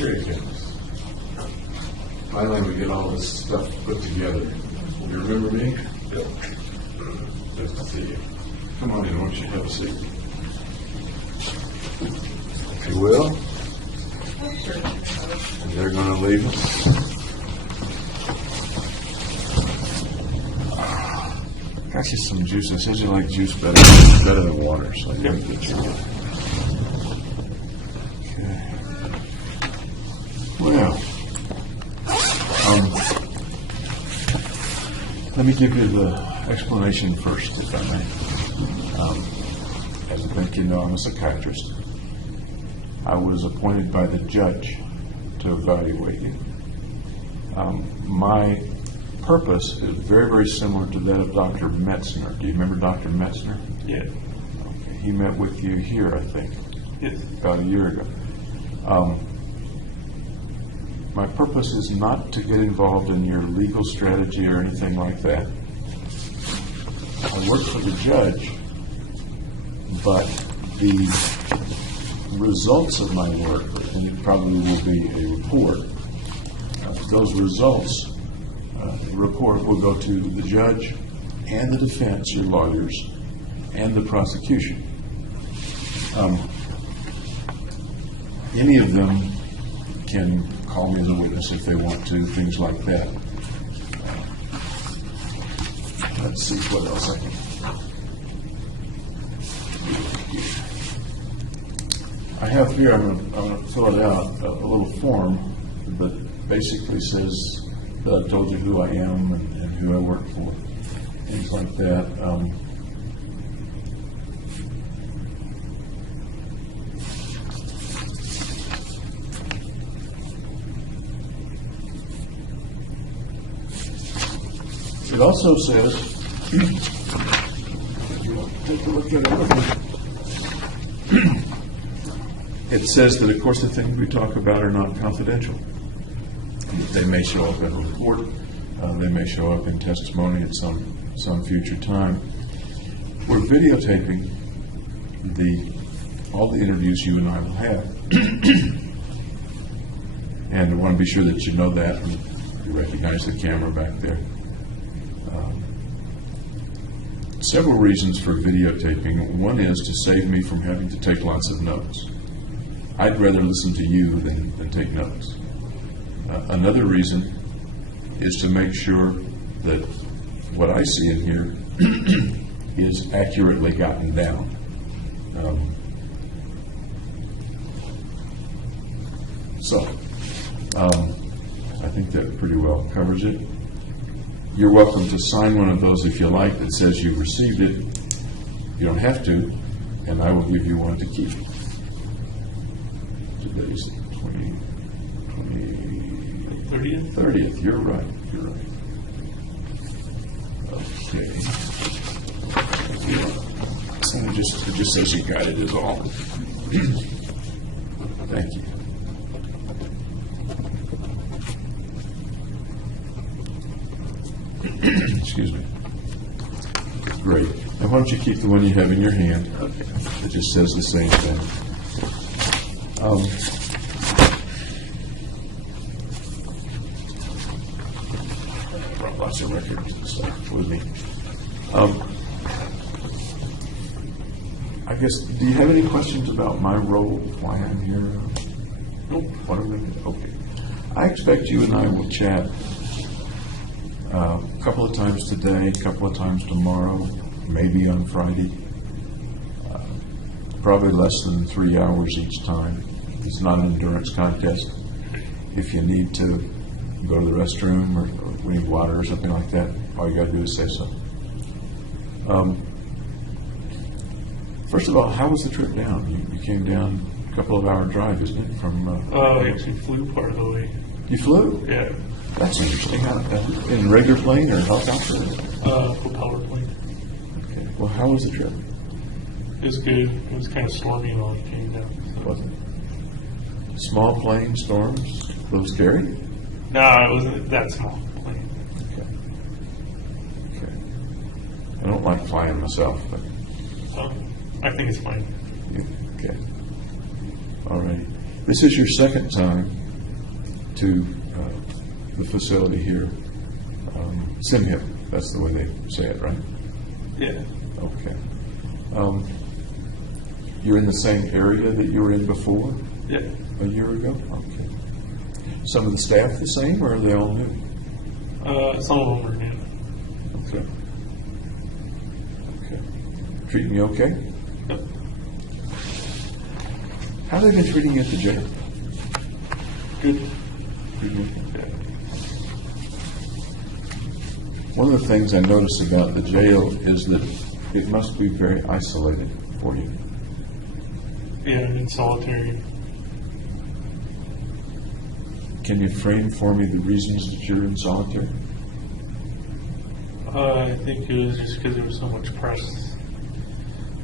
Here you go. Finally, we get all this stuff put together. You remember me? Yep. Nice to see you. Come on in, why don't you have a seat? If you will. And they're going to leave us. Got you some juice. I said you like juice better than water, so I think that's good. Okay. Well, let me give you the explanation first, if I may. As I think you know, I'm a psychiatrist. I was appointed by the judge to evaluate you. My purpose is very, very similar to that of Dr. Metzner. Do you remember Dr. Metzner? Yeah. Okay. He met with you here, I think, Yes. about a year ago. My purpose is not to get involved in your legal strategy or anything like that. I work for the judge, but the results of my work, and it probably will be a report, those results, the report will go to the judge and the defense, your lawyers, and the prosecution. Any of them can call me as a witness if they want to, things like that. Let's see what else I can. I have here, I'm going to fill it out, a little form that basically says that I told you who I am and who I work for, things like that. It also says, take a look at it. It says that, of course, the things we talk about are not confidential. They may show up in a report. They may show up in testimony at some future time. We're videotaping all the interviews you and I will have. And I want to be sure that you know that and you recognize the camera back there. Several reasons for videotaping. One is to save me from having to take lots of notes. I'd rather listen to you than take notes. Another reason is to make sure that what I see in here is accurately gotten down. I think that pretty well covers it. You're welcome to sign one of those if you like that says you've received it. You don't have to, and I will give you one to keep. Today's 30th? 30th. You're right. Okay. And it just says you got it is all. Thank you. Excuse me. Great. Now why don't you keep the one you have in your hand? Okay. It just says the same thing. I brought lots of records and stuff with me. I guess, do you have any questions about my role, why I'm here? Nope. What are we doing? Okay. I expect you and I will chat a couple of times today, a couple of times tomorrow, maybe on Friday. Probably less than 3 hours each time. It's not an endurance contest. If you need to go to the restroom or we need water or something like that, all you got to do is say so. First of all, how was the trip down? You came down a couple of hour drive, isn't it? From I actually flew part of the way. You flew? Yeah. That's interesting. In a regular plane or helicopter? Propeller plane. Okay. Well, how was the trip? It was good. It was kind of stormy while it came down. So. Wasn't it? Small plane storms? A little scary? No, it wasn't that small plane. Okay. I don't like flying myself, but I think it's fine. okay. All right. This is your second time to the facility here. SimHip, that's the way they say it, right? Yeah. Okay. You're in the same area that you were in before? Yeah. A year ago? Okay. Some of the staff the same, or are they all new? Some of them are new. Okay. Okay. Treating you okay? Yep. How have they been treating you at the jail? Good. Treating you okay? Yeah. One of the things I notice about the jail is that it must be very isolated for you. Yeah, I'm in solitary. Can you frame for me the reasons that you're in solitary? I think it was just because there was so much press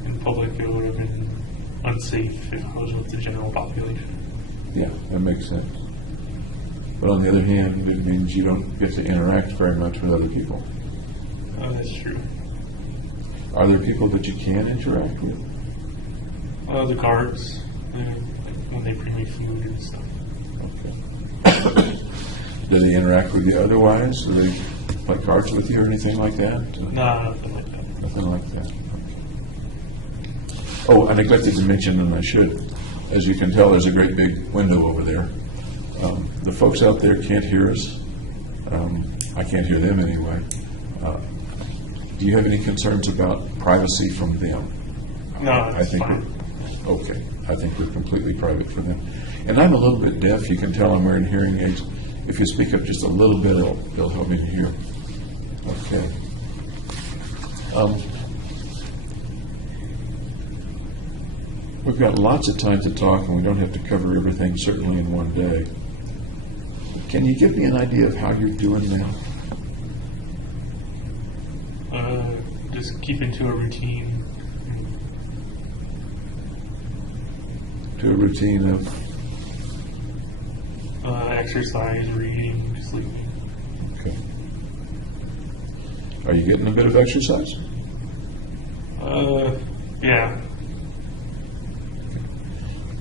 in public. It would have been unsafe if I was with the general population. Yeah, that makes sense. But on the other hand, it means you don't get to interact very much with other people. That's true. Are there people that you can interact with? The guards, when they bring me food and stuff. Okay. Do they interact with you otherwise? Do they play cards with you or anything like that? Nah, nothing like that. Nothing like that. Okay. Oh, I neglected to mention, and I should. As you can tell, there's a great big window over there. The folks out there can't hear us. I can't hear them anyway. Do you have any concerns about privacy from them? No, it's fine. Okay. I think we're completely private for them. And I'm a little bit deaf. You can tell I'm wearing hearing aids. If you speak up just a little bit, it'll help me to hear. Okay. We've got lots of time to talk, and we don't have to cover everything, certainly in one day. Can you give me an idea of how you're doing now? Just keeping to a routine. To a routine of Exercise, reading, sleeping. Okay. Are you getting a bit of exercise? Yeah.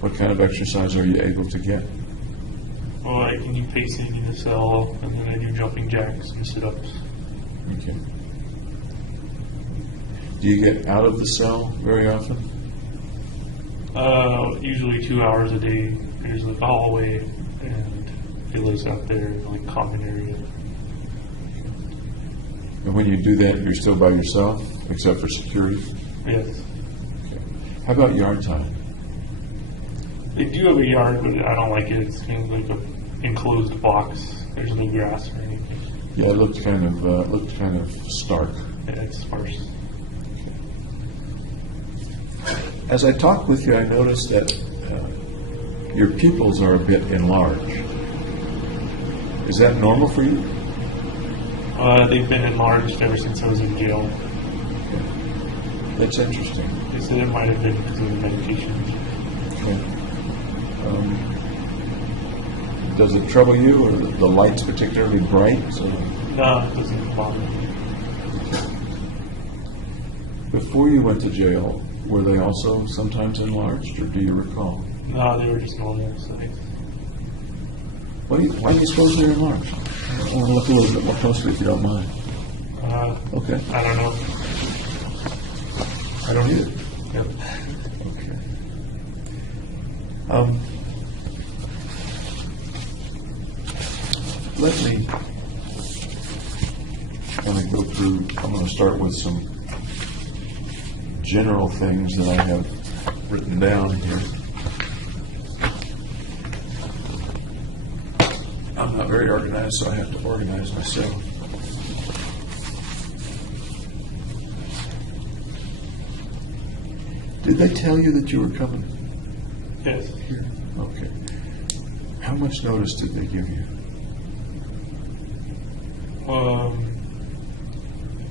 What kind of exercise are you able to get? Well, I can do pacing in the cell, and then I do jumping jacks and sit-ups. Okay. Do you get out of the cell very often? Usually 2 hours a day. There's like a hallway, and it lives out there in like common area. And when you do that, you're still by yourself, except for security? Yes. Okay. How about yard time? They do have a yard, but I don't like it. It's kind of like an enclosed box. There's no grass or anything. Yeah, it looked kind of stark. Yeah, it's sparse. As I talked with you, I noticed that your pupils are a bit enlarged. Is that normal for you? They've been enlarged ever since I was in jail. Okay. That's interesting. They said it might have been because of the medication. Okay. Does it trouble you, or the light's particularly bright? So No, it doesn't bother me. before you went to jail, were they also sometimes enlarged, or do you recall? No, they were just normal size. Why do you suppose they're enlarged? I want to look a little bit more closely if you don't mind. Okay. I don't know. I don't either. Yep. Okay. Let me kind of go through. I'm going to start with some general things that I have written down here. I'm not very organized, so I have to organize myself. Did they tell you that you were coming Yes. here? Okay. How much notice did they give you?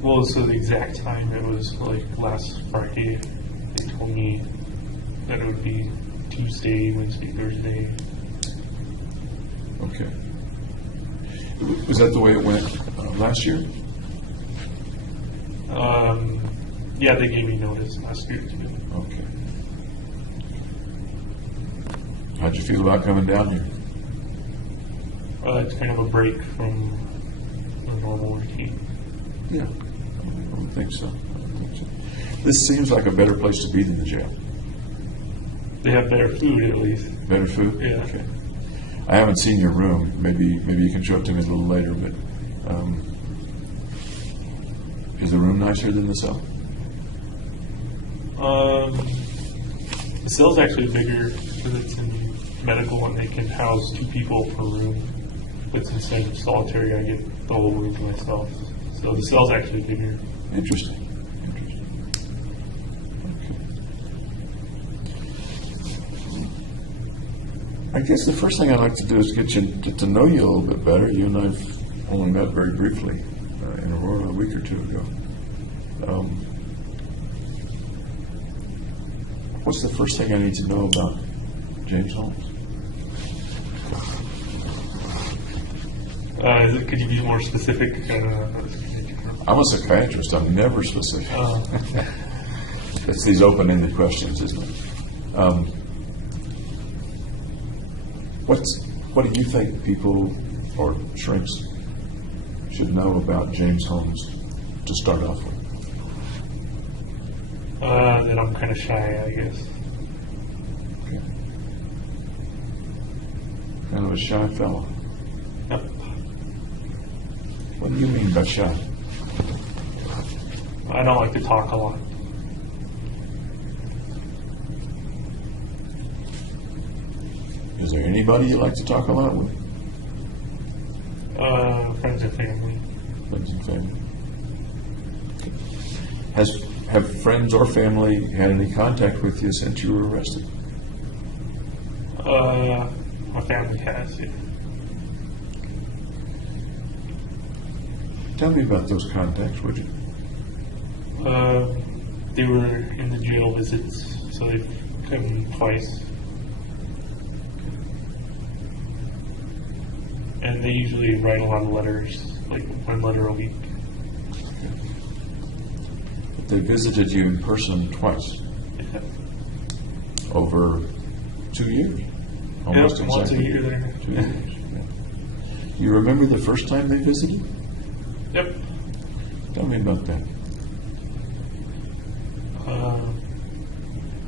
Well, so the exact time, it was like last Friday. They told me that it would be Tuesday, Wednesday, Thursday. Okay. Was that the way it went last year? Yeah, they gave me notice last year too. Okay. How'd you feel about coming down here? It's kind of a break from the normal routine. Yeah, I would think so. This seems like a better place to be than the jail. They have better food, at least. Better food? Yeah. Okay. I haven't seen your room. Maybe you can show it to me a little later, but is the room nicer than the cell? The cell's actually bigger because it's in medical and they can house 2 people per room. But instead of solitary, I get the whole room to myself. So the cell's actually bigger. Interesting. I guess the first thing I'd like to do is get to know you a little bit better. You and I've only met very briefly in Aurora a week or 2 ago. What's the first thing I need to know about James Holmes? Could you be more specific? I'm a psychiatrist. I'm never specific. It's these open-ended questions, isn't it? What do you think people or shrinks should know about James Holmes to start off with? That I'm kind of shy, I guess. Okay. Kind of a shy fellow. Yep. What do you mean by shy? I don't like to talk a lot. Is there anybody you like to talk a lot with? Friends and family. Friends and family. Have friends or family had any contact with you since you were arrested? My family has, yeah. Tell me about those contacts, would you? They were in the jail visits, so they've come twice. And they usually write a lot of letters, like 1 letter a week. But they visited you in person twice Yeah. over 2 years? Almost Yep, once a exactly. year there. 2 years. Yeah. You remember the first time they visited? Yep. Tell me about that.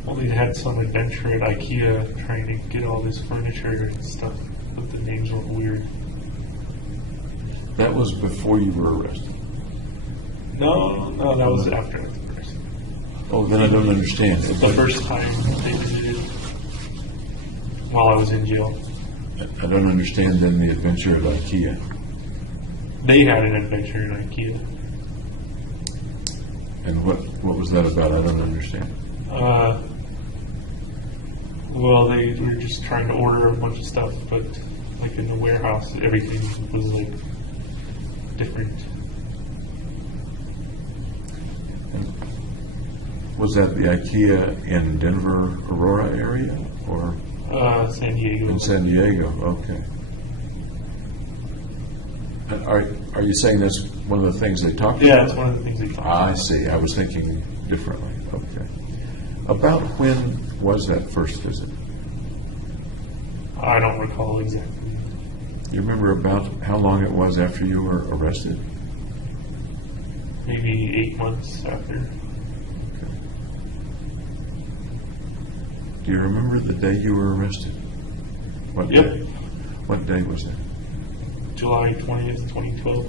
Well, they had some adventure at IKEA trying to get all this furniture and stuff, but the names were weird. That was before you were arrested. No, that was after the first. Oh, then I don't understand. The first time they visited while I was in jail. I don't understand then the adventure at IKEA. They had an adventure in IKEA. And what was that about? I don't understand. Well, they were just trying to order a bunch of stuff, but like in the warehouse, everything was like different. And was that the IKEA in Denver, Aurora area, or San Diego. in San Diego? Okay. And are you saying that's one of the things they talked Yeah, about? it's one of the things they talked I see. I was thinking differently. Okay. About when was that first visit? I don't recall exactly. You remember about how long it was after you were arrested? Maybe 8 months after. Okay. Do you remember the day you were arrested? What Yep. day? What day was that? July 20th, 2012.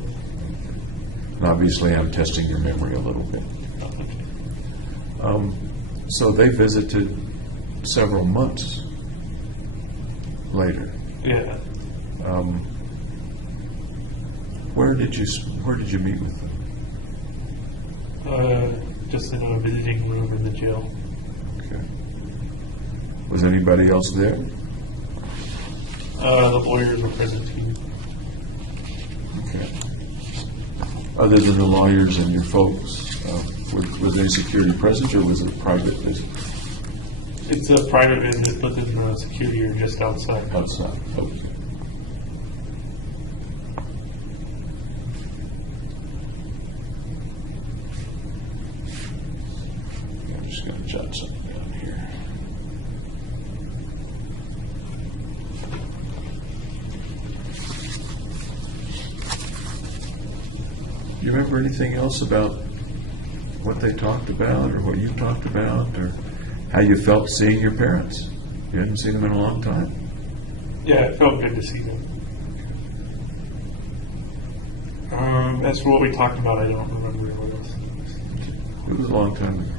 And obviously, I'm testing your memory a little bit. Okay. So they visited several months later. Yeah. Where did you meet with them? Just in a visiting room in the jail. Okay. Was anybody else there? The lawyers were present too. Okay. Other than the lawyers and your folks, was any security present, or was it a private visit? It's a private visit, but then the security are just outside. Outside. Okay. I'm just going to jot something down here. remember anything else about what they talked about, or what you talked about, or how you felt seeing your parents? You hadn't seen them in a long time. Yeah, it felt good to see them. As for what we talked about, I don't remember what else. It was a long time ago.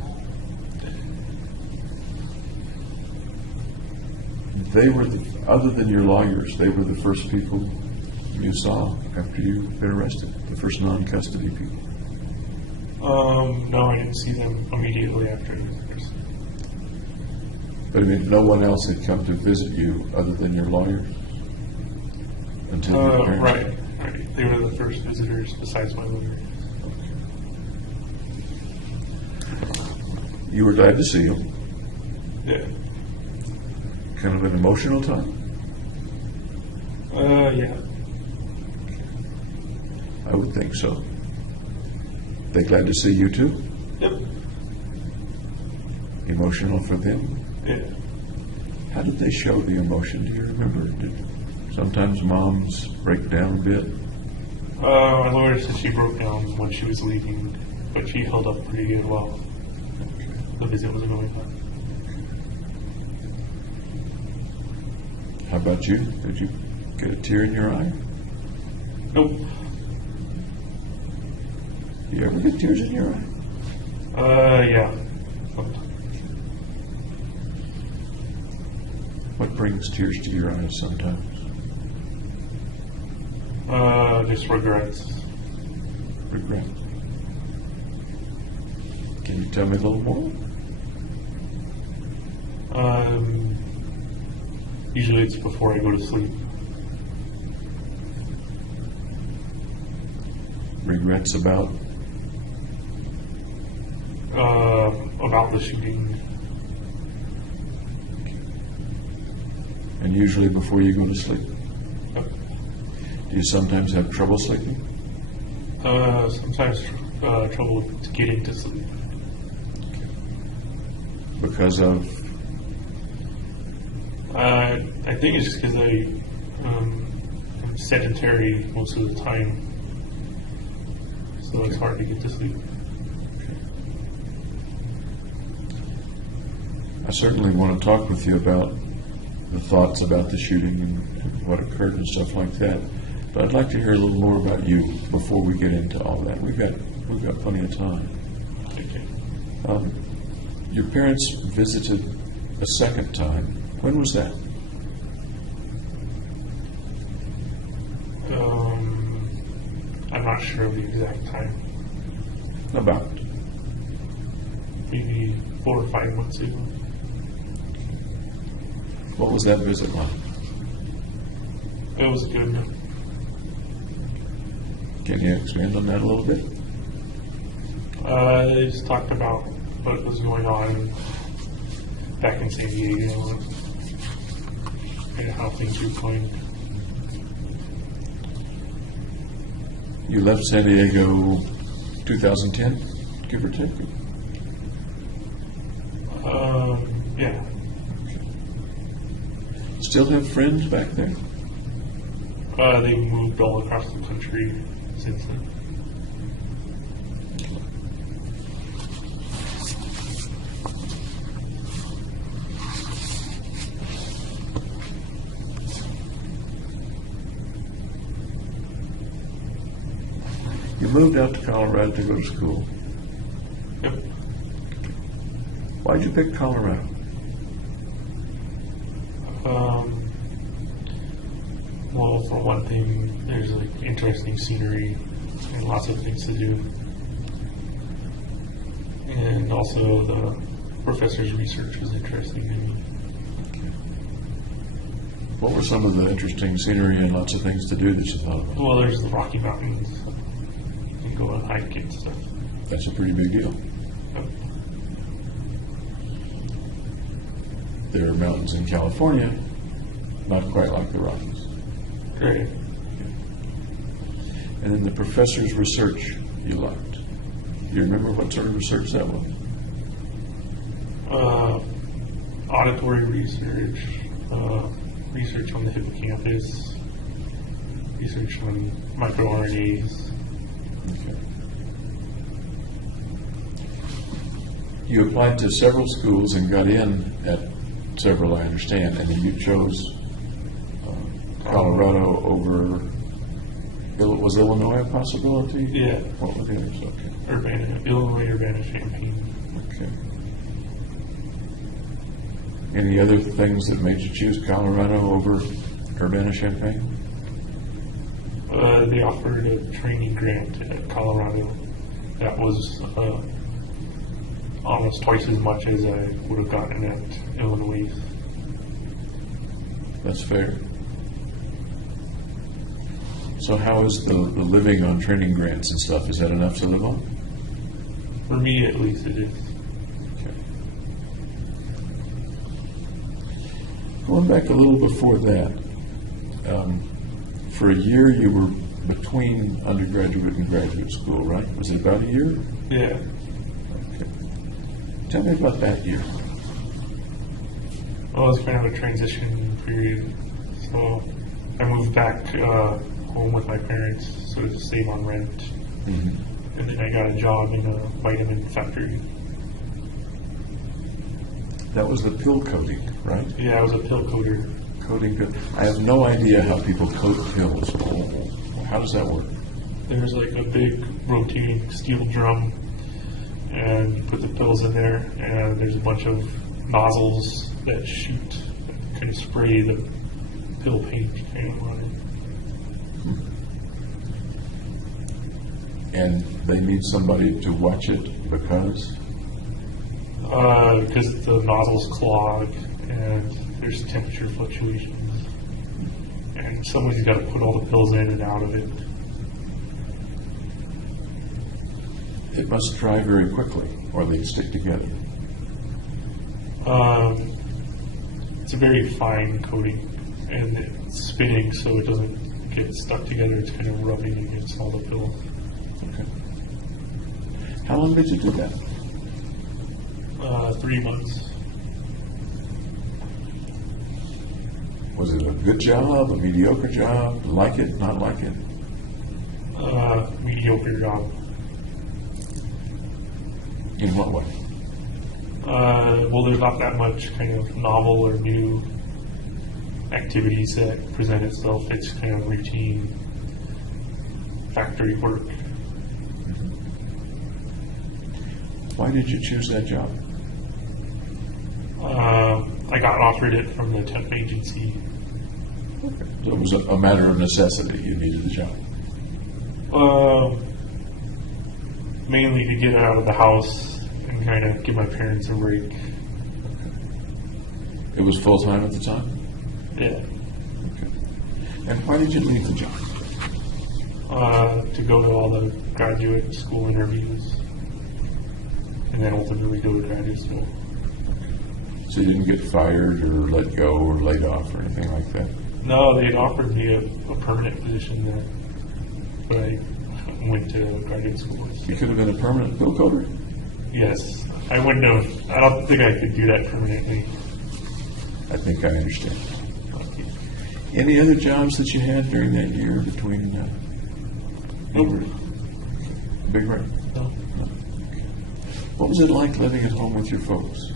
They were, other than your lawyers, they were the first people you saw after you'd been arrested, the first non-custody people. No, I didn't see them immediately after I was arrested. But I mean, no one else had come to visit you other than your lawyers? Until your parents? Right. They were the first visitors besides my lawyer. You were glad to see them? Yeah. Kind of an emotional time? Yeah. I would think so. They glad to see you too? Yep. Emotional for them? Yeah. How did they show the emotion? Do you remember? Did sometimes moms break down a bit? My lawyer said she broke down when she was leaving, but she held up pretty good while the visit was going on. How about you? Did you get a tear in your eye? Nope. Do you ever get tears in your eye? Yeah. What brings tears to your eyes sometimes? Just regrets. Regret. Can you tell me a little more? Usually it's before I go to sleep. Regrets about? About the shooting. And usually before you go to sleep? Yep. Do you sometimes have trouble sleeping? Sometimes trouble getting to sleep. Because of? I think it's just because I'm sedentary most of the time, so it's hard to get to sleep. I certainly want to talk with you about the thoughts about the shooting and what occurred and stuff like that. But I'd like to hear a little more about you before we get into all that. We've got plenty of time. Okay. Your parents visited a second time. When was that? I'm not sure of the exact time. About? Maybe 4 or 5 months ago. What was that visit like? It was good. Can you expand on that a little bit? They just talked about what was going on back in San Diego and how things were going. You left San Diego 2010, give or take? Yeah. Still have friends back there? They moved all across the country since then. You moved out to Colorado to go to school. Yep. Why'd you pick Colorado? Well, for one thing, there's like interesting scenery and lots of things to do. And also the professor's research was interesting to me. What were some of the interesting scenery and lots of things to do that you thought about? Well, there's the Rocky Mountains. You can go and hike and stuff. That's a pretty big deal. Yep. There are mountains in California, not quite like the Rockies. Great. And then the professor's research you liked. Do you remember what sort of research that was? Auditory research, research on the hippocampus, research on microRNAs. Okay. You applied to several schools and got in at several, I understand, and then you chose Colorado over. Was Illinois a possibility? Yeah. What were the others? Okay. Illinois, Urbana-Champaign. Okay. Any other things that made you choose Colorado over Urbana-Champaign? They offered a training grant at Colorado that was almost twice as much as I would have gotten at Illinois. That's fair. So how is the living on training grants and stuff? Is that enough to live on? For me, at least, it is. Okay. Going back a little before that, for a year you were between undergraduate and graduate school, right? Was it about a year? Yeah. Okay. Tell me about that year. Well, it was kind of a transition period. So I moved back home with my parents so to save on rent. Mm-hmm. And then I got a job in a vitamin factory. That was the pill coating, right? Yeah, I was a pill coater. Coating pill. I have no idea how people coat pills. How does that work? There's like a big rotating steel drum, and you put the pills in there, and there's a bunch of nozzles that shoot, kind of spray the pill paint kind of on it. And they need somebody to watch it because? Because the nozzles clog, and there's temperature fluctuations, and somebody's got to put all the pills in and out of it. It must dry very quickly, or they stick together. It's a very fine coating, and it's spinning so it doesn't get stuck together. It's kind of rubbing against all the pills. Okay. How long did you do that? 3 months. Was it a good job, a mediocre job? Like it, not like it? Mediocre job. In what way? Well, there's not that much kind of novel or new activities that present itself. It's kind of routine factory work. Why did you choose that job? I got offered it from the temp agency. Okay. So it was a matter of necessity. You needed the job. Mainly to get out of the house and kind of give my parents a break. Okay. It was full-time at the time? Yeah. Okay. And why did you leave the job? To go to all the graduate school interviews and then ultimately go to graduate school. So you didn't get fired or let go or laid off or anything like that? No, they had offered me a permanent position there, but I went to graduate school. You could have been a permanent pill coder? Yes, I wouldn't have. I don't think I could do that permanently. I think I understand. Any other jobs that you had during that year between Big Red? No. No. Okay. What was it like living at home with your folks?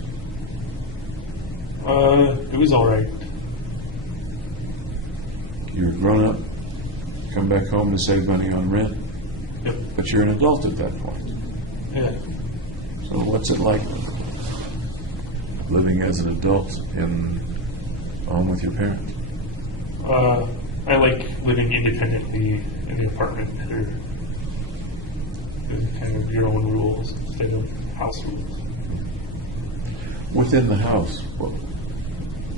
It was all right. You're grown up, come back home to save money on rent, Yep. but you're an adult at that point. Yeah. So what's it like living as an adult in home with your parents? I like living independently in the apartment. There's kind of your own rules instead of house rules. Within the house,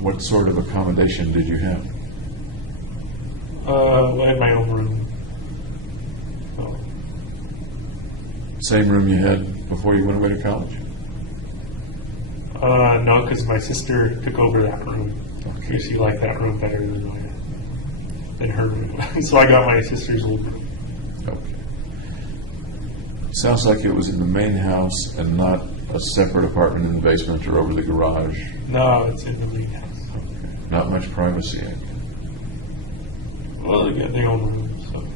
what sort of accommodation did you have? I had my own room. So, Same room you had before you went away to college? no, because my sister took over that room. Okay. She liked that room better than her room. So I got my sister's old room. Okay. Sounds like it was in the main house and not a separate apartment in the basement or over the garage. No, it's in the main house. Okay. Not much privacy. Well, they got their own room, so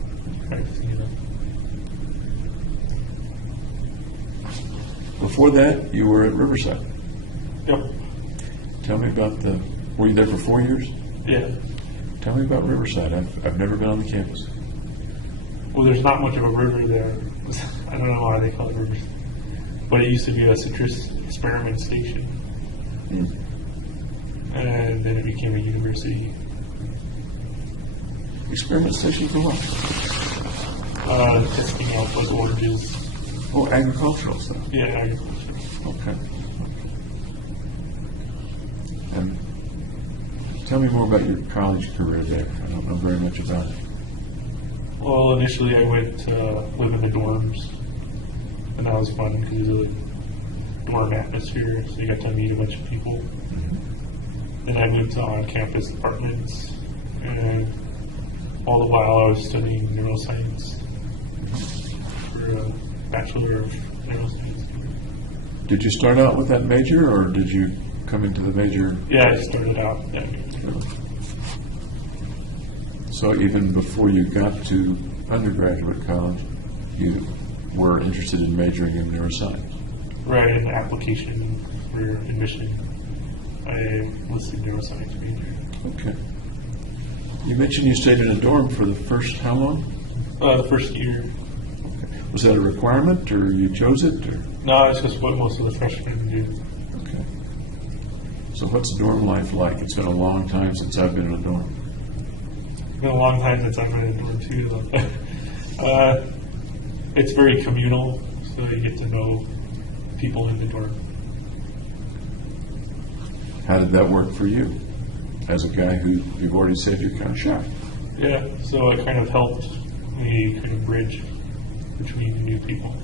privacy, you know. before that, you were at Riverside. Yep. Tell me about were you there for 4 years? Yeah. Tell me about Riverside. I've never been on the campus. Well, there's not much of a river there. I don't know why they call it rivers. But it used to be a citrus experiment station. And then it became a university. Experiment station for what? Testing out like oranges. Oh, agricultural stuff. Yeah, agriculture. Okay. And tell me more about your college career there. I don't know very much about it. Well, initially I went to live in the dorms, and that was fun because it was a dorm atmosphere, so you got to meet a bunch of people. Then I moved to on-campus apartments, and all the while I was studying neuroscience for a Bachelor of Neuroscience. Did you start out with that major, or did you come into the major? Yeah, I started out that major. So even before you got to undergraduate college, you were interested in majoring in neuroscience? Right, in the application for admission, I listed neuroscience major. Okay. You mentioned you stayed in a dorm for the first how long? The first year. Okay. Was that a requirement, or you chose it? Or? No, it's just what most of the freshmen do. Okay. So what's dorm life like? It's been a long time since I've been in a dorm. It's been a long time since I've been in a dorm too. It's very communal, so you get to know people in the dorm. How did that work for you? As a guy who, you've already said you're kind of shy. Yeah, so it kind of helped me kind of bridge between new people.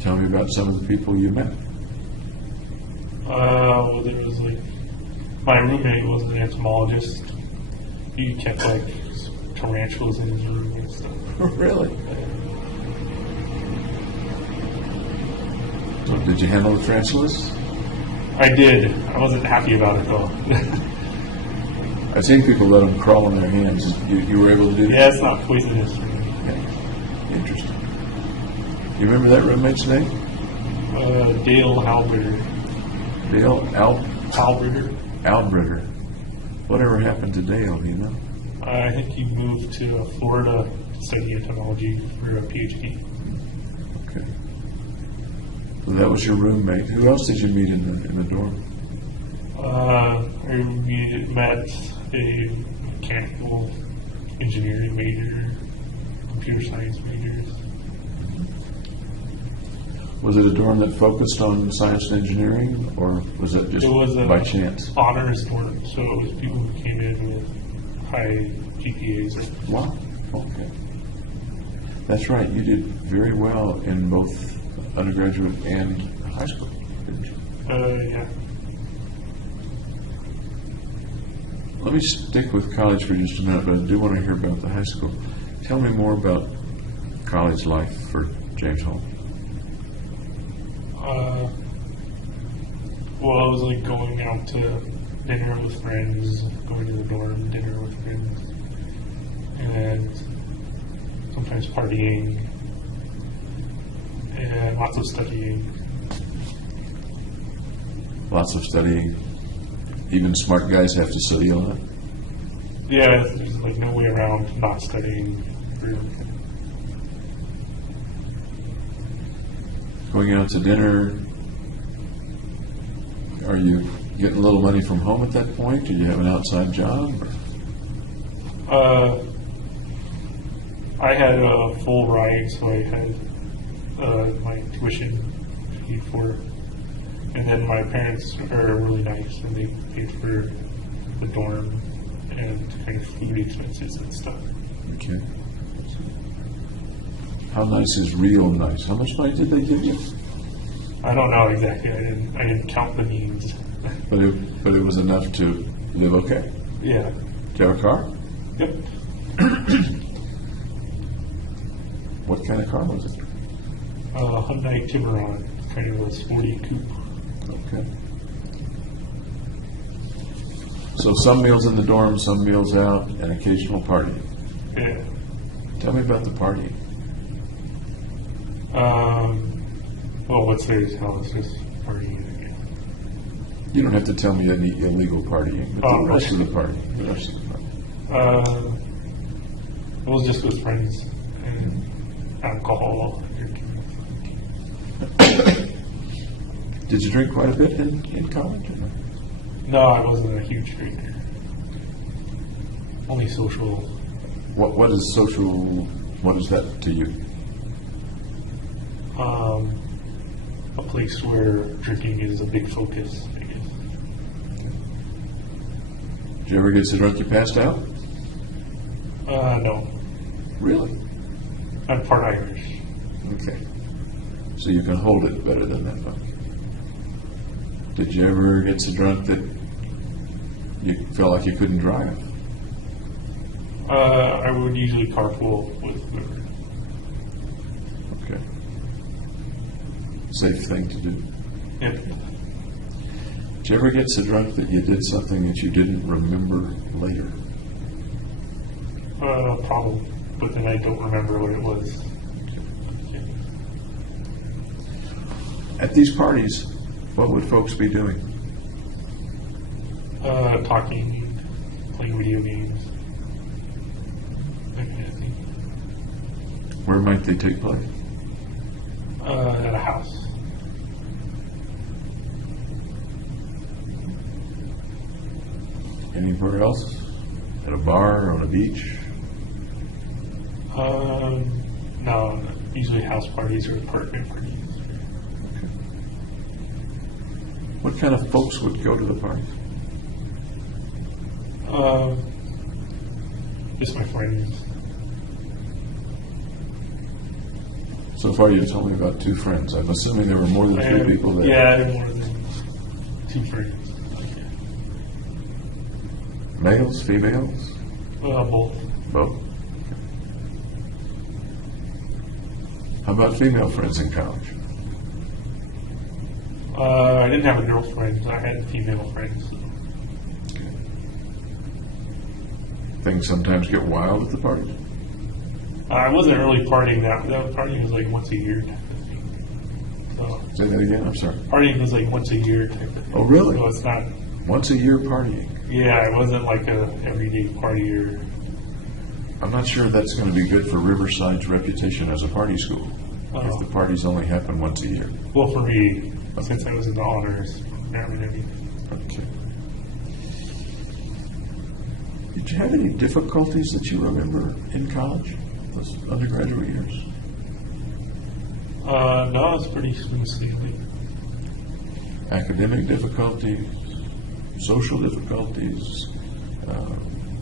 Tell me about some of the people you met. Well, there was my roommate was an entomologist. He kept tarantulas in his room and stuff. Really? So did you handle the tarantulas? I did. I wasn't happy about it though. I've seen people let them crawl on their hands. You were able to do that? Yeah, it's not poisonous for me. Yeah. Interesting. You remember that roommate's name? Dale Halbritter. Dale Halbritter. Albritter. Whatever happened to Dale, do you know? I think he moved to Florida to study entomology for a PhD. Okay. So that was your roommate. Who else did you meet in the dorm? We met a mechanical engineering major, computer science majors. Was it a dorm that focused on science and engineering, or was that just by chance? Honors dorm, so it was people who came in with high GPAs. Wow. Okay. That's right. You did very well in both undergraduate and high school, didn't you? Yeah. Let me stick with college for just a minute, but I do want to hear about the high school. Tell me more about college life for James Holmes. Well, I was going out to dinner with friends, going to the dorm, dinner with friends, and sometimes partying, and lots of studying. Lots of studying. Even smart guys have to study a lot. Yeah, there's no way around not studying. Going out to dinner, are you getting a little money from home at that point? Do you have an outside job? I had a full ride, so I had my tuition paid for. And then my parents are really nice, and they paid for the dorm and kind of food expenses and stuff. Okay. How nice is real nice? How much money did they give you? I don't know exactly. I didn't count the means. But it was enough to live okay. Yeah. Do you have a car? Yep. What kind of car was it? Hyundai Tiburon, kind of a sporty coupe. Okay. So some meals in the dorm, some meals out, and occasional party. Yeah. Tell me about the party. Well, what's today's hell is just partying again. You don't have to tell me any illegal partying, but the rest of the party. The rest of the party. It was just with friends and alcohol. Did you drink quite a bit in college? Or not? No, I wasn't a huge drinker. Only social. What is social? What is that to you? A place where drinking is a big focus, I guess. Did you ever get so drunk you passed out? No. Really? I'm part Irish. Okay. So you can hold it better than that, huh? Did you ever get so drunk that you felt like you couldn't drive? I would usually carpool with whoever. Okay. Safe thing to do. Yep. Did you ever get so drunk that you did something that you didn't remember later? Probably, but then I don't remember what it was. At these parties, what would folks be doing? Talking, playing video games, that kind of thing. Where might they take place? At a house. Anywhere else? At a bar or on a beach? No, usually house parties or apartment parties. What kind of folks would go to the parties? Just my friends. So far you've told me about 2 friends. I'm assuming there were more than 3 people there. Yeah, I have more than 2 friends. Males, females? Both. Both. How about female friends in college? I didn't have a girlfriend. I had female friends. Okay. Things sometimes get wild at the parties? I wasn't really partying that partying was like once a year type of thing. So Say that again, I'm sorry. partying was like once a year type of thing. Oh, really? So it's not. Once a year partying. Yeah, it wasn't like a everyday partier. I'm not sure that's going to be good for Riverside's reputation as a party school. If the parties only happen once a year. Well, for me, since I was in the honors, never any. Okay. Did you have any difficulties that you remember in college, those undergraduate years? No, it's pretty smooth sailing. Academic difficulties, social difficulties,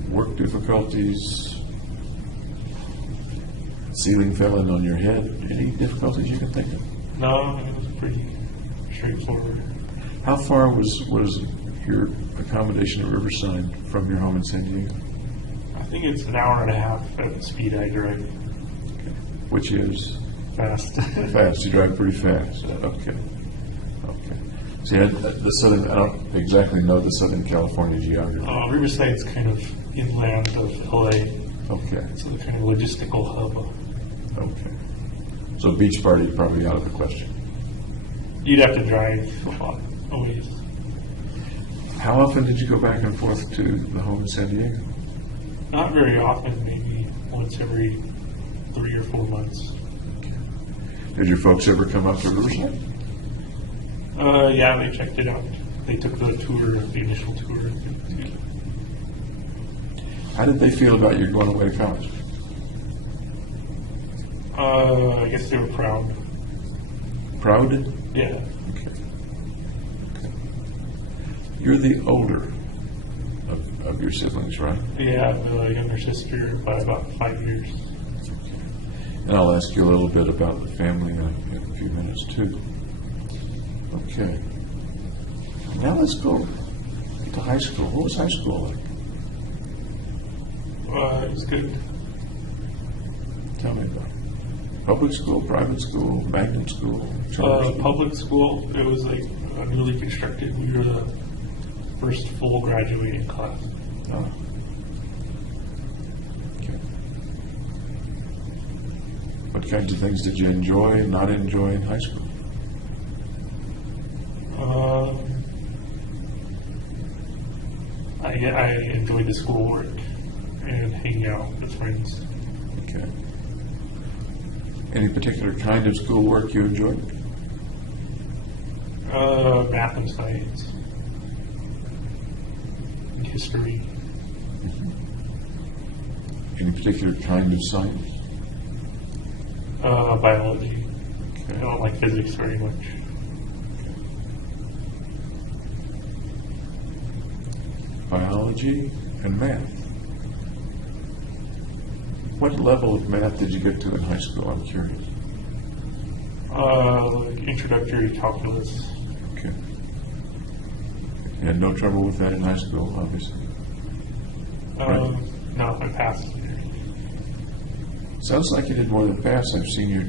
work difficulties, ceiling fell in on your head. Any difficulties you can think of? No, it was pretty straightforward. How far was your accommodation at Riverside from your home in San Diego? I think it's an hour and a half at the speed I drive. Okay. Which is Fast. fast. You drive pretty fast. Okay. Okay. See, the southern. I don't exactly know the Southern California geography. Riverside's kind of inland of LA, Okay. so the kind of logistical hub. Okay. So beach party probably out of the question. You'd have to drive a lot a ways. How often did you go back and forth to the home in San Diego? Not very often, maybe once every 3 or 4 months. Did your folks ever come up to Riverside? Yeah, they checked it out. They took the tour, the initial tour. How did they feel about you going away to college? I guess they were proud. Proud? Yeah. Okay. You're the older of your siblings, right? Yeah, I have a younger sister by about 5 years. And I'll ask you a little bit about the family in a few minutes, too. Okay. Now let's go to high school. What was high school like? It was good. Tell me about it. Public school, private school, magnet school, charter school? Public school, it was like newly constructed. We were the first full graduating class. Oh. Okay. What kinds of things did you enjoy and not enjoy in high school? I enjoyed the schoolwork and hanging out with friends. Okay. Any particular kind of schoolwork you enjoyed? Math and science, and history. Any particular kind of science? Biology. Okay. I don't like physics very much. Biology and math. What level of math did you get to in high school? I'm curious. Like introductory calculus. Okay. You had no trouble with that in high school, obviously. Right. No, I passed. Sounds like you did more than pass. I've seen your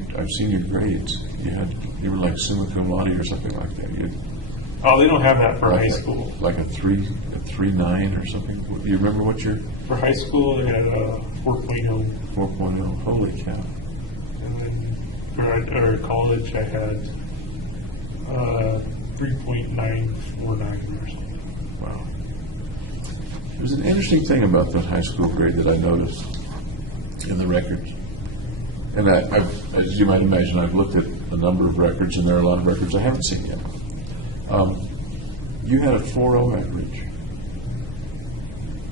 grades. You were like summa cum laude or something like that. Oh, they don't have that for like high school. Like a 3.9 or something. Do you remember what your For high school, they had a 4.0. 4.0? Holy cow! And then for college, I had 3.949 or something. Wow. There's an interesting thing about that high school grade that I noticed in the records. And as you might imagine, I've looked at a number of records, and there are a lot of records I haven't seen yet. You had a 4.0 average,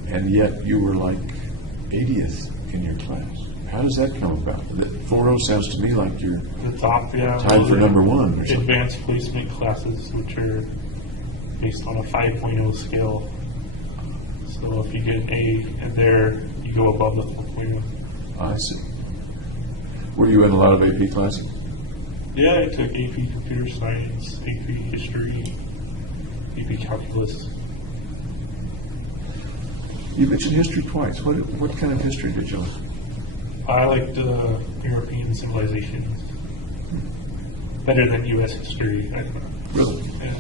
and yet you were like 80th in your class. How does that come about? That 4.0 sounds to me like you're The top, yeah. tied for number one or something. Advanced placement classes, which are based on a 5.0 scale. So if you get an A and there, you go above the 4.0. I see. Were you in a lot of AP classes? Yeah, I took AP Computer Science, AP History, AP Calculus. You mentioned history twice. What kind of history did you like? I liked European civilizations better than U.S. history. I don't know. Really? Yeah.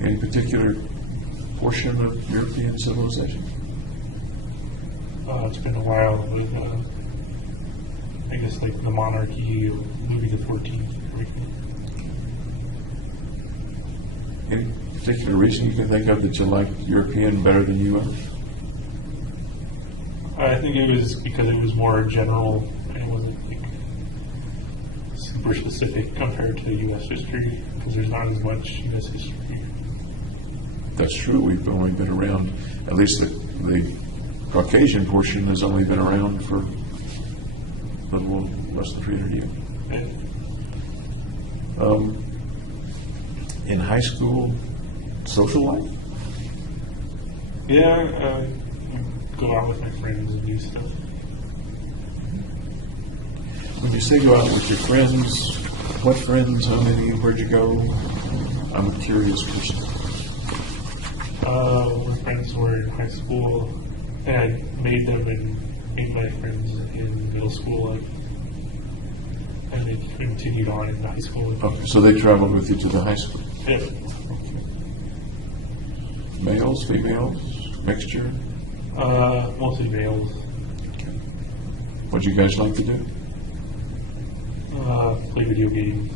Any particular portion of European civilization? It's been a while with, I guess, like the monarchy of Louis XIV. Any particular reason you can think of that you liked European better than U.S.? I think it was because it was more general and it wasn't like super specific compared to U.S. history, because there's not as much U.S. history. That's true. We've only been around, at least the Caucasian portion has only been around for a little less than 300 years. And In high school, social life? yeah, go out with my friends and do stuff. When you say go out with your friends, what friends, how many, where'd you go? I'm a curious person. My friends were in high school, and I made them and made my friends in middle school, and they continued on in high school. Okay, so they traveled with you to the high school. Yeah. Males, females, mixture? Mostly males. Okay. What'd you guys like to do? Play video games.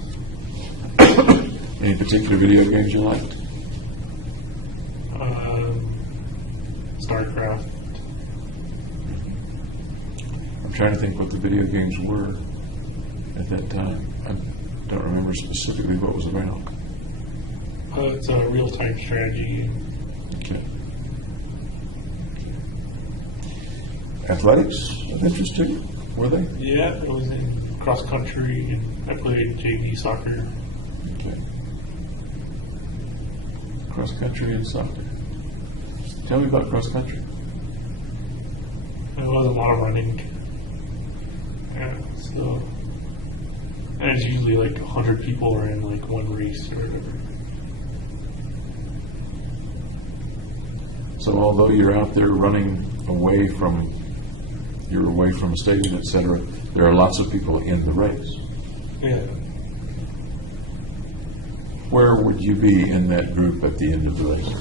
Any particular video games you liked? StarCraft. I'm trying to think what the video games were at that time. I don't remember specifically what was around. It's a real-time strategy. Okay. Athletics of interest to you? Were they? Yeah, I was in cross country and I played JV soccer. Okay. Cross country and soccer. Tell me about cross country. There was a lot of running. Yeah, so, and it's usually like 100 people are in like one race or whatever. So although you're out there running away from a stadium, etc., there are lots of people in the race. Yeah. Where would you be in that group at the end of the race?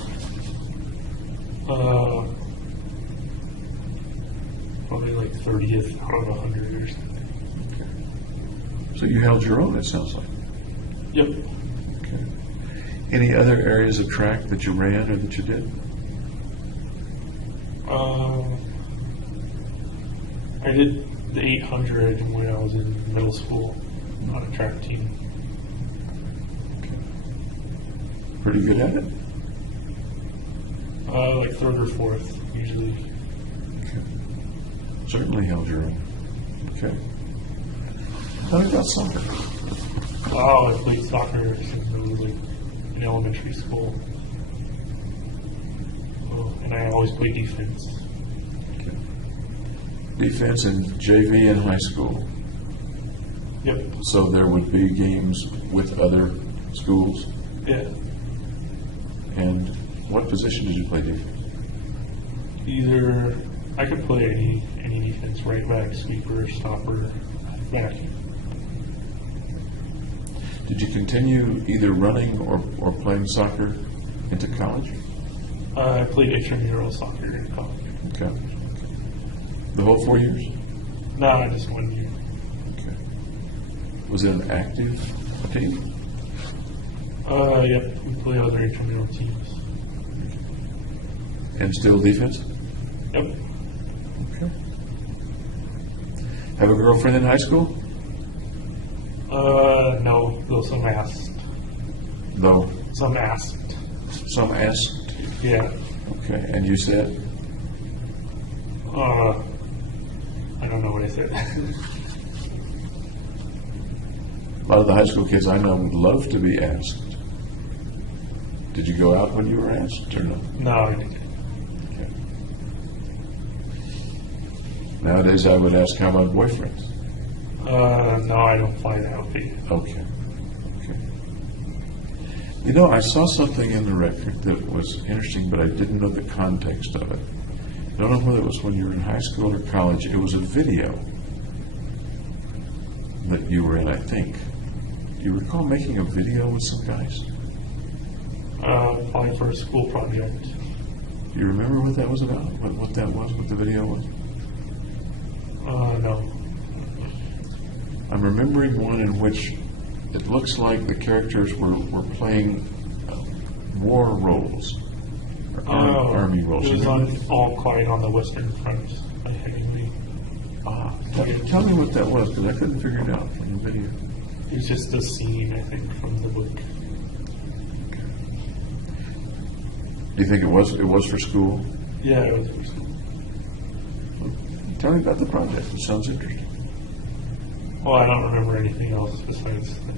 Probably like 30th out of 100 or something. Okay. So you held your own, it sounds like. Yep. Okay. Any other areas of track that you ran or that you did? I did the 800 when I was in middle school on a track team. Okay. Pretty good at it? Like third or fourth, usually. Okay. Certainly held your own. Okay. Tell me about soccer. Oh, I played soccer since I was like in elementary school. Oh, and I always played defense. Okay. Defense in JV in high school. Yep. So there would be games with other schools. Yeah. And what position did you play defense? Either I could play any defense, right back, sweeper, stopper, back. Did you continue either running or playing soccer into college? I played intramural soccer in college. Okay. The whole 4 years? No, just 1 year. Okay. Was it an active team? Yep, we play other intramural teams. And still defense? Yep. Okay. Have a girlfriend in high school? No, though some asked. Though Some asked. some asked. Yeah. Okay. And you said? I don't know what I said. A lot of the high school kids I know would love to be asked. Did you go out when you were asked or no? No, I didn't. Okay. Nowadays I would ask how my boyfriend's. No, I don't fly that way. Okay. Okay. You know, I saw something in the record that was interesting, but I didn't know the context of it. I don't know whether it was when you were in high school or college. It was a video that you were in, I think. Do you recall making a video with some guys? Probably for a school project. Do you remember what that was about? What that was? What the video was? No. I'm remembering one in which it looks like the characters were playing war roles, or army roles. It was on All Quiet on the Western Front by Hemingway. Tell me what that was, because I couldn't figure it out from the video. It was just a scene, I think, from the book. Do you think it was for school? Yeah, it was for school. Tell me about the project. It sounds interesting. Well, I don't remember anything else besides that.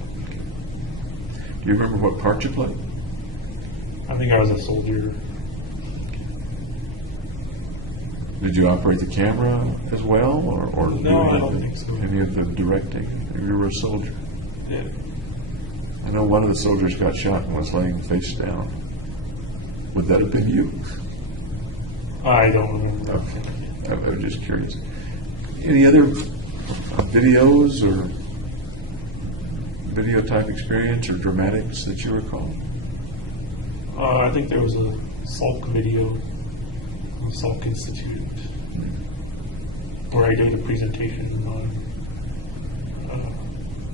Do you remember what part you played? I think I was a soldier. Did you operate the camera as well, or No, I don't think so. Any of the directing? You were a soldier. Yeah. I know one of the soldiers got shot and was laying face down. Would that have been you? I don't remember. Okay. I was just curious. Any other videos or video type experience or dramatics that you recall? I think there was a Salk video from Salk Institute where I did a presentation on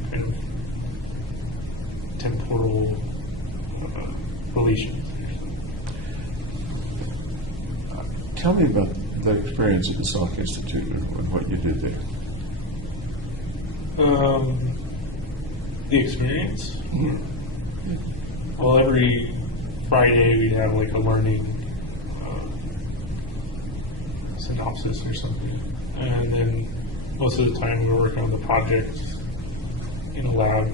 kind of temporal relations. Tell me about the experience at the Salk Institute and what you did there. The experience? Well, every Friday we have like a learning synopsis or something. And then most of the time we were working on the project in a lab.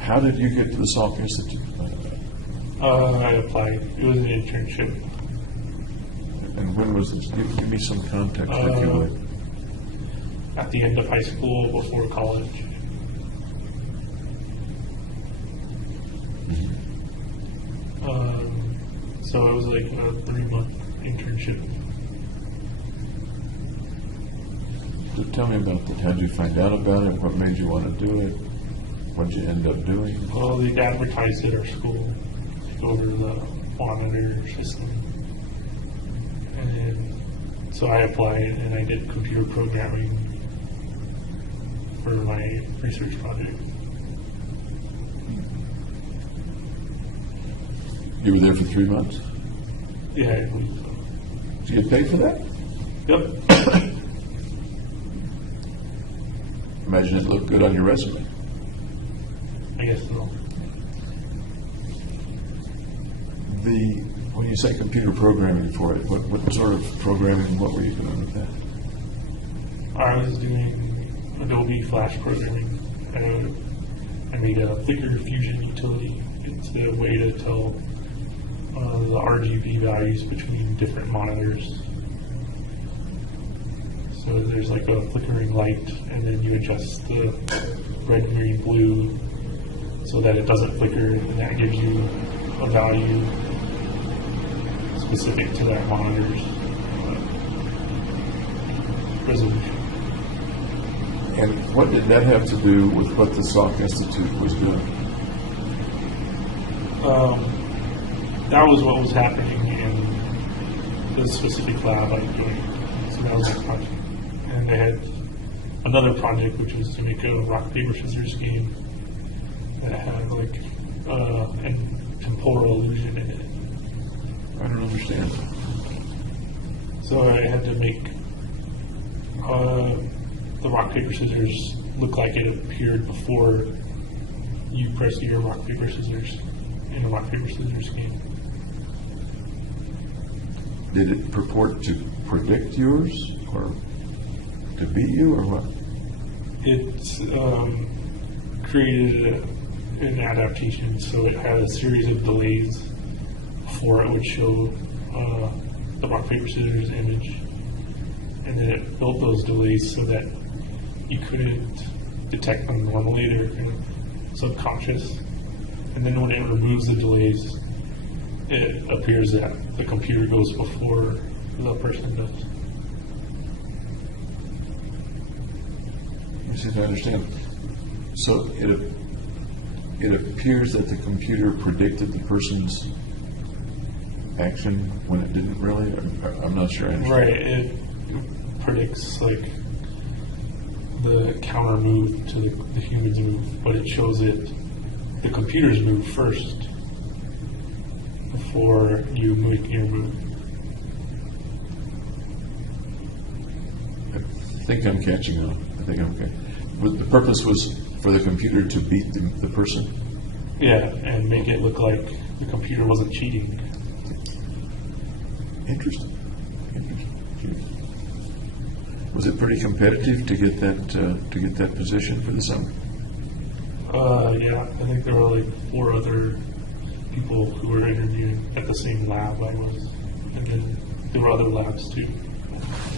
How did you get to the Salk Institute? I applied. It was an internship. And when was this? Give me some context, if you would. At the end of high school, before college. So it was like a 3-month internship. So tell me about that. How did you find out about it? What made you want to do it? What did you end up doing? Well, they advertised at our school over the monitor system. And then So I applied and I did computer programming for my research project. You were there for 3 months? Yeah, I believe so. Did you get paid for that? Yep. Imagine it looked good on your resume. I guess so. When you say computer programming for it, what sort of programming, what were you doing with that? I was doing Adobe Flash programming. I made a Flickr Fusion utility. It's a way to tell the RGB values between different monitors. So there's like a flickering light, and then you adjust the red, green, blue so that it doesn't flicker, and that gives you a value specific to that monitor's resolution. And what did that have to do with what the Salk Institute was doing? That was what was happening in the specific lab I joined. So that was my project. And they had another project, which was to make a rock, paper, scissors game that had like a temporal illusion in it. I don't understand. So I had to make the rock, paper, scissors look like it appeared before you pressed your rock, paper, scissors in a rock, paper, scissors game. Did it purport to predict yours or to beat you or what? It created an adaptation, so it had a series of delays before it would show the rock, paper, scissors image. And then it built those delays so that you couldn't detect them normally. They're kind of subconscious. And then when it removes the delays, it appears that the computer goes before the person does. Let me see if I understand. So it appears that the computer predicted the person's action when it didn't really? I'm not sure I understand. Right. It predicts like the counter move to the human's move, but it shows it the computer's move first before you make your move. I think I'm catching on. I think I'm okay. But the purpose was for the computer to beat the person? Yeah, and make it look like the computer wasn't cheating. Interesting. Was it pretty competitive to get that position for the summer? Yeah, I think there were like 4 other people who were interviewing at the same lab I was, and then there were other labs too.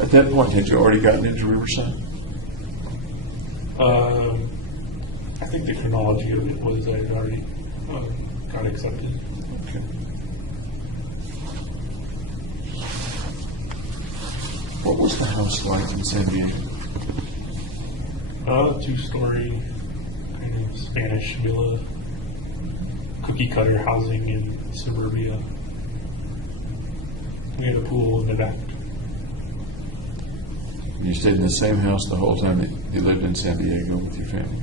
At that point, had you already gotten into Riverside? I think the chronology of it was I had already got accepted. Okay. What was the house like in San Diego? 2-story kind of Spanish villa, cookie cutter housing in suburbia. We had a pool in the back. And you stayed in the same house the whole time that you lived in San Diego with your family?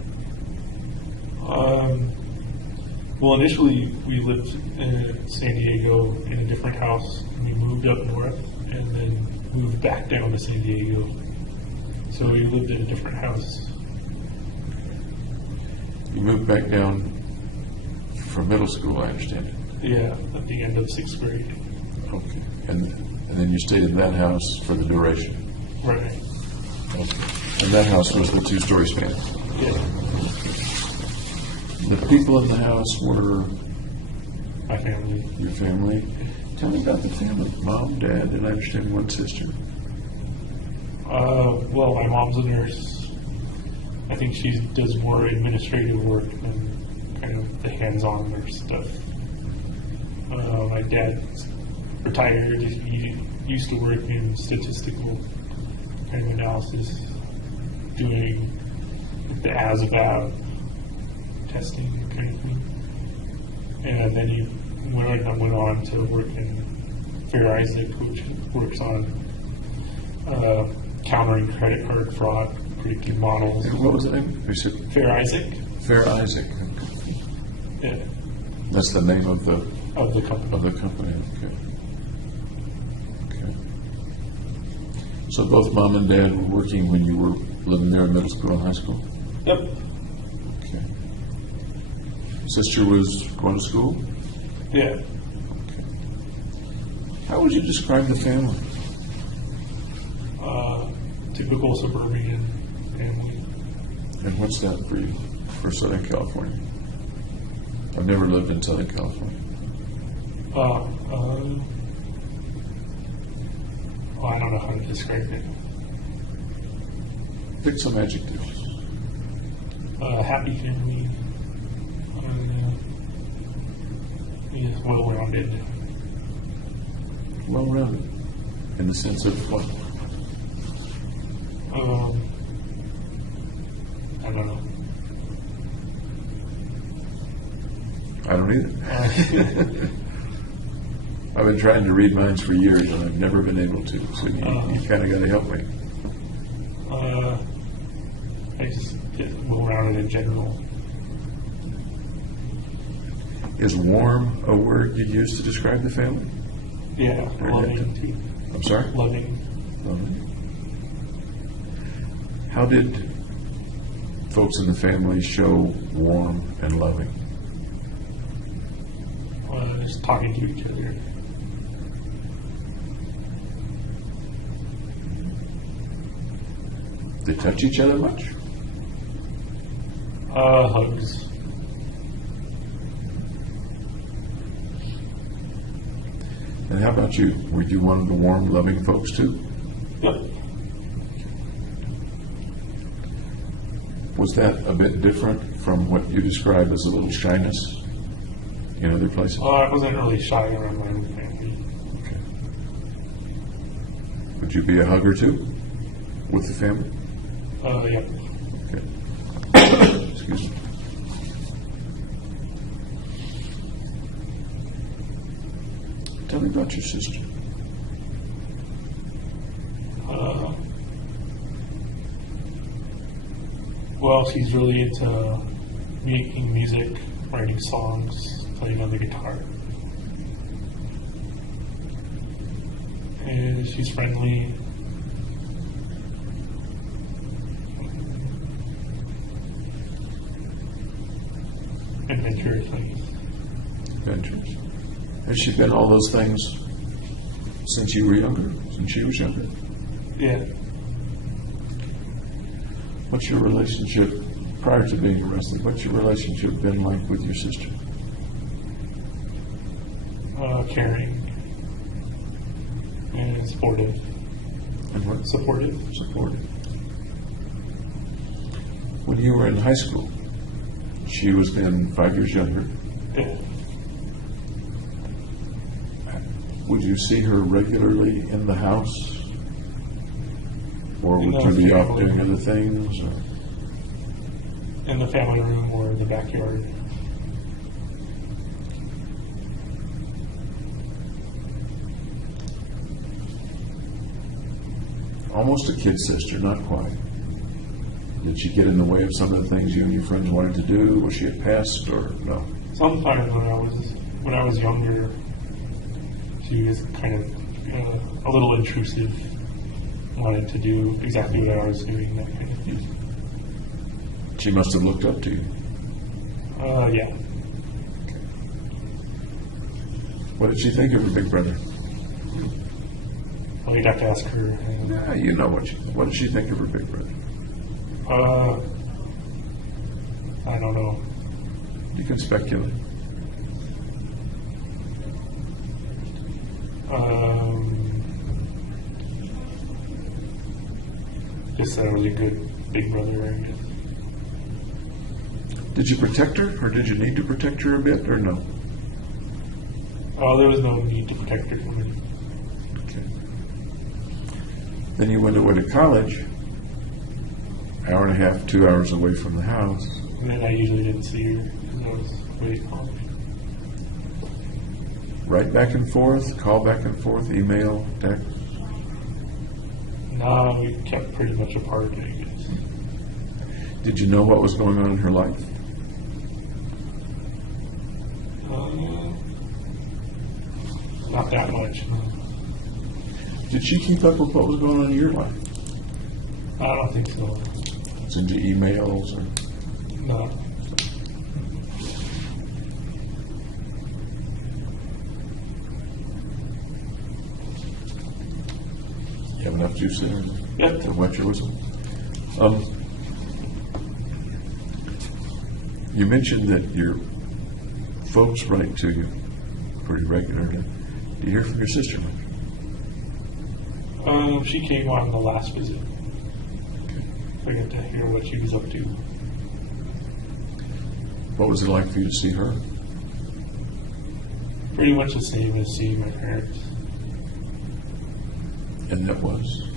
Well, initially we lived in San Diego in a different house. We moved up north and then moved back down to San Diego. So we lived in a different house. You moved back down for middle school, I understand. Yeah, at the end of 6th grade. Okay. And then you stayed in that house for the duration? Right. Okay. And that house was the 2-story span? Yeah. The people in the house were? My family. Your family? Tell me about the family. Mom, Dad, and I understand one sister. Well, my mom's a nurse. I think she does more administrative work than kind of the hands-on nurse stuff. My dad's retired. He used to work in statistical kind of analysis, doing the ASVAB testing kind of thing. And then he went on to work in Fair Isaac, which works on countering credit card fraud, predictive models. And what was the name? You said Fair Isaac. Fair Isaac. Yeah. That's the name of the company. Of the company. Okay. Okay. So both mom and dad were working when you were living there in middle school and high school? Yep. Okay. Sister was going to school? Yeah. Okay. How would you describe the family? Typical suburban family. And what's that for you, for Southern California? I've never lived in Southern California. I don't know how to describe it. Pick some adjectives. Happy family. Yeah, well-rounded. Well-rounded. In the sense of what? I don't know. I don't either. I've been trying to read minds for years, and I've never been able to. So you kind of got to help me. I just get well-rounded in general. Is warm a word you use to describe the family? Yeah, loving too. I'm sorry? Loving. Loving. How did folks in the family show warm and loving? Just talking to each other. They touch each other much? Hugs. And how about you? Were you one of the warm, loving folks too? Yep. Was that a bit different from what you describe as a little shyness in other places? I wasn't really shy around my own family. Okay. Would you be a hugger too with the family? Yep. Okay. Excuse me. Tell me about your sister. Well, she's really into making music, writing songs, playing on the guitar. And she's friendly. Adventurous, I guess. Adventures. Has she been all those things since you were younger? Since she was younger? Yeah. What's your relationship, prior to being arrested, what's your relationship been like with your sister? Caring. And supportive. And what? Supportive. Supportive. When you were in high school, she was then 5 years younger. Yeah. Would you see her regularly in the house? Or would No, you be off family. doing other things? Or? In the family room or in the backyard. Almost a kid sister, not quite. Did she get in the way of some of the things you and your friends wanted to do? Was she a pest or no? Sometimes when I was younger, she was kind of a little intrusive. Wanted to do exactly what I was doing, that kind of thing. She must have looked up to you. Yeah. What did she think of her big brother? Well, you'd have to ask her. Yeah, you know what did she think of her big brother? I don't know. You can speculate. Just that I was a good big brother, I guess. Did you protect her, or did you need to protect her a bit, or no? There was no need to protect her from me. Okay. Then you went away to college, hour and a half, 2 hours away from the house. And then I usually didn't see her because I was away at college. Write back and forth, call back and forth, email, text. No, we kept pretty much apart, I guess. Did you know what was going on in her life? Not that much, no. Did she keep up with what was going on in your life? I don't think so. It's into emails or... No. You have enough juice there Yep. to wet your whistle? You mentioned that your folks write to you pretty regularly. Do you hear from your sister much? She came on the last visit. Okay. I got to hear what she was up to. What was it like for you to see her? Pretty much the same as seeing my parents. And that was?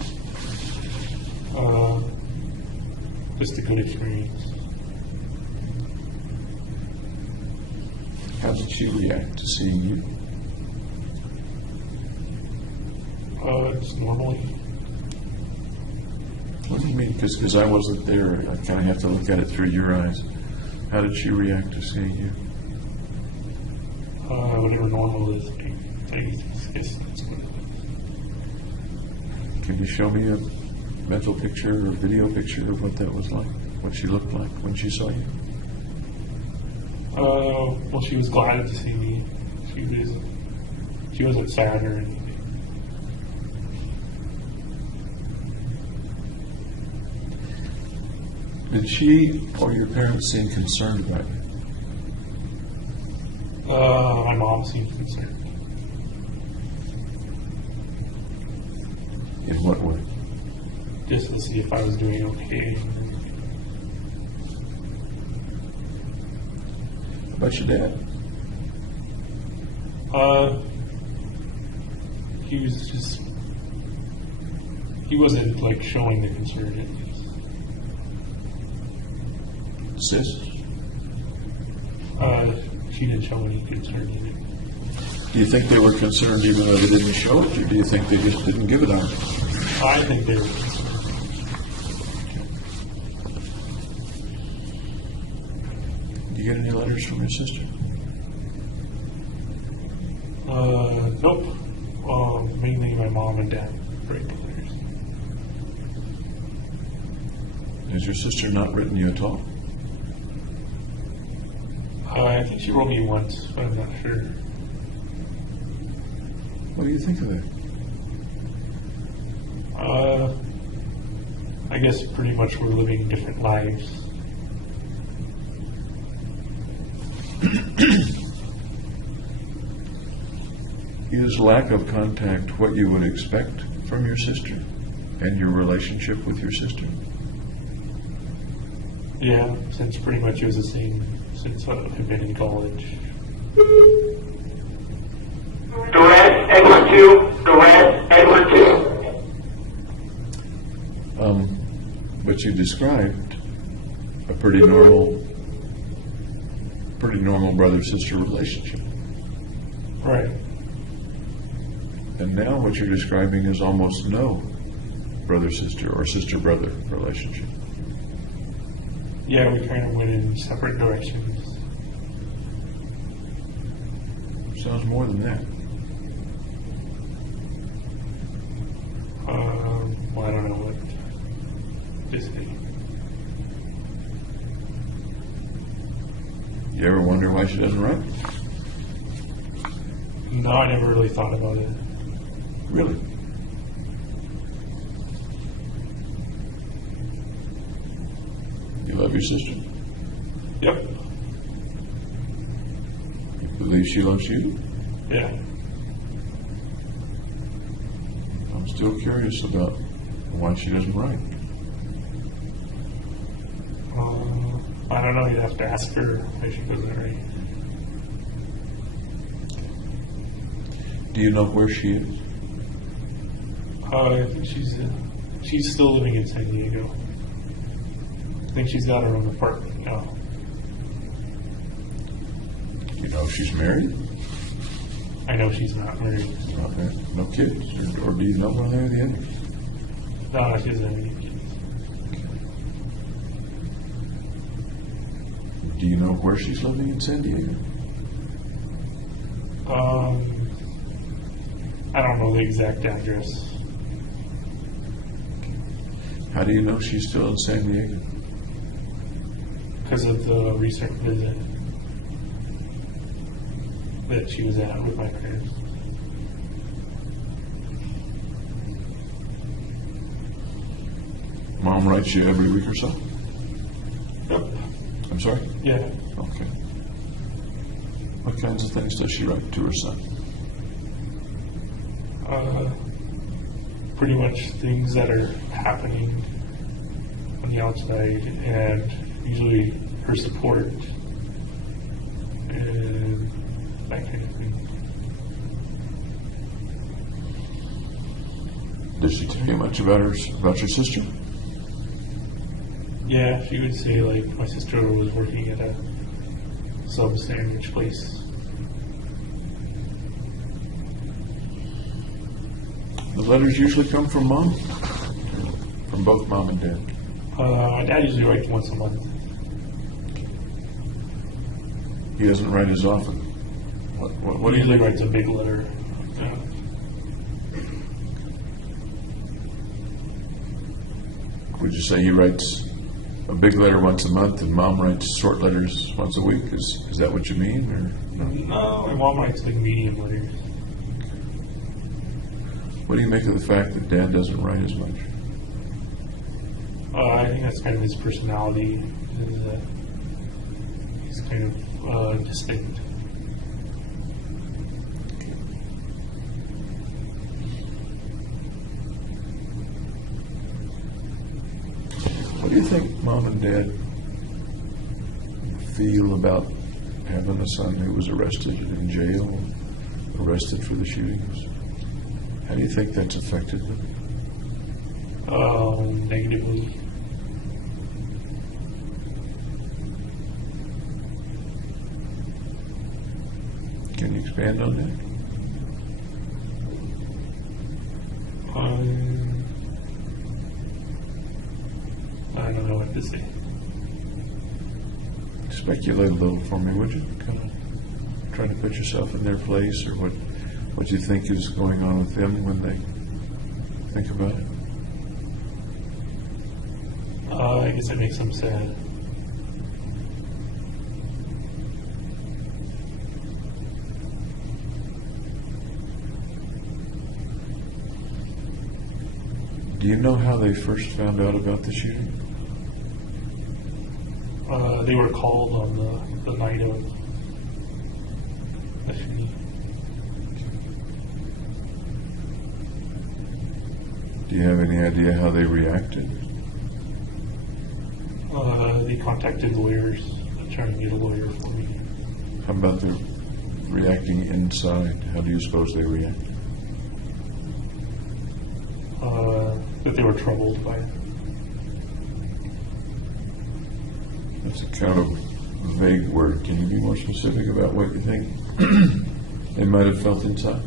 Just a good experience. How did she react to seeing you? Just normally. What do you mean? Because I wasn't there. I kind of have to look at it through your eyes. How did she react to seeing you? Whatever normal is. I guess that's what it is. Can you show me a mental picture or video picture of what that was like? What she looked like when she saw you? Well, she was glad to see me. She wasn't sad or anything. Did she or your parents seem concerned about you? My mom seemed concerned. In what way? Just to see if I was doing okay. How about your dad? He wasn't like showing the concern at least. Sis? She didn't show any concern either. Do you think they were concerned even though they didn't show it, or do you think they just didn't give it on you? I think they were concerned. Do you get any letters from your sister? Nope. Mainly my mom and dad write the letters. Has your sister not written you at all? I think she wrote me once, but I'm not sure. What do you think of that? I guess pretty much we're living different lives. Is lack of contact what you would expect from your sister and your relationship with your sister? Yeah, since pretty much it was the same since I've been in college. Durant, exit 2. Durant, exit 2. But you described a pretty normal brother-sister relationship. Right. And now what you're describing is almost no brother-sister or sister-brother relationship. Yeah, we kind of went in separate directions. Sounds more than that. Well, I don't know what this is. You ever wonder why she doesn't write? No, I never really thought about it. Really? You love your sister? Yep. You believe she loves you? Yeah. I'm still curious about why she doesn't write. I don't know. You'd have to ask her why she doesn't write. Do you know where she is? I think she's still living in San Diego. I think she's got her own apartment now. You know if she's married? I know she's not married. Not married. No kids? Or do you know one way or the other? No, she doesn't have any kids. Do you know where she's living in San Diego? I don't know the exact address. How do you know she's still in San Diego? Because of the recent visit that she was at with my parents. Mom writes you every week or so? Yep. I'm sorry? Yeah. Okay. What kinds of things does she write to her son? Pretty much things that are happening on the outside, and usually her support and that kind of thing. Does she tell you much about your sister? Yeah, she would say like my sister was working at a sub sandwich place. The letters usually come from Mom? From both Mom and Dad? My dad usually writes once a month. He doesn't write as often. What do He you usually think? writes a big letter. Would you say he writes a big letter once a month and Mom writes short letters once a week? Is that what you mean? Or no? No, my mom writes like medium letters. What do you make of the fact that Dad doesn't write as much? I think that's kind of his personality. He's kind of distinct. What do you think Mom and Dad feel about having a son who was arrested in jail, arrested for the shootings? How do you think that's affected them? Negatively. Can you expand on that? I don't know what to say. Speculate a little for me, would you? Kind of trying to put yourself in their place, or what you think is going on with them when they think about it. I guess it makes them sad. Do you know how they first found out about the shooting? They were called on the night of the shooting. Do you have any idea how they reacted? They contacted lawyers, trying to get a lawyer for me. How about their reacting inside? How do you suppose they reacted? That they were troubled by it. That's a kind of vague word. Can you be more specific about what you think they might have felt inside?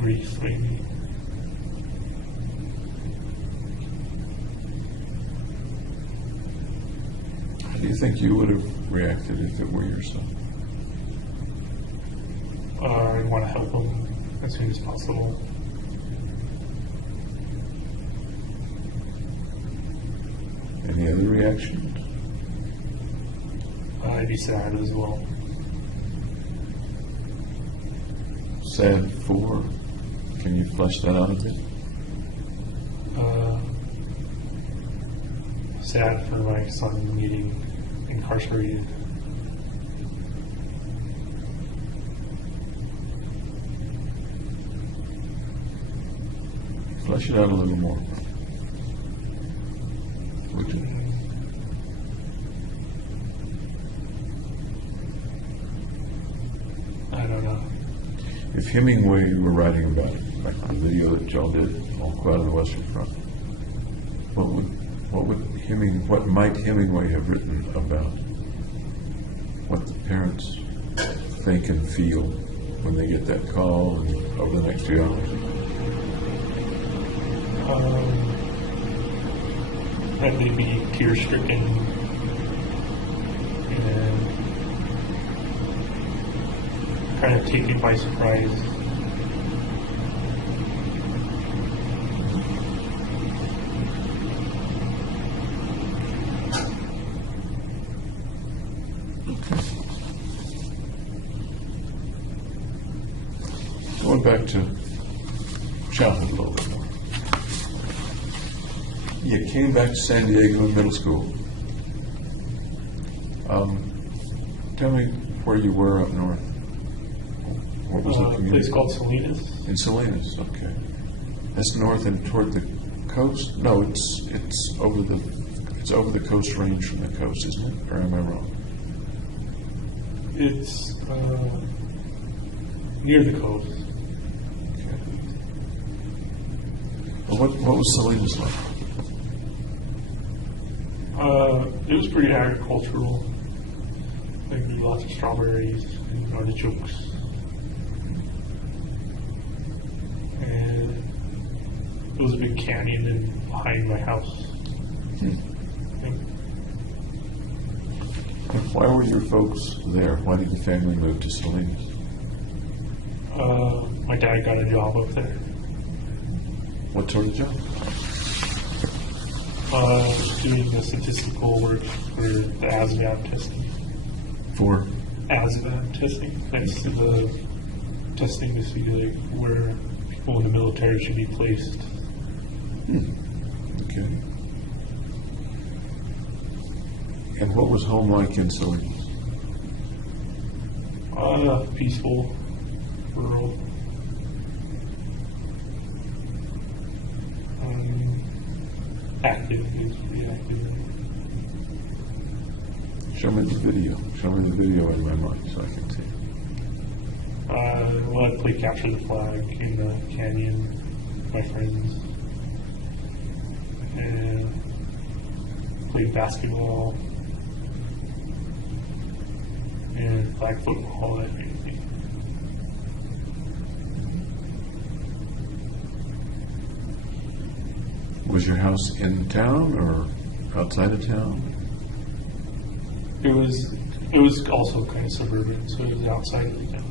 Grief, maybe. How do you think you would have reacted if it were your son? I want to help them as soon as possible. Any other reactions? I'd be sad as well. Sad for? Can you flesh that out a bit? Sad for my son getting incarcerated. Flesh it out a little more. Would you? I don't know. If Hemingway were writing about it, like the video that y'all did on Cloud of the Western Front, what might Hemingway have written about what the parents think and feel when they get that call and over the next few hours? That they'd be tear-stricken and kind of taken by surprise. Going back to childhood a little bit more. You came back to San Diego in middle school. Tell me where you were up north. What was the A community? place called Salinas. In Salinas, okay. That's north and toward the coast? No, it's over the coast range from the coast, isn't it? Or am I wrong? It's near the coast. Okay. Well, what was Salinas like? It was pretty agricultural. There would be lots of strawberries and artichokes. And there was a big canyon behind my house. And, Why were your folks there? Why did the family move to Salinas? my dad got a job up there. What sort of job? Doing the statistical work for the ASVAB testing. For? ASVAB testing. That's the testing to see like where people in the military should be placed. Okay. And what was home like in Salinas? Peaceful, rural. Active. He was pretty active. Show me the video. Show me the video in my mind so I can see. Well, I'd play capture the flag in the canyon with my friends. And played basketball. And flag football, that kind of thing. Was your house in town or outside of town? It was also kind of suburban, so it was outside of the town.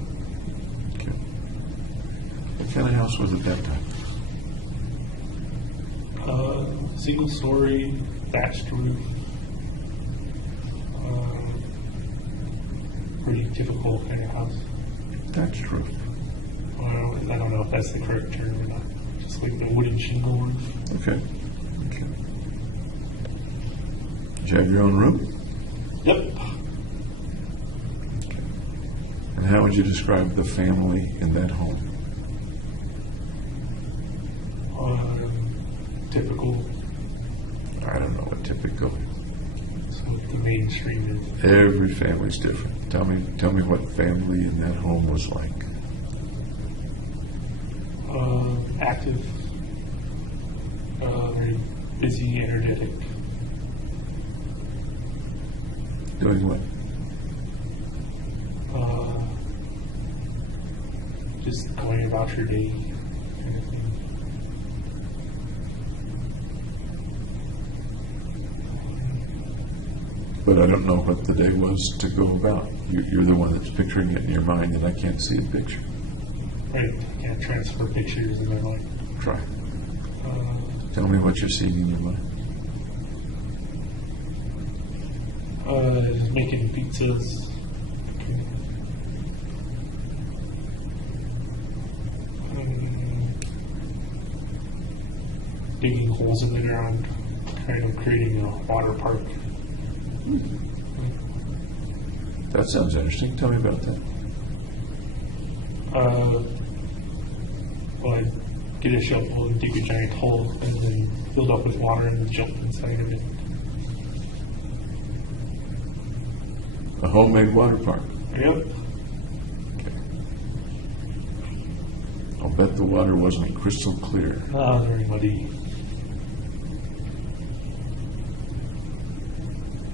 Okay. What kind of house was it that time? Single story, thatched roof. Pretty typical kind of house. Thatched roof. I don't know if that's the correct term or not. Just like the wooden shingle roof. Okay. Okay. Did you have your own room? Yep. And how would you describe the family in that home? Typical. I don't know what typical. So the mainstream is Every family's different. Tell me what family in that home was like. active, very busy, energetic. Doing what? Just going about your day kind of thing. But I don't know what the day was to go about. You're the one that's picturing it in your mind, and I can't see a picture. Right, I can't transfer pictures in my mind. Try. Tell me what you're seeing in your mind. Just making pizzas. Digging holes in the ground, kind of creating a water park. That sounds interesting. Tell me about that. Well, I'd get a shovel and dig a giant hole and then fill it up with water and then jump inside of it. A homemade water park. Yep. Okay. I'll bet the water wasn't crystal clear. Very muddy.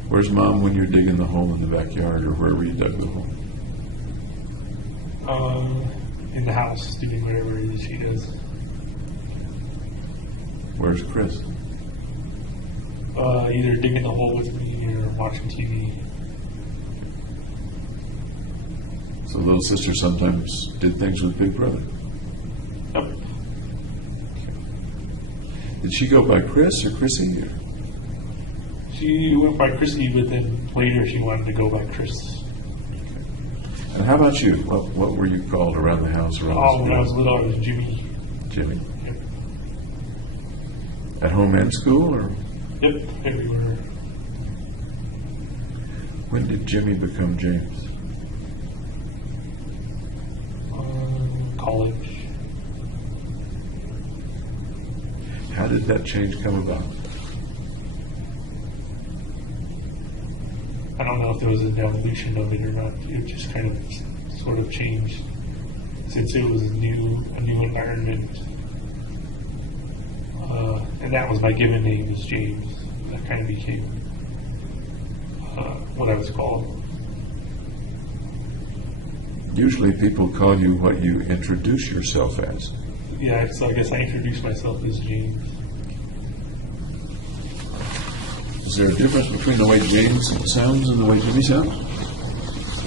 Where's Mom when you're digging the hole in the backyard or wherever you dug the hole? In the house, doing whatever it is she does. Where's Chris? Either digging the hole with me or watching TV. So little sister sometimes did things with Big Brother. Yep. Did she go by Chris or Chrissy? Or? She went by Christy, but then later she wanted to go by Chris. And how about you? What were you called around the house? When I was little, I was Jimmy. Jimmy. Yep. At home and school, or Yep, everywhere. when did Jimmy become James? College. How did that change come about? I don't know if there was an evolution of it or not. It just kind of sort of changed since it was a new environment. And that was my given name is James. That kind of became what I was called. Usually people call you what you introduce yourself as. Yeah, so I guess I introduced myself as James. Is there a difference between the way James sounds and the way Jimmy sounds?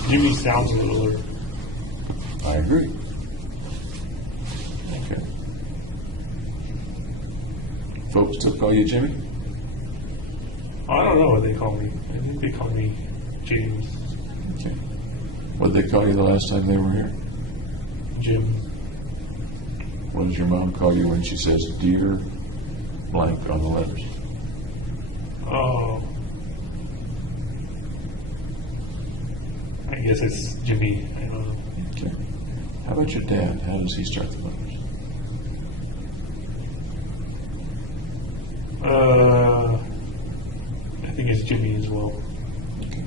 Jimmy sounds a little. I agree. Okay. Folks still call you Jimmy? I don't know what they call me. I think they call me James. Okay. What did they call you the last time they were here? Jim. What does your mom call you when she says dear blank on the letters? Oh. I guess it's Jimmy. I don't know. Okay. How about your dad? How does he start the letters? I think it's Jimmy as well. Okay.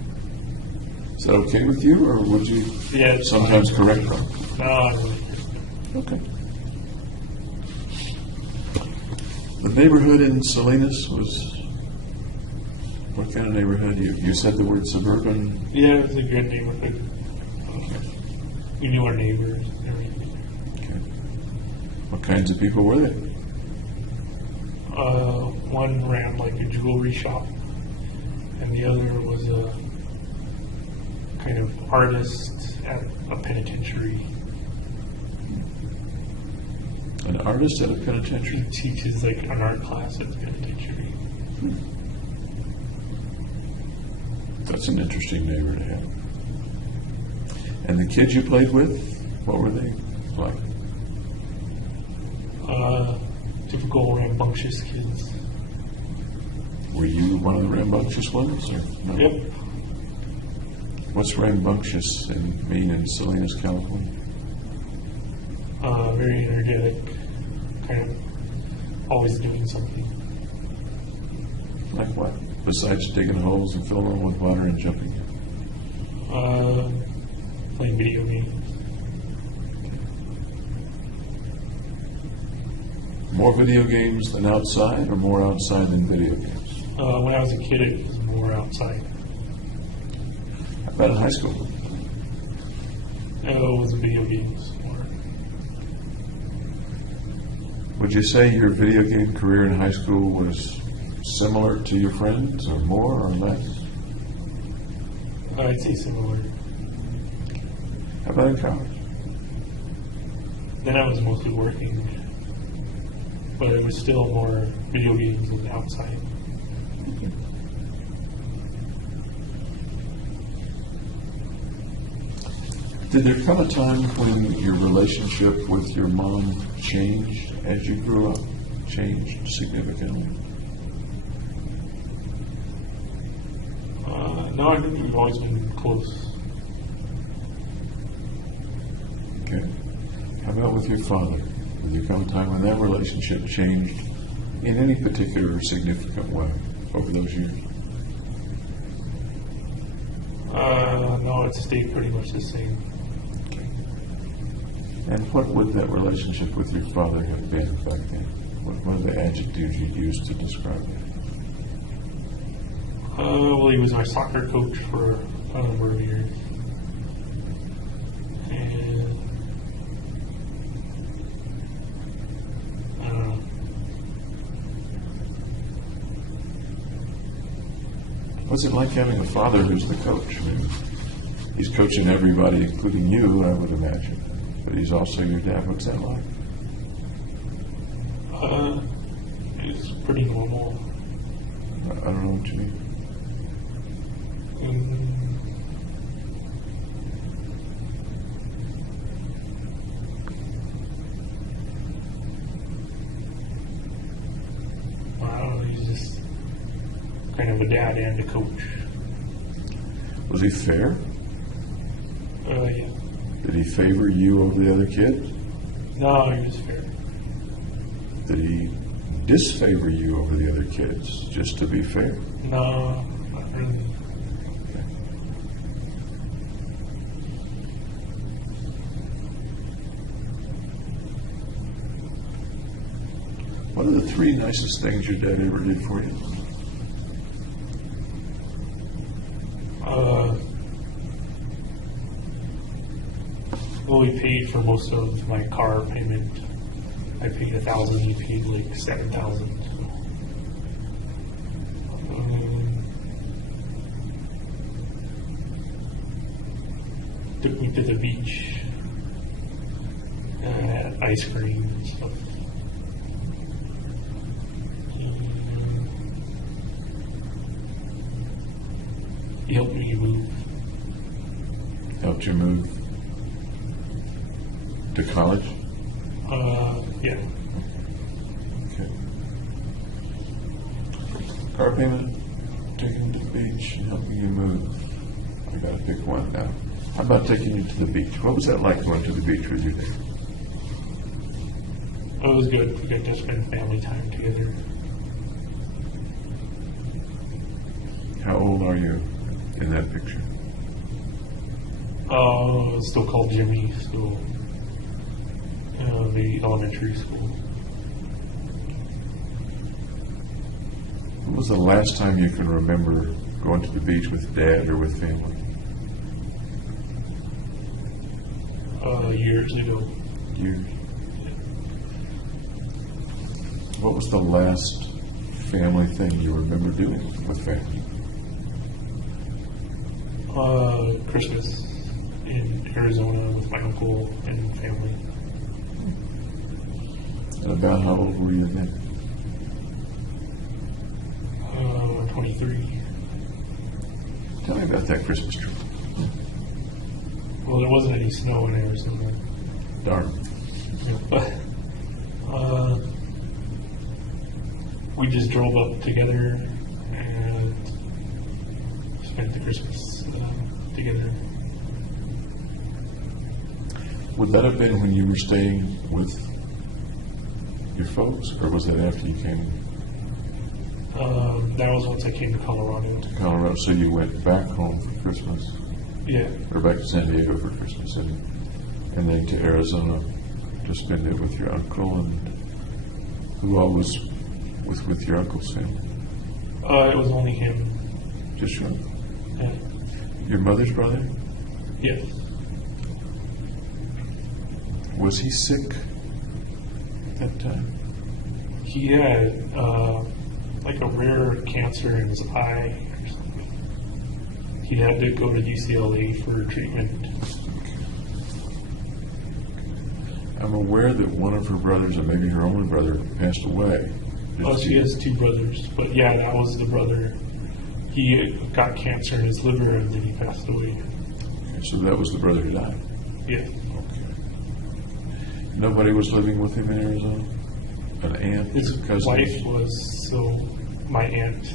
Is that okay with you, or would you Yeah, it's sometimes fine. correct them? No, I don't really. Okay. The neighborhood in Salinas was, what kind of neighborhood? You said the word suburban. Yeah, it was a good neighborhood. We knew our neighbors and everything. Okay. What kinds of people were they? One ran like a jewelry shop, and the other was a kind of artist at a penitentiary. An artist at a penitentiary? He teaches like an art class at the penitentiary. That's an interesting neighbor to have. And the kids you played with, what were they like? Typical rambunctious kids. Were you one of the rambunctious ones? Or no? Yep. What's rambunctious mean in Salinas, California? Very energetic, kind of always doing something. Like what? Besides digging holes and filling them with water and jumping in? Playing video games. More video games than outside, or more outside than video games? When I was a kid, it was more outside. How about in high school? It was video games more. Would you say your video game career in high school was similar to your friends, or more or less? I'd say similar. How about in college? Then I was mostly working, but it was still more video games than outside. Did there come a time when your relationship with your mom changed as you grew up? Changed significantly? No, I think we've always been close. Okay. How about with your father? Did there come a time when that relationship changed in any particular significant way over those years? No, it stayed pretty much the same. And what would that relationship with your father have been back then? What are the adjectives you'd use to describe it? Well, he was my soccer coach for a number of years. And What's it like having a father who's the coach? I mean, he's coaching everybody, including you, I would imagine. But he's also your dad. What's that like? It's pretty normal. I don't know what you mean. I don't know, he's just kind of a dad and a coach. Was he fair? Yeah. Did he favor you over the other kids? No, he was fair. Did he disfavor you over the other kids, just to be fair? No, not really. What are the 3 nicest things your dad ever did for you? Well, he paid for most of my car payment. I paid $1,000. He paid like $7,000. Took me to the beach. Had ice cream and stuff. He helped me move. Helped you move to college? Yeah. Okay. Car payment, taking you to the beach, and helping you move. I gotta pick one now. How about taking you to the beach? What was that like going to the beach with your dad? It was good. We got to spend family time together. How old are you in that picture? Still called Jimmy, still the elementary school. When was the last time you can remember going to the beach with dad or with family? Years ago. Years. What was the last family thing you remember doing with family? Christmas in Arizona with my uncle and family. And about how old were you then? 23. Tell me about that Christmas trip. Well, there wasn't any snow in Arizona. Darn. But we just drove up together and spent the Christmas together. Would that have been when you were staying with your folks, or was that after you came That was once I came to Colorado. to Colorado? So you went back home for Christmas, Yeah. or back to San Diego for Christmas, and then to Arizona to spend it with your uncle, and who all was with your uncle's family? It was only him. Just your uncle? Yeah. Your mother's brother? Yes. Was he sick at that time? He had like a rare cancer in his eye or something. He had to go to UCLA for treatment. I'm aware that one of her brothers, or maybe her only brother, passed away. She has 2 brothers, but yeah, that was the brother. He got cancer in his liver and then he passed away. Okay, so that was the brother who died? Yeah. Okay. Nobody was living with him in Arizona? An aunt? His cousin? wife was, so my aunt,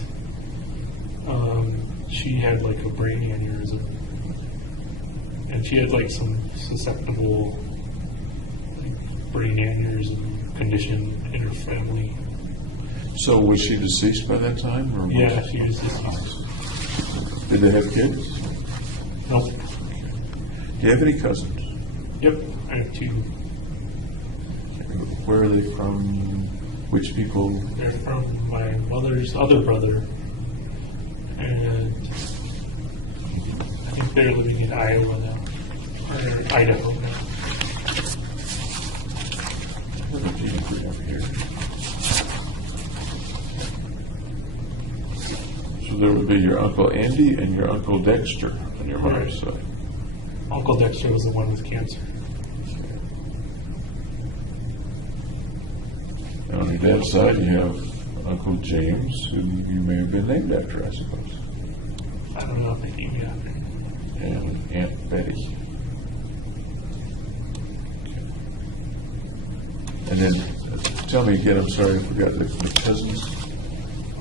she had like a brain aneurysm. And she had like some susceptible like, brain aneurysm condition in her family. So was she deceased by that time? Or Yeah, she was deceased. Did they have kids? Nope. Do you have any cousins? Yep, I have 2. Where are they from? Which people? They're from my mother's other brother. And I think they're living in Iowa now. Or Idaho now. Where are they over here? So there would be your Uncle Andy and your Uncle Dexter on your mother's side. Uncle Dexter was the one with cancer. And on your dad's side, you have Uncle James, who you may have been named after, I suppose. I don't know if they named me after. And Aunt Betty. And then, tell me again, I'm sorry, I forgot the cousins.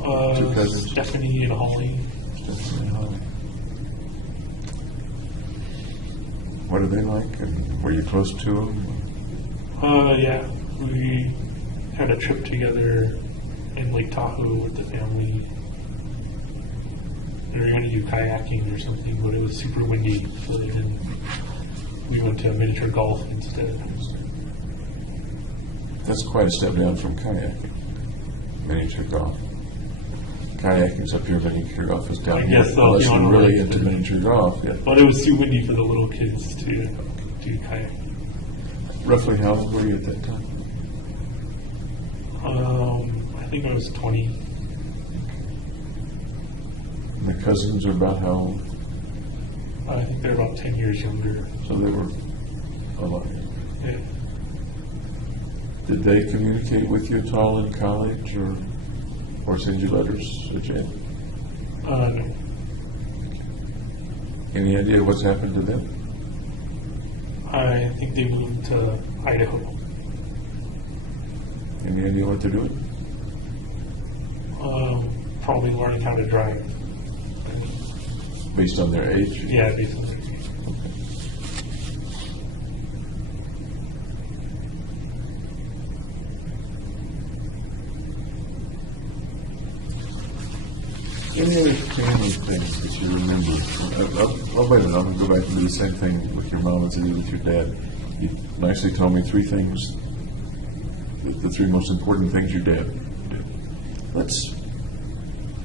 Two cousins. Stephanie and Holly. What are they like? And were you close to them? Yeah. We had a trip together in Lake Tahoe with the family. We were going to do kayaking or something, but it was super windy, so they didn't. We went to miniature golf instead. That's quite a step down from kayaking. Miniature golf. Kayaking's up here, miniature golf is down I here. guess so, Unless if you you're wanna really like into the- miniature golf, yeah. But it was too windy for the little kids to do kayaking. Roughly how old were you at that time? I think I was 20. And the cousins are about how old? I think they're about 10 years younger. So they were a lot. Yeah. Did they communicate with you at all in college or send you letters at jail? No. Any idea what's happened to them? I think they moved to Idaho. Any idea what they're doing? Probably learning how to drive. Based on their age? Yeah, basically. Any other family things that you remember? Oh, wait a minute, I'm going to go back and do the same thing with your mom as I did with your dad. You nicely told me three things, the three most important things your dad did. Let's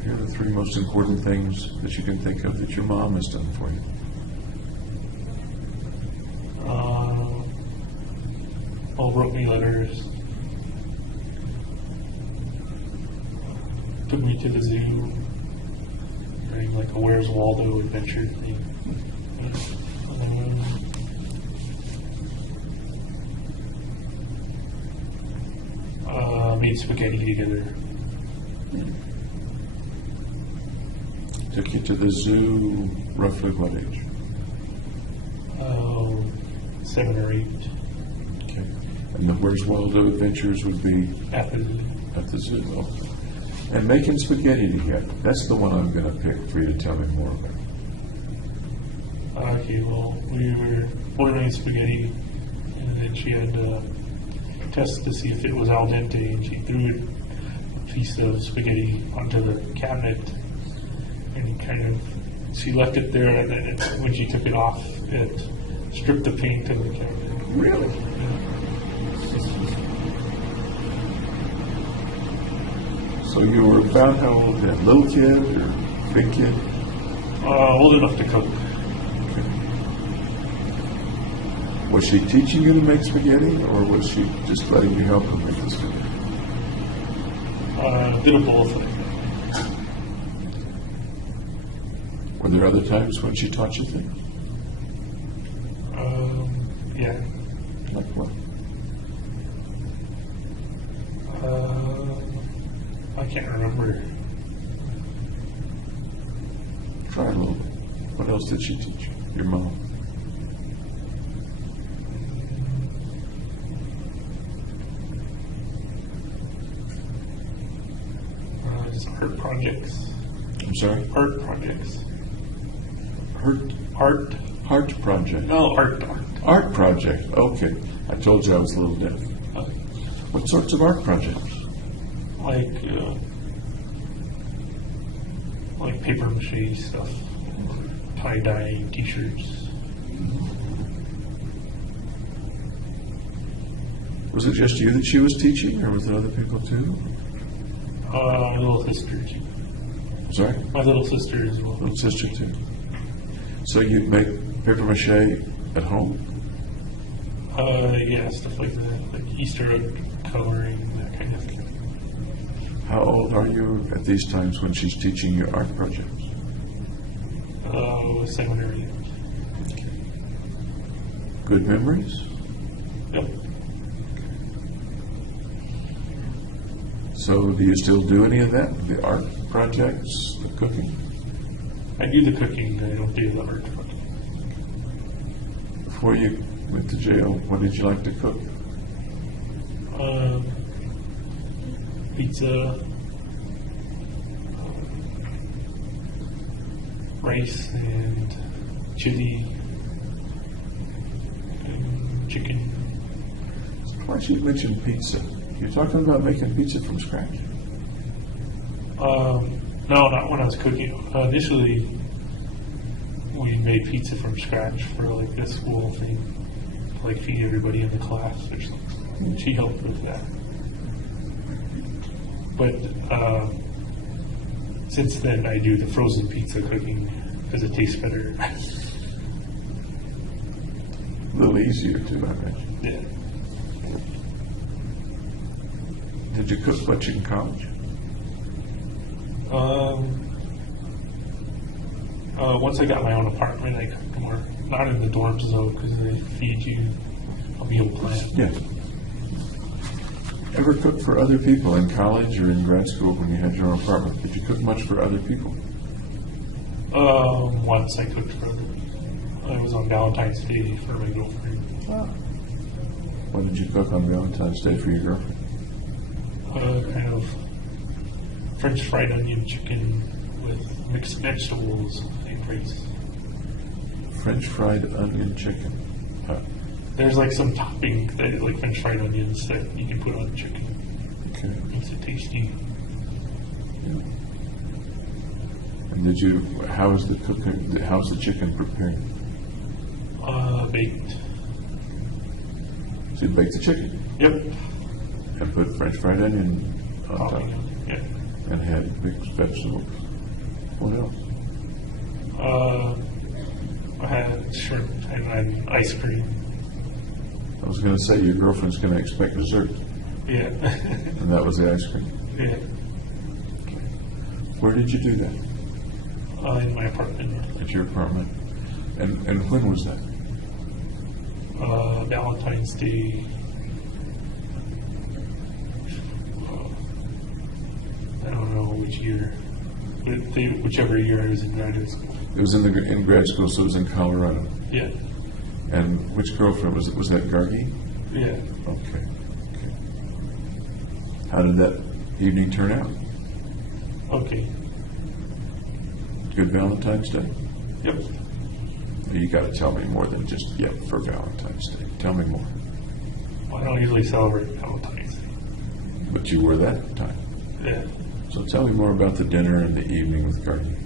hear the three most important things that you can think of that your mom has done for you. Wrote me letters. Took me to the zoo. During like a Where's Waldo adventure thing. Made spaghetti together. Took you to the zoo, roughly what age? 7 or 8 Okay. And the Where's Waldo adventures would be after the at the zoo. Okay. And making spaghetti together. That's the one I'm going to pick for you to tell me more about. Okay, well, we were boiling spaghetti, and then she had to test to see if it was al dente, and she threw a piece of spaghetti onto the cabinet, and she left it there, and then when she took it off, it stripped the paint of the cabinet. Really? So you were about how old then? Little kid or big kid? Old enough to cook. Was she teaching you to make spaghetti, or was she just letting you help her make the spaghetti? Bit of both. Were there other times when she taught you things? Yeah. Like what? I can't remember. Try a little bit. What else did she teach you? Your mom? Just art projects. I'm sorry? Art projects. Heart project. No, art. Art project. Okay. I told you I was a little deaf. What sorts of art projects? Like paper mache stuff, tie dye T-shirts. Was it just you that she was teaching, or was there other people too? My little sister too. Sorry? My little sister as well. Little sister too. So you make paper mache at home? Yeah, stuff like that, like Easter egg coloring, that kind of thing. How old are you at these times when she's teaching you art projects? 7 or 8. Good memories? Yep. So do you still do any of that? The art projects, the cooking? I do the cooking, I don't do the art cooking. Before you went to jail, what did you like to cook? Pizza, rice and chili, and chicken. Why don't you mention pizza? You're talking about making pizza from scratch? No, not when I was cooking. Initially, we made pizza from scratch for like this school thing, to, like feed everybody in the class or something. She helped with that. But since then, I do the frozen pizza cooking because it tastes better. A little easier too, I imagine. Yeah. Did you cook much in college? Once I got my own apartment, I cooked more. Not in the dorms though, because they feed you a meal plan. Yeah. Ever cook for other people in college or in grad school when you had your own apartment? Did you cook much for other people? Once I cooked for others. I was on Valentine's Day for my girlfriend. What did you cook on Valentine's Day for your girlfriend? Kind of French fried onion chicken with mixed vegetables and rice. French fried onion chicken. There's like some topping, that, like French fried onions that you can put on chicken. Okay. Makes it tasty. And how's the chicken prepared? Baked. So you bake the chicken Yep. and put French fried onion on top Topping. Yeah. and had mixed vegetables. What else? I had shrimp and ice cream. I was going to say your girlfriend's going to expect dessert, Yeah. and that was the ice cream. Yeah. Where did you do that? In my apartment. At your apartment. And when was that? Valentine's Day. I don't know which year. Whichever year I was in graduate school. It was in grad school, so it was in Colorado. Yeah. And which girlfriend was it? Was that Gargi? Yeah. Okay. How did that evening turn out? Okay. Good Valentine's Day? Yep. You got to tell me more than just yep for Valentine's Day. Tell me more. Well, I don't usually celebrate Valentine's Day. But you were that time. Yeah. So tell me more about the dinner and the evening with Gargi.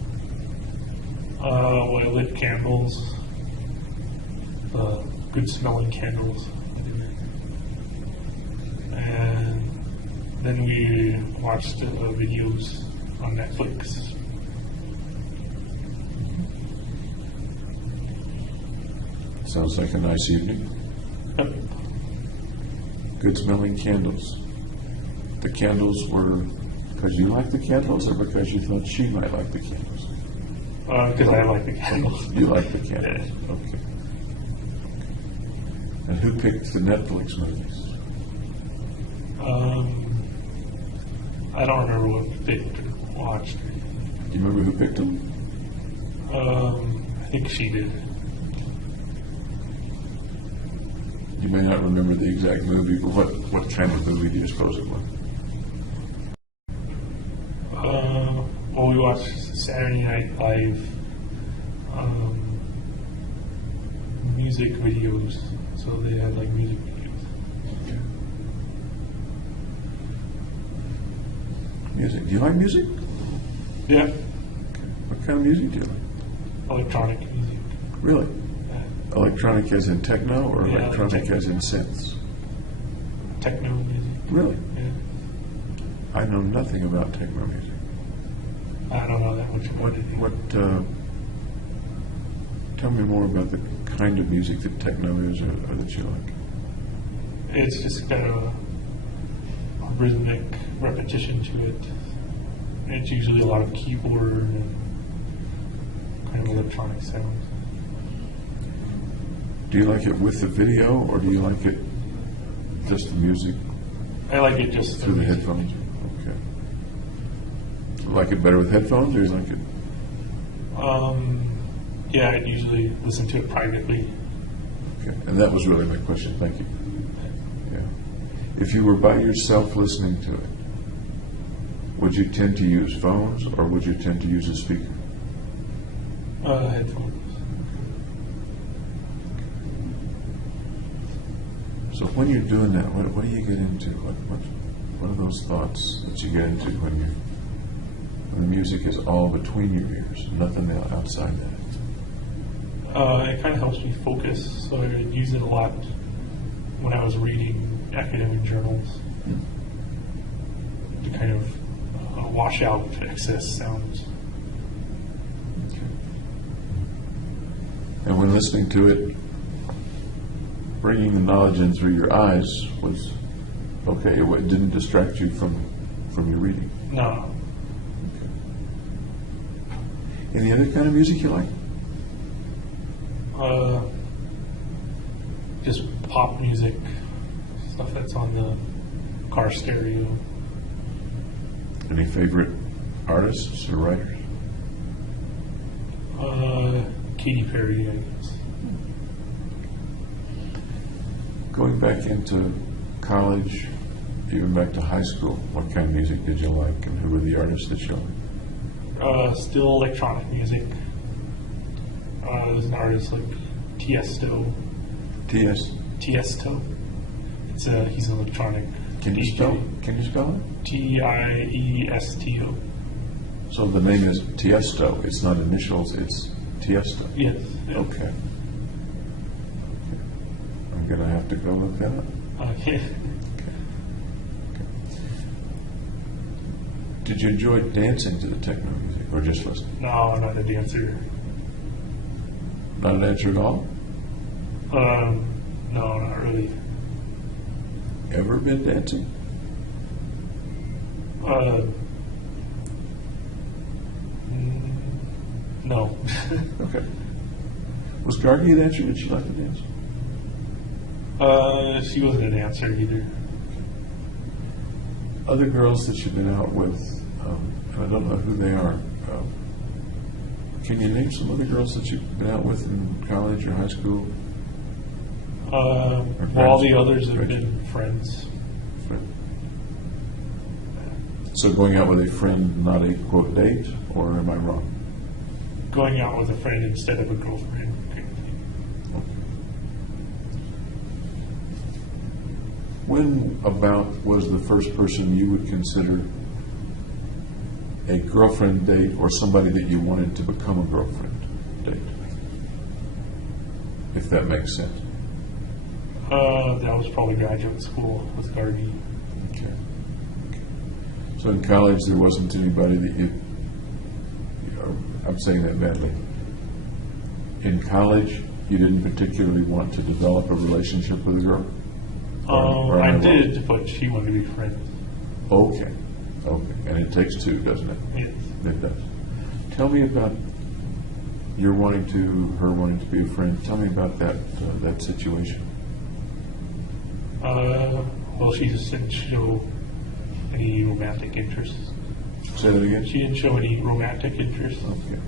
Well, I lit candles. Good smelling candles. And then we watched videos on Netflix. Sounds like a nice evening. Yep. Good smelling candles. The candles were because you liked the candles or because you thought she might like the candles? Because I like the candles. You like the candles. Yeah. Okay. And who picked the Netflix movies? I don't remember what they watched. Do you remember who picked them? I think she did. You may not remember the exact movie, but what kind of movie do you suppose it was? Well, we watched Saturday Night Live music videos. So they had like music videos. Music. Do you like music? Yeah. What kind of music do you like? Electronic music. Really? Yeah. Electronic as in techno or Yeah, electronic techno. as in synths? Techno music. Really? Yeah. I know nothing about techno music. I don't know that much about it. Tell me more about the kind of music that techno is or that you like. It's just kind of rhythmic repetition to it. And it's usually a lot of keyboard and kind of electronic sounds. Do you like it with the video, or do you like it just the music I like it just through the headphones? Okay. Like it better with headphones, or you like it? Yeah, I usually listen to it privately. Okay. And that was really my question. Thank you. Yeah. If you were by yourself listening to it, would you tend to use phones, or would you tend to use a speaker? Headphones. So when you're doing that, what do you get into? What are those thoughts that you get into when the music is all between your ears, nothing outside that? It kind of helps me focus, so I would use it a lot when I was reading academic journals to kind of wash out excess sounds. Okay. And when listening to it, bringing the knowledge in through your eyes was okay. It didn't distract you from your reading. No. Okay. Any other kind of music you like? Just pop music, stuff that's on the car stereo. Any favorite artists or writers? Katy Perry, I guess. Going back into college, even back to high school, what kind of music did you like, and who were the artists that you liked? Still electronic music. There's an artist like Tiesto. Tiesto. He's an electronic. Can you DJ. spell it? Tiesto. So the name is Tiesto. It's not initials. It's Tiesto. Yes. Yeah. Okay. I'm gonna have to go look that up. Okay. Did you enjoy dancing to the techno music, or just listening? No, I'm not a dancer. Not a dancer at all? No, not really. Ever been dancing? No. Okay. Was Gargi a dancer? Did she like to dance? She wasn't a dancer either. Other girls that you've been out with, and I don't know who they are. Can you name some other girls that you've been out with in college or high school? All the others have been friends. So going out with a friend, not a quote date, or am I wrong? Going out with a friend instead of a girlfriend. When about was the first person you would consider a girlfriend date, or somebody that you wanted to become a girlfriend date? If that makes sense. That was probably graduate school with Gargi. Okay. So in college, there wasn't anybody that I'm saying that badly. In college, you didn't particularly want to develop a relationship with a girl? I did, but she wanted to be friends. Okay. And it takes two, doesn't it? Yes. It does. Tell me about her wanting to be a friend. Tell me about that situation. Well, she just didn't show any romantic interest. Say that again? She didn't show any romantic interest. Okay.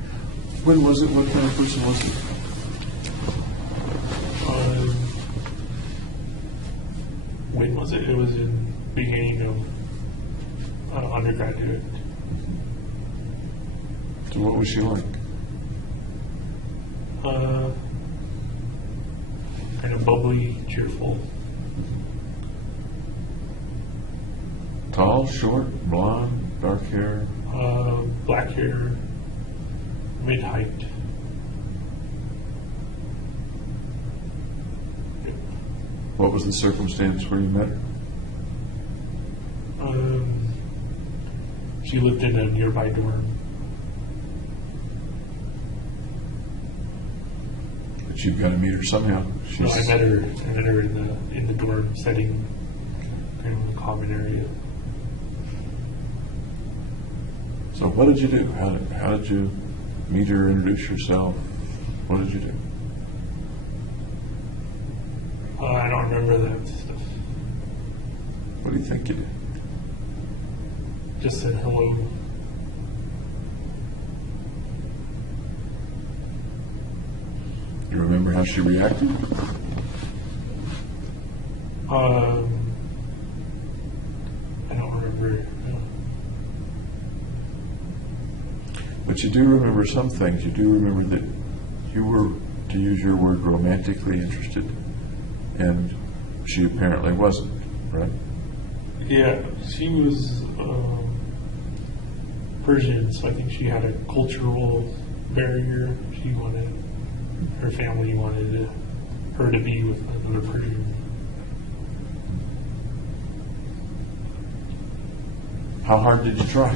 When was it? What kind of person was it? When was it? It was in beginning of undergraduate. So what was she like? Kind of bubbly, cheerful. Tall, short, blonde, dark hair? Black hair, mid-height. What was the circumstance where you met her? She lived in a nearby dorm. But you've got to meet her somehow. I met her in the dorm setting, kind of in the common area. So what did you do? How did you meet her, introduce yourself? What did you do? I don't remember that stuff. What do you think you did? Just said hello. You remember how she reacted? I don't remember. But you do remember some things. You do remember that you were, to use your word, romantically interested, and she apparently wasn't, right? Yeah, she was Persian, so I think she had a cultural barrier. Her family wanted her to be with another Persian. How hard did you try?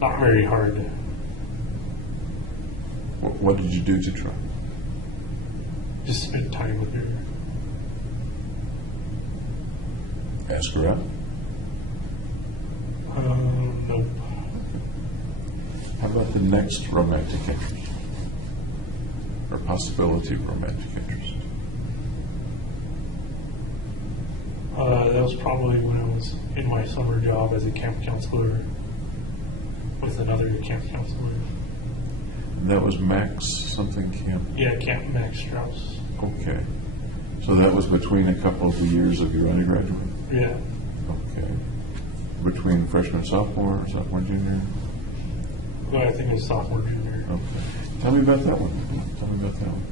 Not very hard. What did you do to try? Just spend time with her. Ask her out? Nope. How about the next romantic interest? Or possibility of romantic interest? That was probably when I was in my summer job as a camp counselor with another camp counselor. And that was Max something camp? Yeah, Camp Max Strauss. Okay. So that was between a couple of the years of your undergraduate? Yeah. Okay. Between freshman, sophomore, junior? Well, I think it was sophomore, junior. Okay. Tell me about that one. Tell me about that one.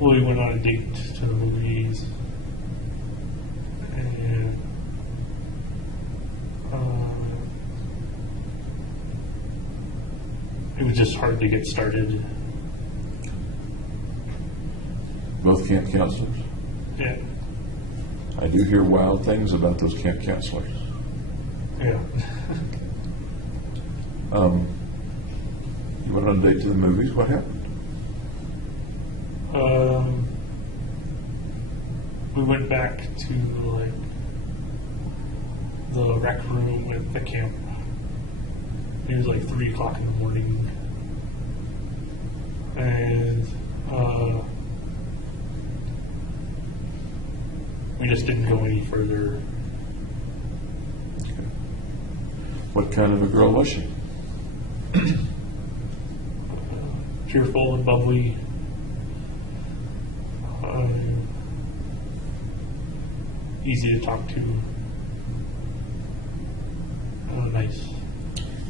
Well, we went on a date to the movies, and it was just hard to get started. Both camp counselors? Yeah. I do hear wild things about those camp counselors. Yeah. You went on a date to the movies. What happened? We went back to the rec room at the camp. It was 3 o'clock in the morning, and we just didn't go any further. Okay. What kind of a girl was she? Cheerful and bubbly. Easy to talk to. Nice.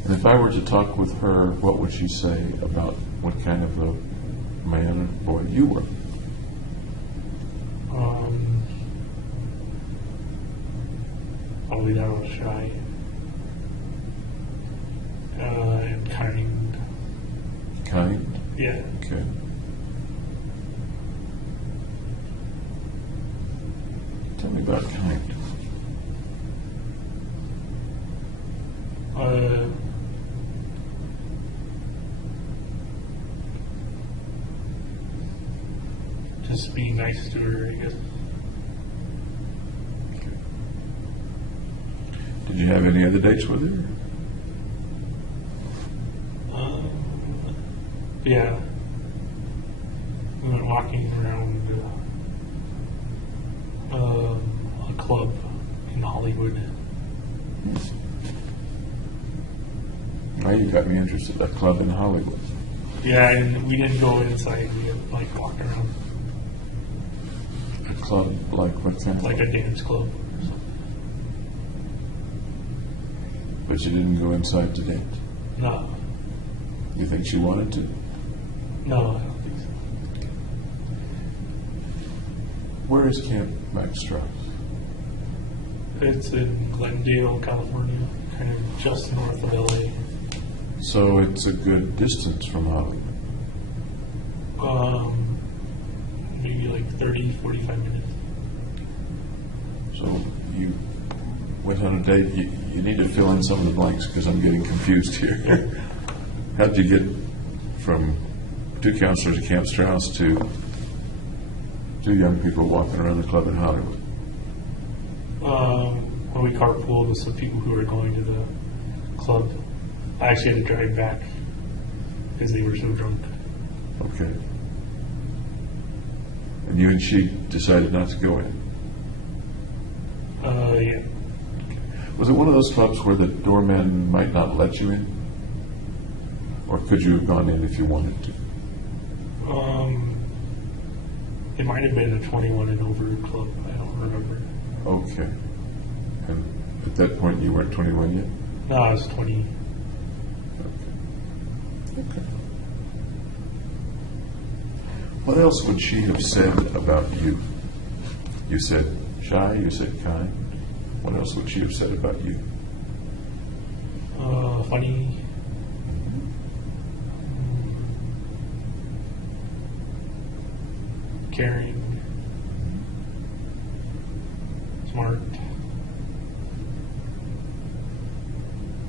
And if I were to talk with her, what would she say about what kind of a man or boy you were? Probably that I was shy. And kind. Kind? Yeah. Okay. Tell me about kind. Just being nice to her, I guess. Okay. Did you have any other dates with her? Yeah. We went walking around a club in Hollywood. Now you got me interested. A club in Hollywood. Yeah, and we didn't go inside. We walked around. A club like what kind? Like a dance club or something. But you didn't go inside to date. No. You think she wanted to? No, I don't think so. Where is Camp Max Strauss? It's in Glendale, California, kind of just north of LA. So it's a good distance from Hollywood. Maybe 30, 45 minutes. So you went on a date. You need to fill in some of the blanks because I'm getting confused here. How'd you get from two counselors at Camp Strauss to two young people walking around the club in Hollywood? When we carpooled with some people who were going to the club, I actually had to drive back because they were so drunk. Okay. And you and she decided not to go in? Yeah. Was it one of those clubs where the doorman might not let you in? Or could you have gone in if you wanted to? It might have been a 21 and over club. I don't remember. Okay. And at that point, you weren't 21 yet? No, I was 20. Okay. What else would she have said about you? You said shy, you said kind. What else would she have said about you? Funny. Caring. Smart.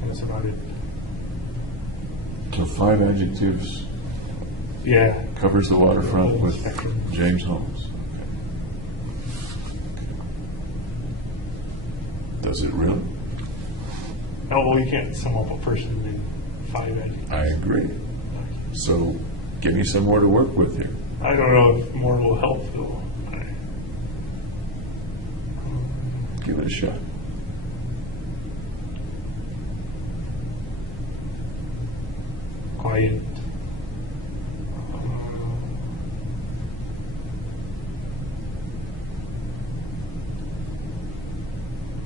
That's about it. So 5 adjectives Yeah. covers the waterfront with Spectrum. James Holmes. Does it really? Oh, well, you can't sum up a person in 5 adjectives. I agree. So give me some more to work with here. I don't know if more will help, though. Give it a shot. Quiet.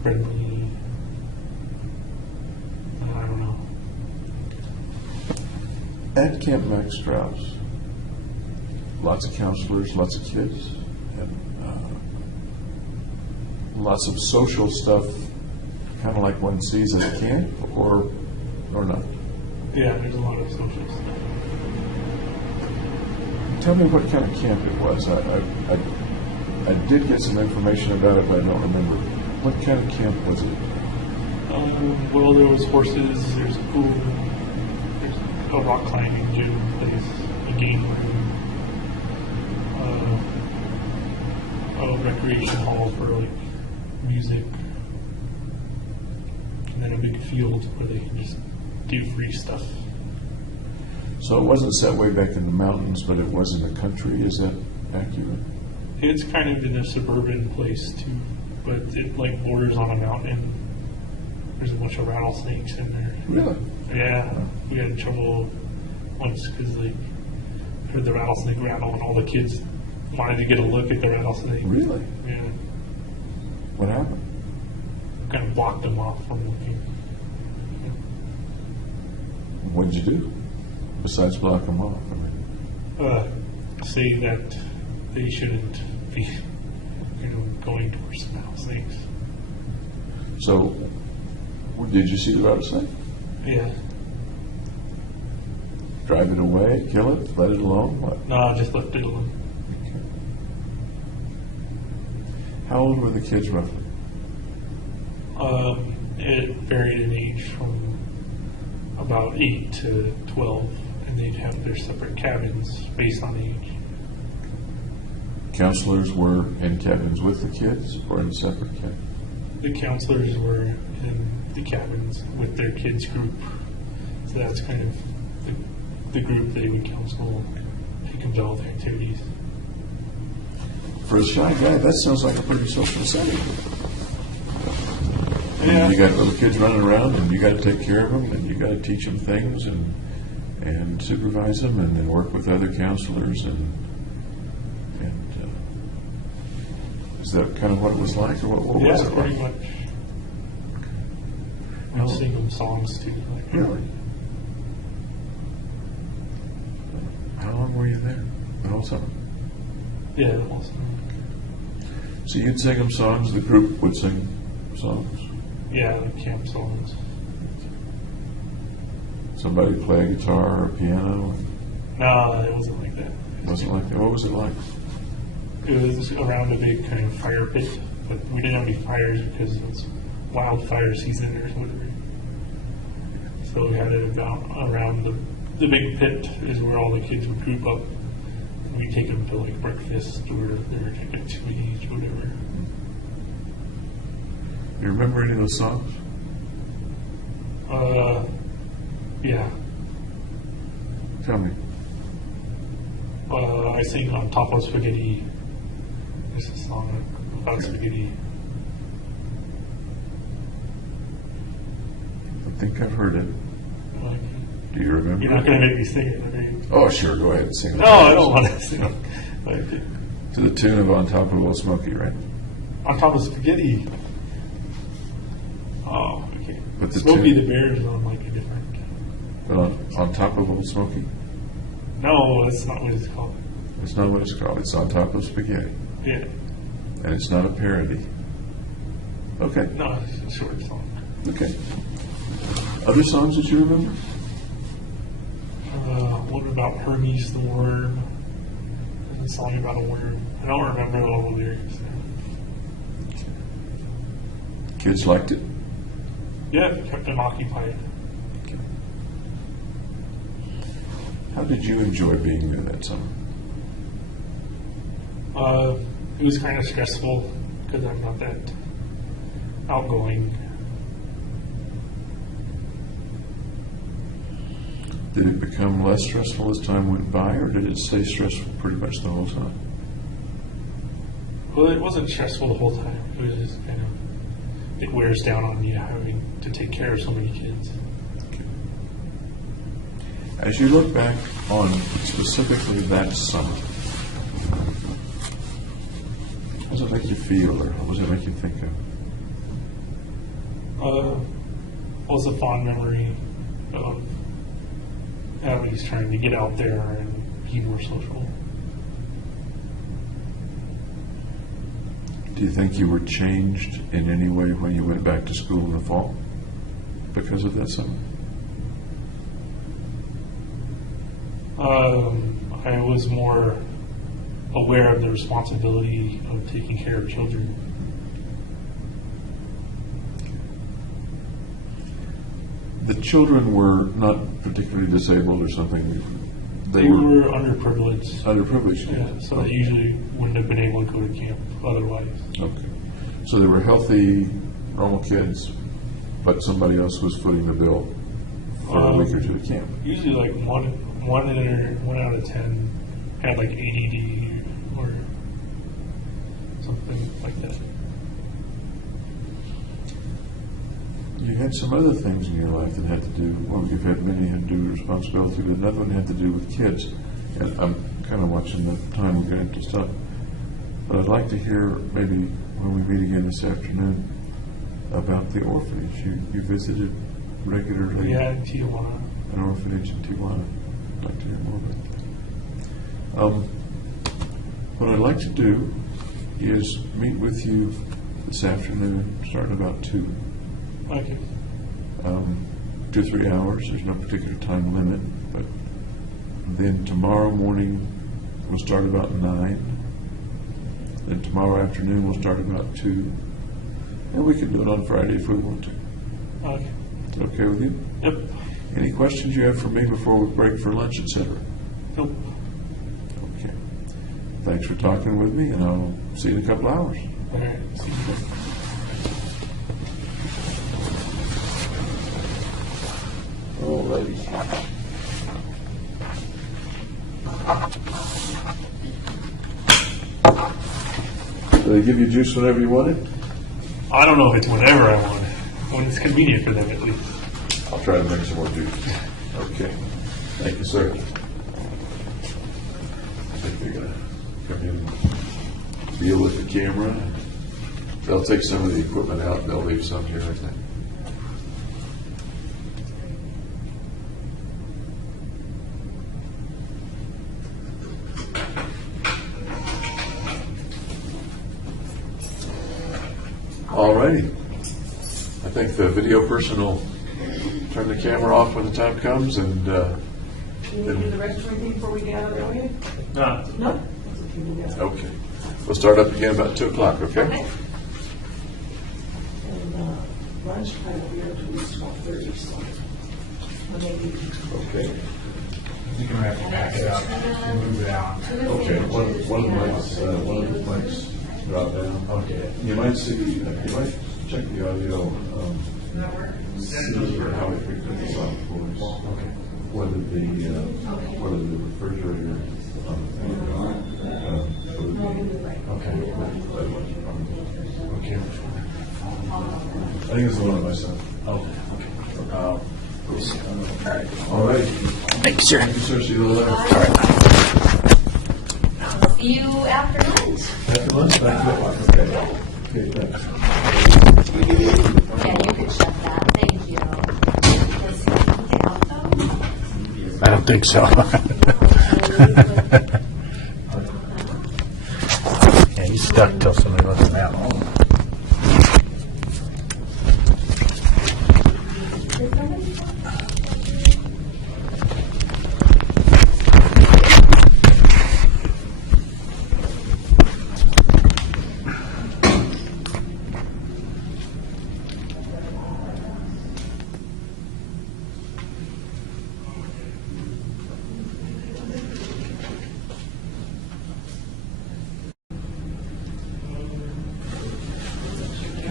Friendly. I don't know. At Camp Max Strauss, lots of counselors, lots of kids, and lots of social stuff, kind of like one sees at a camp, or not. Yeah, there's a lot of social stuff. Tell me what kind of camp it was. I did get some information about it, but I don't remember. What kind of camp was it? Well, there was horses, there's a pool, there's a rock climbing gym place, a game room, a recreation hall for like music, and then a big field where they can just do free stuff. So it wasn't set way back in the mountains, but it was in the country. Is that accurate? It's kind of in a suburban place too, but it like borders on a mountain. There's a bunch of rattlesnakes in there. Really? Yeah, we had trouble once because like heard the rattlesnake rattle, and all the kids wanted to get a look at the rattlesnake. Really? Yeah, What happened? kind of blocked them off from looking. What did you do besides block them off? I mean, Say that they shouldn't be, going towards the rattlesnakes. so, did you see the rattlesnake? Yeah, Drive it away, kill it, let it alone? What? no, I just left it alone. How old were the kids roughly? It varied in age from about 8 to 12, and they'd have their separate cabins based on age. Counselors were in cabins with the kids or in separate cabins? The counselors were in the cabins with their kids group, so that's kind of the group they would counsel, take them to all the activities. For a shy guy, that sounds like a pretty social setting. Yeah. You got little kids running around, and you got to take care of them, and you got to teach them things, and supervise them, and then work with other counselors, and is that kind of what it was like, or what was Yeah, it pretty like? much. I'll sing them songs too. Like, Really? How long were you there? The whole summer? Yeah, awesome. So you'd sing them songs, the group would sing songs. Yeah, like camp songs. Somebody play a guitar or piano? No, it wasn't like that. Wasn't like that. What was it like? It was around a big kind of fire pit, but we didn't have any fires because it was wildfire season or whatever. So we had it about around the big pit is where all the kids would group up. We take them to like breakfast or their activities, whatever. You remember any of those songs? Yeah. Tell me. I sing On Top of Spaghetti. It's a song about spaghetti. I think I've heard it. Like, Do you remember? you're not going to make me sing it, are you? Oh, sure. Go ahead and sing it. No, I don't want to sing it. Like, To the tune of On Top of Old Smoky, right? On Top of Spaghetti. Oh, okay. But the Smokey two- the Bear is on like a different. But on Top of Old Smoky? No, that's not what it's called. It's not what it's called. It's On Top of Spaghetti. Yeah. And it's not a parody. Okay. No, it's a short song. Okay. Other songs that you remember? What about Hermes the Worm? There's a song about a worm. I don't remember all the lyrics. Kids liked it? Yeah, kept them occupied. How did you enjoy being there that summer? It was kind of stressful because I'm not that outgoing. Did it become less stressful as time went by, or did it stay stressful pretty much the whole time? Well, it wasn't stressful the whole time. It was just kind of, it wears down on you having to take care of so many kids. As you look back on specifically that summer, how does it make you feel, or what does it make you think of? Was a fond memory of Abby's trying to get out there and be more social. Do you think you were changed in any way when you went back to school in the fall because of that summer? I was more aware of the responsibility of taking care of children. The children were not particularly disabled or something. They were underprivileged. Underprivileged. Yeah, so they usually wouldn't have been able to go to camp otherwise. Okay. So they were healthy, normal kids, but somebody else was footing the bill for a week or two at camp. Usually, like one out of 10 had like ADD or something like that. You had some other things in your life that had to do, well, you've had many had to do with responsibility, but another one had to do with kids. And I'm kind of watching the time, we're going to have to stop. But I'd like to hear, maybe when we meet again this afternoon, about the orphanage. You visited regularly Yeah, in Tijuana. an orphanage in Tijuana. I'd like to hear more about that. What I'd like to do is meet with you this afternoon, starting about 2. Okay. 2 or 3 hours. There's no particular time limit, but then tomorrow morning we'll start about 9. Then tomorrow afternoon we'll start about 2. And we can do it on Friday if we want to. Okay. Okay with you? Yep. Any questions you have for me before we break for lunch, etc.? Nope. Okay. Thanks for talking with me, and I'll see you in a couple hours. All right. See you then. Alrighty. Do they give you juice whenever you want it? I don't know if it's whenever I want it. When it's convenient for them, at least. I'll try to make some more juice. Okay. Thank you, sir. I think they're going to come in and deal with the camera. They'll take some of the equipment out and they'll leave some here, I think. All righty. I think the video person will turn the camera off when the time comes, and Can you do the rest of anything before we get out of there, will you? No. No? That's okay, we'll get out. okay. We'll start up again about 2 o'clock, okay? And lunch time will be up to 12:30, so maybe. Okay. You're gonna have to back it up and move it out. Okay. One of the mics drop down. Okay. You might see, you might check the audio. See how it picks this up for us. Whether the refrigerator. Okay. Okay. I think it's the one on my side. Oh, okay. All right. Thank you, sir. Thank you, sir. See you later. I'll see you after lunch. After lunch, thank you. Okay. Okay, thanks. Yeah, you can shut that. Thank you. Does he get out though? I don't think so. Yeah, he's stuck till somebody lets him out.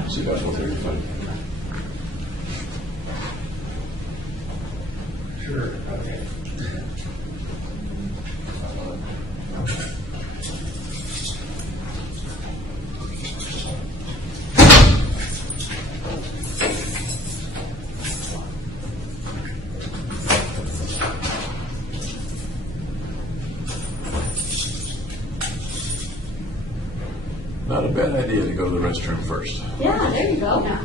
See you guys later. Sure, okay. Not a bad idea to go to the restroom first. Yeah, there you go. Yeah.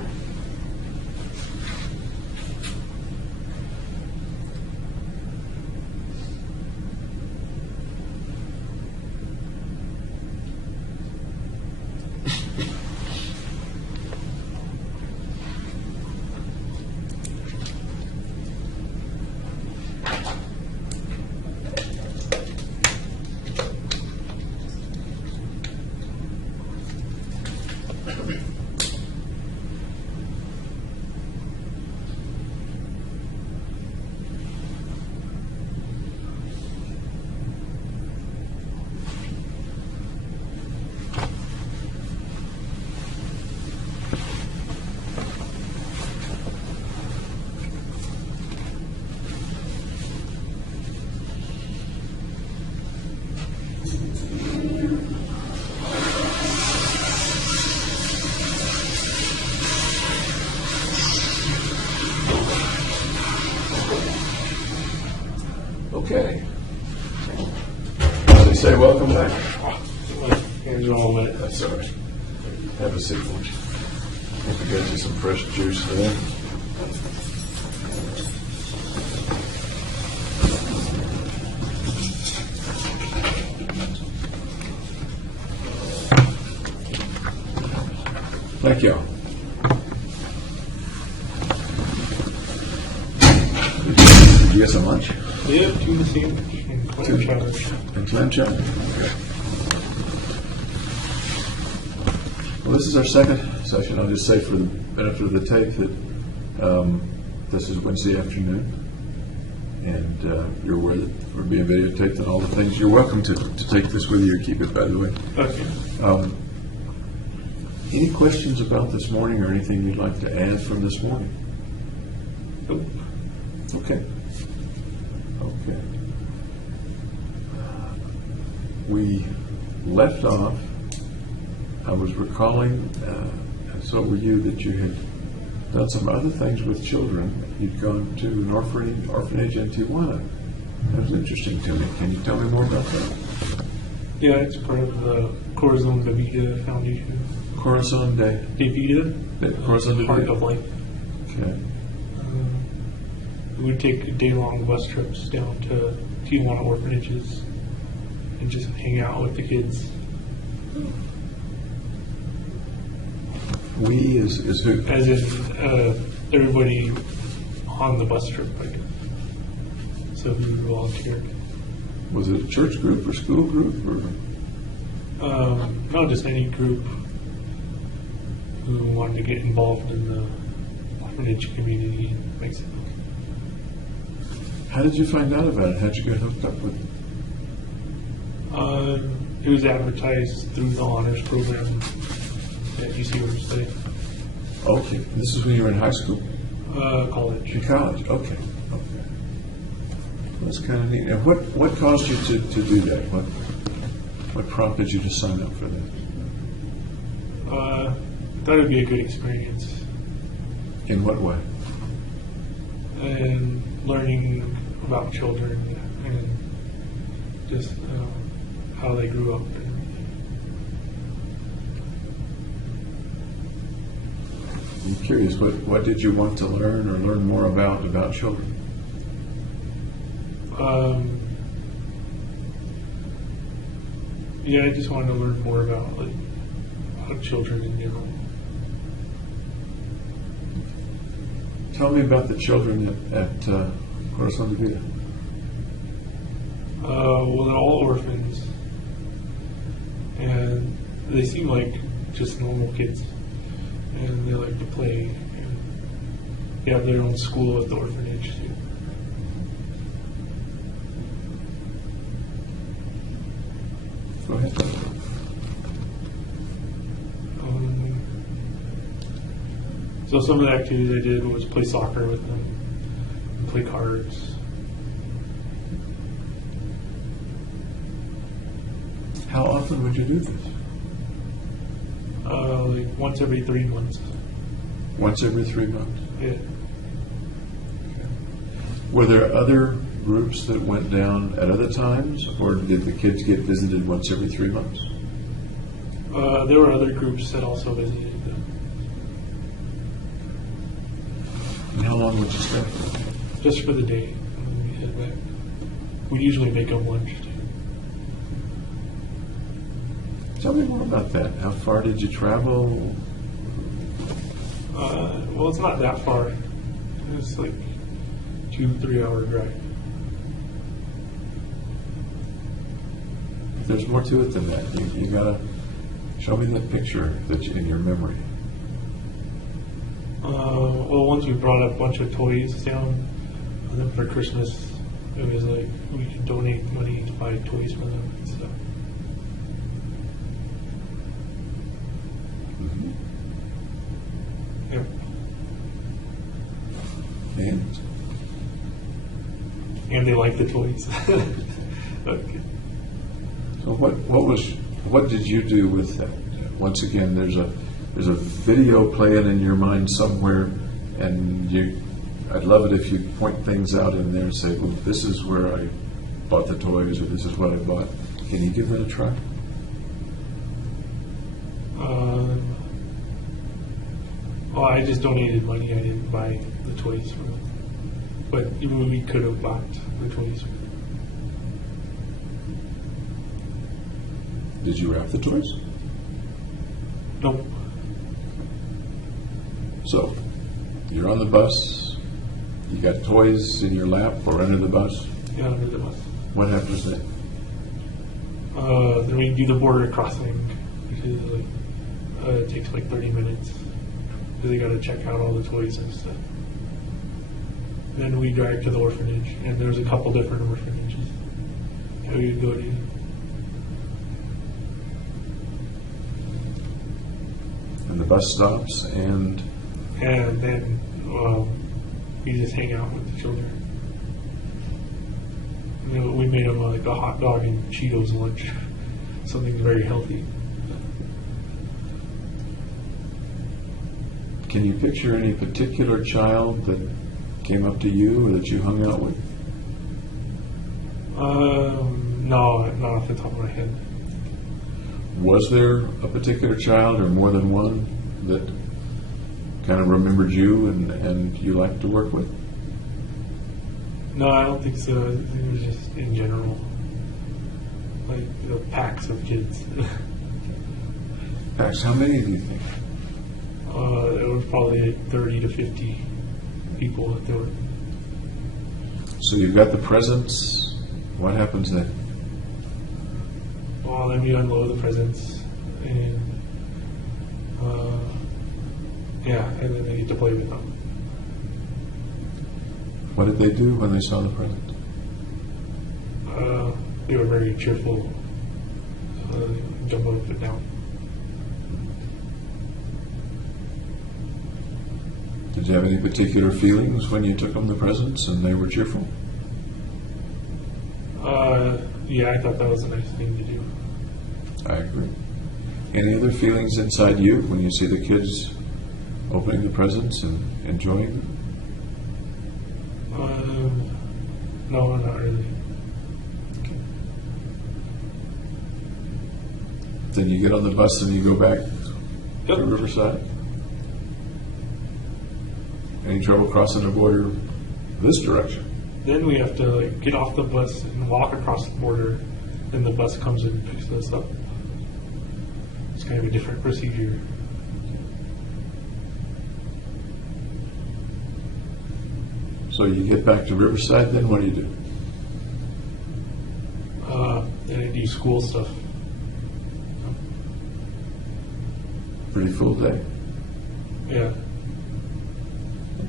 Okay. As they say, welcome back. Here's all of it. That's all right. Have a seat. Hope we got you some fresh juice there. Thank you. Did you get some lunch? Yeah, tuna sandwich and clam chowder. And clam chowder? Okay. Well, this is our second session. I'll just say for the benefit of the tape that this is Wednesday afternoon, and you're aware that we're being videotaped and all the things. You're welcome to take this with you or keep it, by the way. Okay. Any questions about this morning or anything you'd like to add from this morning? Nope. Okay. Okay. We left off, I was recalling, and so were you, that you had done some other things with children. You'd gone to an orphanage in Tijuana. That was interesting to me. Can you tell me more about that? Yeah, it's part of the Corazon de Vida Foundation. Corazon de Vida? Corazon de Heart Vida. of Life. Okay. We would take day-long bus trips down to Tijuana orphanages and just hang out with the kids. We is who? As in everybody on the bus trip, I guess. So who volunteered. Was it a church group or school group or? Not just any group who wanted to get involved in the orphanage community in Mexico. How did you find out about it? How'd you get hooked up with it? It was advertised through the honors program at UC Riverside. Okay, this is when you were in high school? College. In college, okay. That's kind of neat. And what caused you to do that? What prompted you to sign up for that? I thought it would be a good experience. In what way? And learning about children and just how they grew up. I'm curious, what did you want to learn or learn more about children? Yeah, I just wanted to learn more about children in general. Tell me about the children at Corazon de Vida. Well, they're all orphans, and they seem like just normal kids, and they like to play. And they have their own school at the orphanage too. Go ahead. So some of the activities I did was play soccer with them, and play cards. How often would you do this? Like once every 3 months. Once every 3 months. Yeah. Were there other groups that went down at other times, or did the kids get visited once every 3 months? There were other groups that also visited them. And how long would you stay? Just for the day. And then we head back. We usually make them lunch too. Tell me more about that. How far did you travel? Well, it's not that far. It's like 2-3 hour drive. There's more to it than that. You gotta show me that picture that's in your memory. Well, once we brought a bunch of toys down, and then for Christmas, it was like we could donate money to buy toys for them and stuff. Yeah. And they like the toys. Okay. So what did you do with that? Once again, there's a video playing in your mind somewhere, and I'd love it if you point things out in there and say, well, this is where I bought the toys, or this is what I bought. Can you give that a try? Well, I just donated money. I didn't buy the toys for them. But even we could have bought the toys. Did you wrap the toys? Nope. So, you're on the bus, you got toys in your lap or under the bus. Yeah, under the bus. What happens then? Then we do the border crossing, which is like, it takes like 30 minutes. Because they got to check out all the toys and stuff. Then we drive to the orphanage, and there's a couple different orphanages that we would go to. And the bus stops, and then we just hang out with the children. You know, we made them like a hot dog and Cheetos lunch, something very healthy. can you picture any particular child that came up to you or that you hung out with? No, not off the top of my head. Was there a particular child or more than one that kind of remembered you and you liked to work with? No, I don't think so. I think it was just in general, like packs of kids. Packs, how many do you think? There was probably 30 to 50 people that there were. So you've got the presents. What happens then? Well, then we unload the presents, and and then they get to play with them. What did they do when they saw the present? They were very cheerful, jump up and down. Did you have any particular feelings when you took them the presents and they were cheerful? Yeah, I thought that was a nice thing to do. I agree. Any other feelings inside you when you see the kids opening the presents and enjoying them? No, not really. Then you get on the bus and you go back Yep. to Riverside? Any trouble crossing the border this direction? Then we have to get off the bus and walk across the border, and the bus comes and picks us up. It's kind of a different procedure. So you get back to Riverside, then what do you do? Then I do school stuff. Pretty full day. Yeah.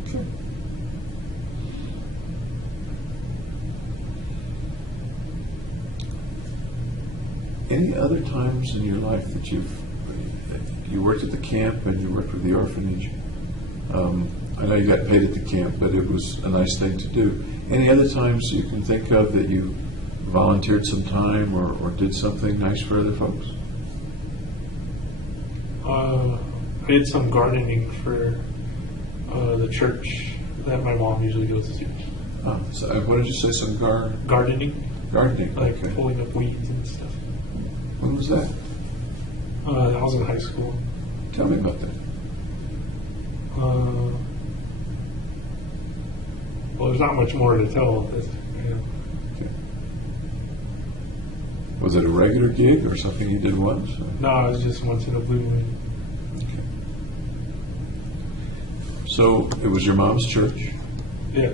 Okay. Any other times in your life that you worked at the camp and you worked with the orphanage? I know you got paid at the camp, but it was a nice thing to do. Any other times you can think of that you volunteered some time or did something nice for other folks? I did some gardening for the church that my mom usually goes to. So what did you say? Some Gardening, gardening? like Okay. pulling up weeds and stuff. When was that? That was in high school. Tell me about that. Well, there's not much more to tell. Okay. Was it a regular gig or something you did once? No, it was just once in a blue moon. Okay. So it was your mom's church. Yeah.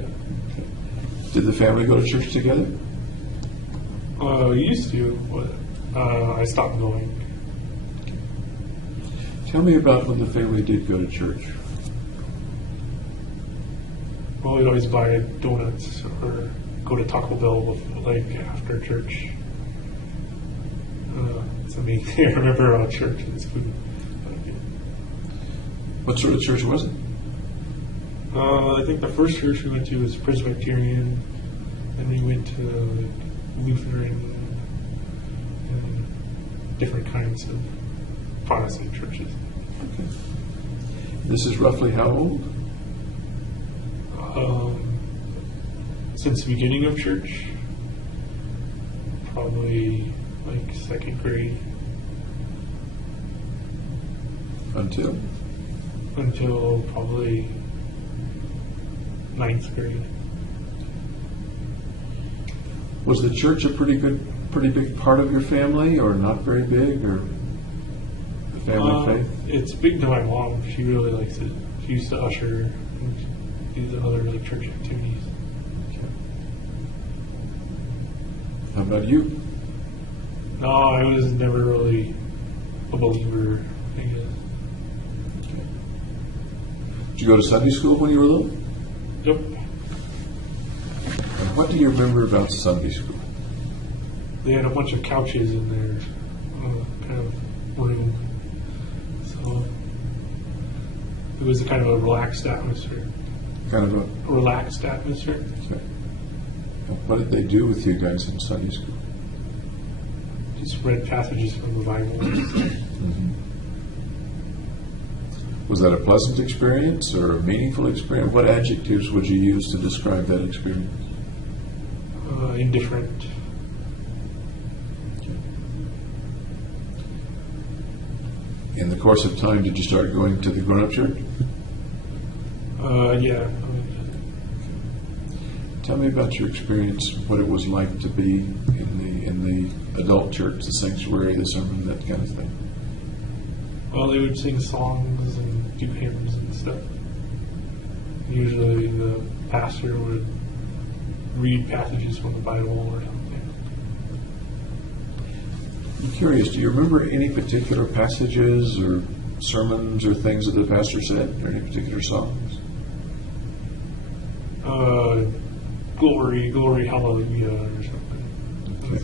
Did the family go to church together? We used to, but I stopped going. Tell me about when the family did go to church. Well, we'd always buy donuts or go to Taco Bell like after church. It's amazing. I remember church and its food. What sort of church was it? I think the first church we went to was Presbyterian, and we went to Lutheran and different kinds of Protestant churches. Okay. This is roughly how old? Since the beginning of church, probably like second grade Until? until probably ninth grade. Was the church a pretty big part of your family, or not very big, or the family faith? It's big to my mom. She really likes it. She used to usher and do the other like church activities. Okay. How about you? No, I was never really a believer, I guess. Okay. Did you go to Sunday school when you were little? Yep. And what do you remember about Sunday school? They had a bunch of couches in their kind of room. So it was a kind of a relaxed atmosphere. Kind of A relaxed atmosphere. okay. What did they do with you guys in Sunday school? Just read passages from the Bible. Was that a pleasant experience or a meaningful experience? What adjectives would you use to describe that experience? Indifferent. In the course of time, did you start going to the grown-up church? Yeah. Tell me about your experience, what it was like to be in the adult church, the sanctuary, the sermon, that kind of thing. Well, they would sing songs and do hymns and stuff. Usually the pastor would read passages from the Bible or something. I'm curious, do you remember any particular passages or sermons or things that the pastor said, or any particular songs? Glory, glory, hallelujah, or something. Okay.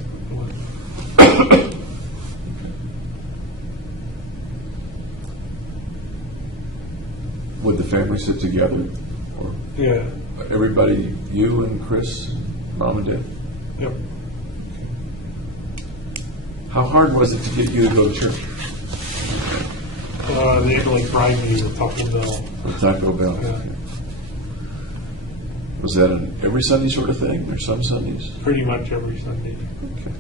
Would the family sit together? Or Yeah. everybody, you and Chris, mom and dad? Yep. How hard was it to get you to go to church? They had to like bribe me with Taco Bell. With Taco Bell? Yeah. Was that an every Sunday sort of thing, or some Sundays? Pretty much every Sunday. Okay.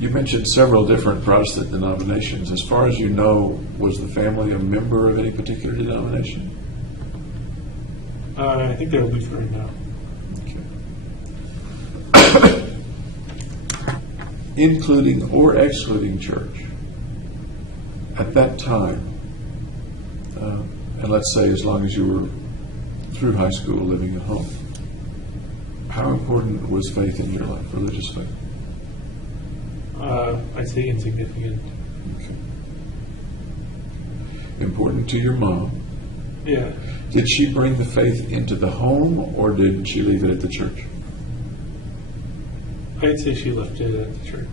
You mentioned several different Protestant denominations. As far as you know, was the family a member of any particular denomination? I think they're Lutheran now. Including or excluding church, at that time, and let's say as long as you were through high school living at home, how important was faith in your life, religious faith? I'd say insignificant. Okay. Important to your mom. Yeah. Did she bring the faith into the home, or did she leave it at the church? I'd say she left it at the church.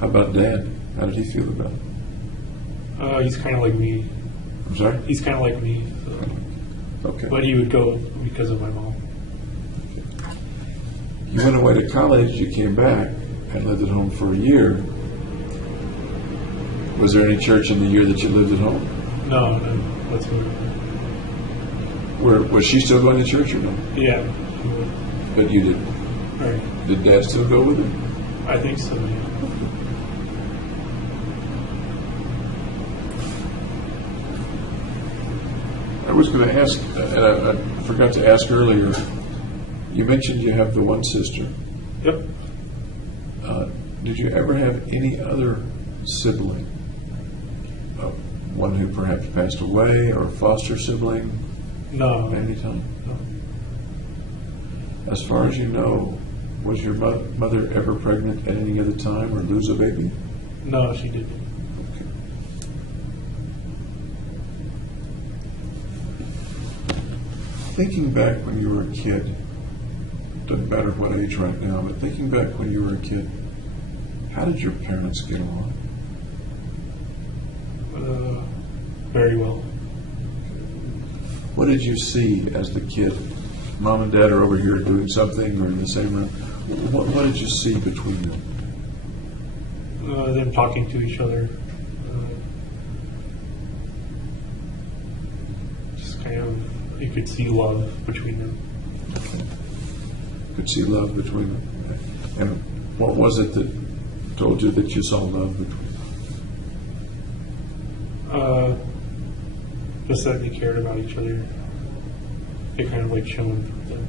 How about Dad? How did he feel about it? He's kind of like me. I'm sorry? He's kind of like me. So. Okay. But he would go because of my mom. You went away to college, you came back, and lived at home for a year. Was there any church in the year that you lived at home? No, that's what. Was she still going to church or no? Yeah. But you didn't. Right. Did Dad still go with her? I think so. Yeah. I was going to ask, and I forgot to ask earlier, you mentioned you have the one sister. Yep. Did you ever have any other sibling? One who perhaps passed away, or a foster sibling No. at any time? No. As far as you know, was your mother ever pregnant at any other time or lose a baby? No, she didn't. Okay. Thinking back when you were a kid, doesn't matter what age right now, but thinking back when you were a kid, how did your parents get along? Very well. What did you see as the kid? Mom and Dad are over here doing something or in the same room. What did you see between them? Them talking to each other. Just kind of, you could see love between them. Could see love between them. And what was it that told you that you saw love between them? Just that they cared about each other. They kind of like showing them.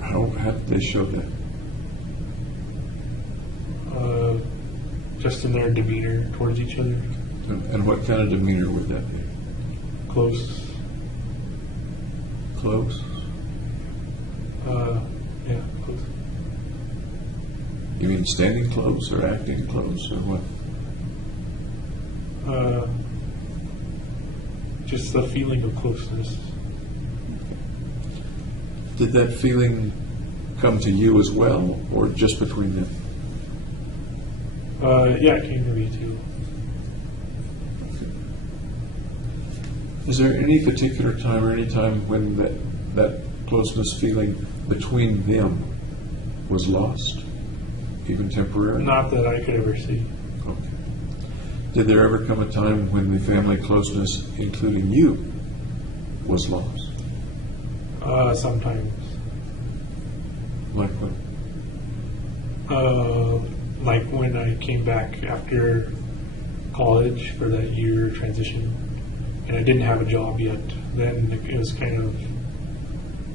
How did they show that? Just in their demeanor towards each other. And what kind of demeanor would that be? Close. Close? Yeah, close. You mean standing close or acting close or what? Just the feeling of closeness. Did that feeling come to you as well, or just between them? Yeah, it came to me too. Is there any particular time or any time when that closeness feeling between them was lost, even temporarily? Not that I could ever see. Okay. Did there ever come a time when the family closeness, including you, was lost? Sometimes. Like what? Like when I came back after college for that year transition, and I didn't have a job yet. Then it was kind of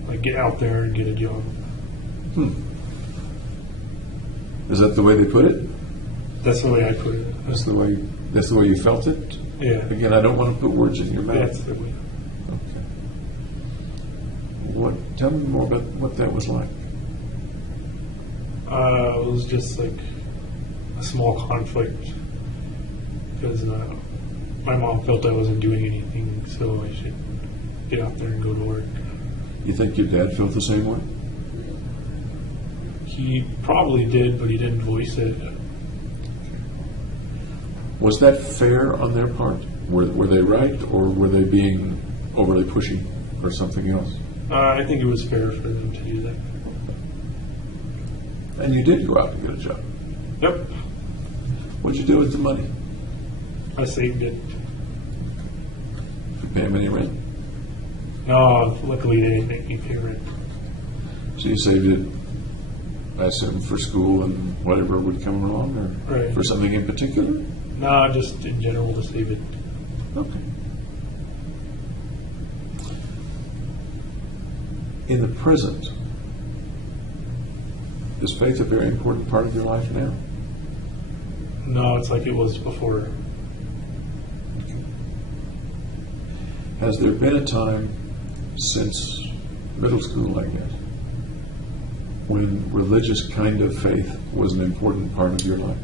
like get out there and get a job. Is that the way they put it? That's the way I put it. That's the way you felt it? Yeah. Again, I don't want to put words in your mouth. That's the way. Okay. Tell me more about what that was like. It was just like a small conflict because my mom felt I wasn't doing anything, so I should get out there and go to work. You think your dad felt the same way? He probably did, but he didn't voice it. Was that fair on their part? Were they right, or were they being overly pushy, or something else? I think it was fair for them to do that. And you did go out and get a job. Yep, What'd you do with the money? I saved it. Did you pay them any rent? No, luckily they didn't make me pay rent. So you saved it, I assume, for school and whatever would come along, or Right. for something in particular? No, just in general to save it. Okay. In the present, is faith a very important part of your life now? No, it's like it was before. Has there been a time since middle school, I guess, when religious kind of faith was an important part of your life?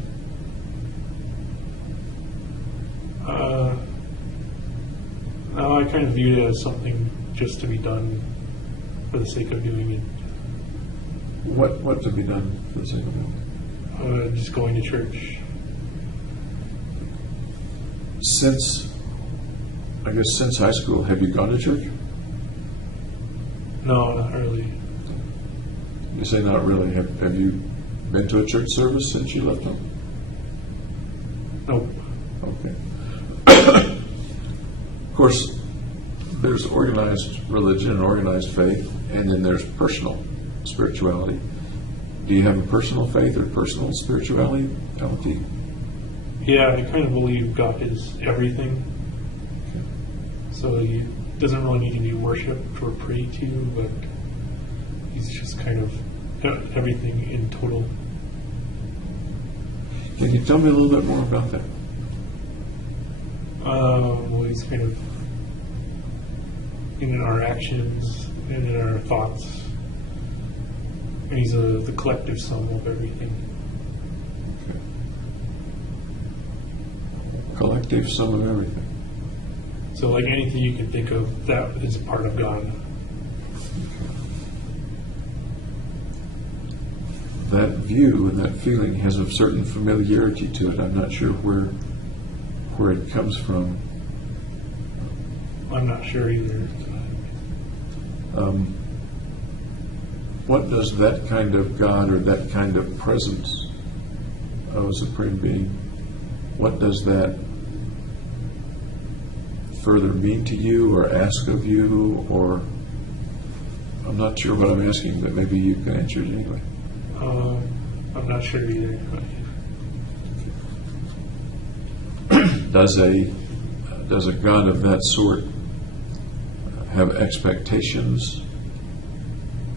No, I kind of viewed it as something just to be done for the sake of doing it. What to be done for the sake of it? Just going to church. Since high school, have you gone to church? No, not really. You say not really. Have you been to a church service since you left home? Nope. Okay. Of course, there's organized religion and organized faith, and then there's personal spirituality. Do you have a personal faith or personal spirituality? Yeah, I kind of believe God is everything. So he doesn't really need to be worshipped or prayed to, but he's just kind of everything in total. Can you tell me a little bit more about that? Well, he's kind of in our actions and in our thoughts. And he's the collective sum of everything. Collective sum of everything. So like anything you can think of, that is a part of God. That view and that feeling has a certain familiarity to it. I'm not sure where it comes from. I'm not sure either. What does that kind of God or that kind of presence of a supreme being, what does that further mean to you or ask of you? Or I'm not sure what I'm asking, but maybe you can answer it anyway. I'm not sure either. Does a God of that sort have expectations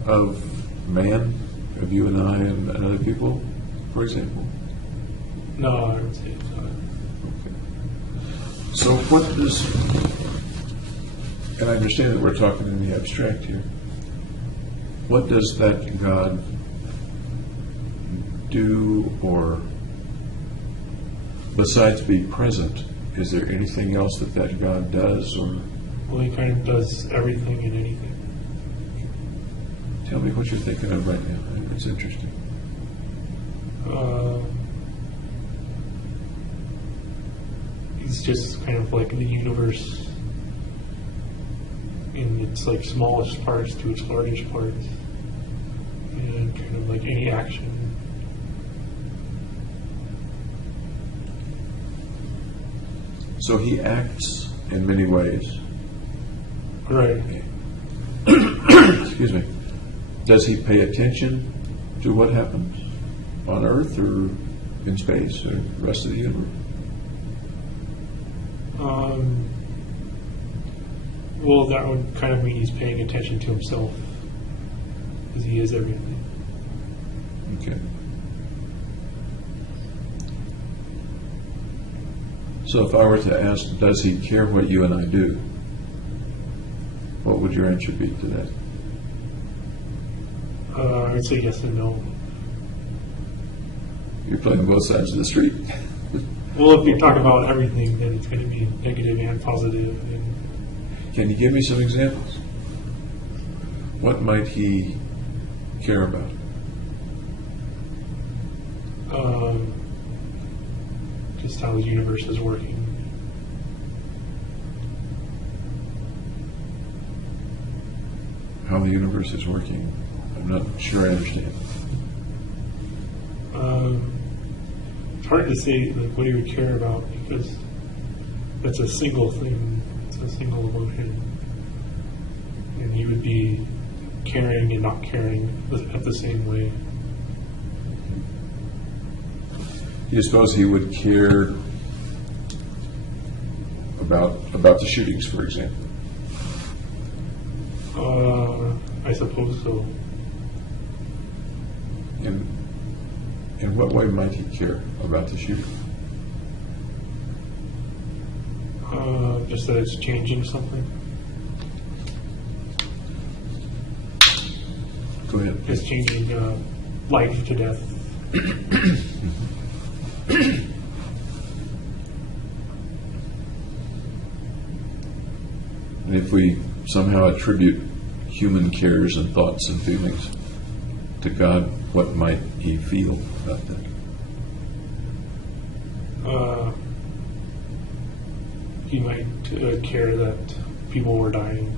of man, of you and I and other people, for example? No, I would say it's not. So what does, and I understand that we're talking in the abstract here, what does that God do, or besides be present, is there anything else that God does? Or Well, he kind of does everything and anything. tell me what you're thinking of right now. It's interesting. He's just kind of like the universe in its like smallest parts to its largest parts, and kind of like any action. So he acts in many ways. Right. Excuse me. Does he pay attention to what happens on Earth or in space or the rest of the universe? Well, that would kind of mean he's paying attention to himself, because he is everything. Okay. So if I were to ask, does he care what you and I do? What would your answer be to that? I would say yes and no. You're playing both sides of the street. Well, if you're talking about everything, then it's going to be negative and positive. And Can you give me some examples? What might he care about? just how the universe is working. how the universe is working? I'm not sure I understand. It's hard to say like what he would care about because it's a single thing. It's a single emotion, and he would be caring and not caring at the same way. Do you suppose he would care about the shootings, for example? I suppose so. In what way might he care about the shooting? Just that it's changing something. Go ahead. It's changing life to death. And if we somehow attribute human cares and thoughts and feelings to God, what might he feel about that? He might care that people were dying.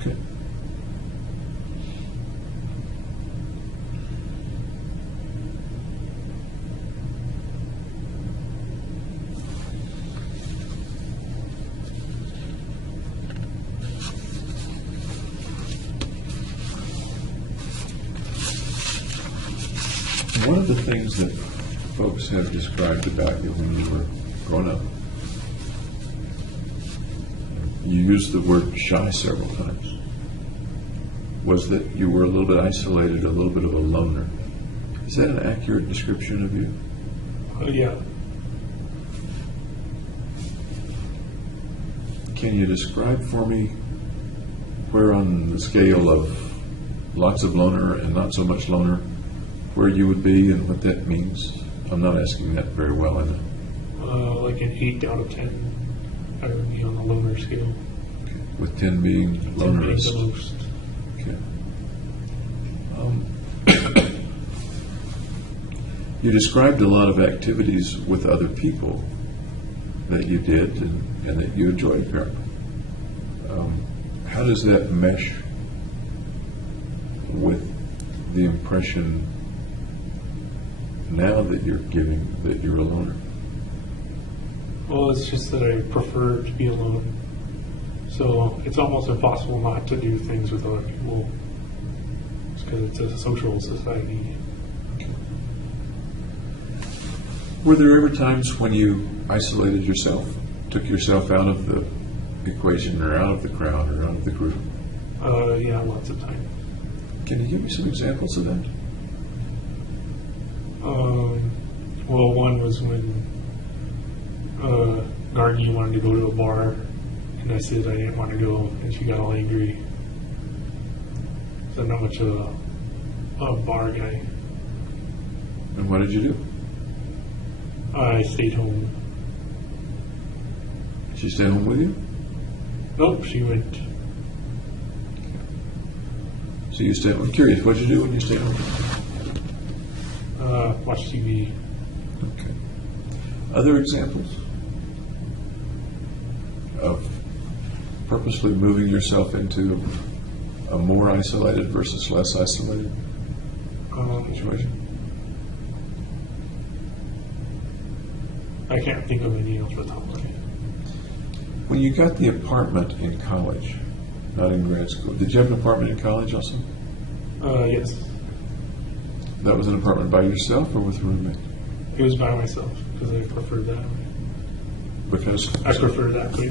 Okay. One of the things that folks have described about you when you were growing up, you used the word shy several times, was that you were a little bit isolated, a little bit of a loner. Is that an accurate description of you? Yeah. Can you describe for me where on the scale of lots of loner and not so much loner, where you would be and what that means? I'm not asking that very well, I know. Like an 8 out of 10. I would be on the loner scale. Okay. With 10 being 10 being lonerist. the most. Okay. You described a lot of activities with other people that you did and that you enjoyed, apparently. How does that mesh with the impression now that you're giving that you're a loner? Well, it's just that I prefer to be alone. So it's almost impossible not to do things with other people. It's because it's a social society. Were there ever times when you isolated yourself, took yourself out of the equation or out of the crowd or out of the group? Yeah, lots of time. Can you give me some examples of that? Well, one was when Gargi wanted to go to a bar, and I said I didn't want to go, and she got all angry. So I'm not much of a bar guy. And what did you do? I stayed home. She stayed home with you? Nope, she went. So you stayed. I'm curious. What did you do when you stayed home? Watch TV. Okay. Other examples of purposely moving yourself into a more isolated versus less isolated situation? I can't think of any off the top of my head. When you got the apartment in college, not in grad school, did you have an apartment in college also? Yes. That was an apartment by yourself or with a roommate? It was by myself because I preferred that way. Because I prefer that way.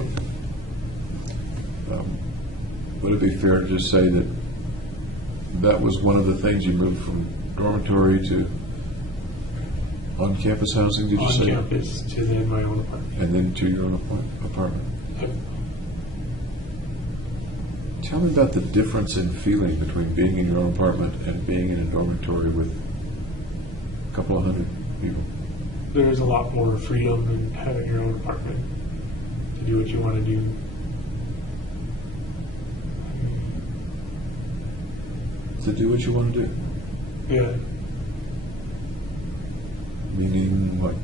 would it be fair to just say that that was one of the things you moved from dormitory to on-campus housing, did you On say? campus to then my own apartment. And then to your own apartment. Yep. Tell me about the difference in feeling between being in your own apartment and being in a dormitory with a couple of hundred people. There's a lot more freedom in having your own apartment to do what you want to do. To do what you want to do. Yeah. Meaning what?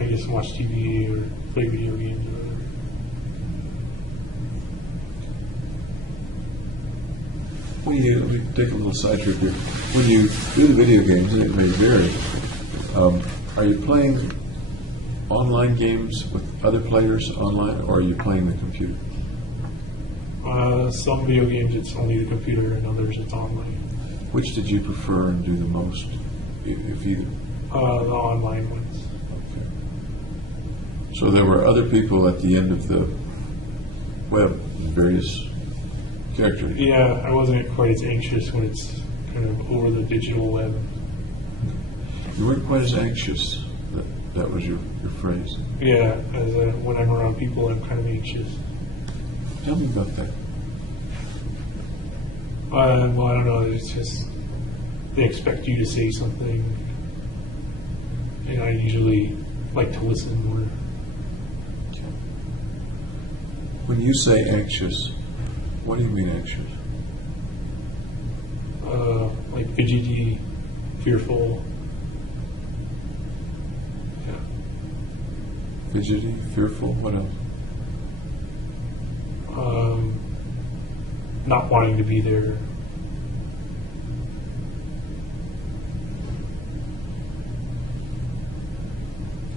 I just watch TV or play video games or whatever. When you, let me take a little side trip here. When you do the video games, and it may vary, are you playing online games with other players online, or are you playing the computer? Some video games it's only the computer, and others it's online. Which did you prefer and do the most, if either? The online ones. Okay. So there were other people at the end of the web, various characters. Yeah, I wasn't quite as anxious when it's kind of over the digital web. You weren't quite as anxious. That was your phrase. Yeah, as when I'm around people, I'm kind of anxious. Tell me about that. Well, I don't know. It's just they expect you to say something, and I usually like to listen more. When you say anxious, what do you mean anxious? Like fidgety, fearful. Yeah. Fidgety, fearful, what else? Not wanting to be there.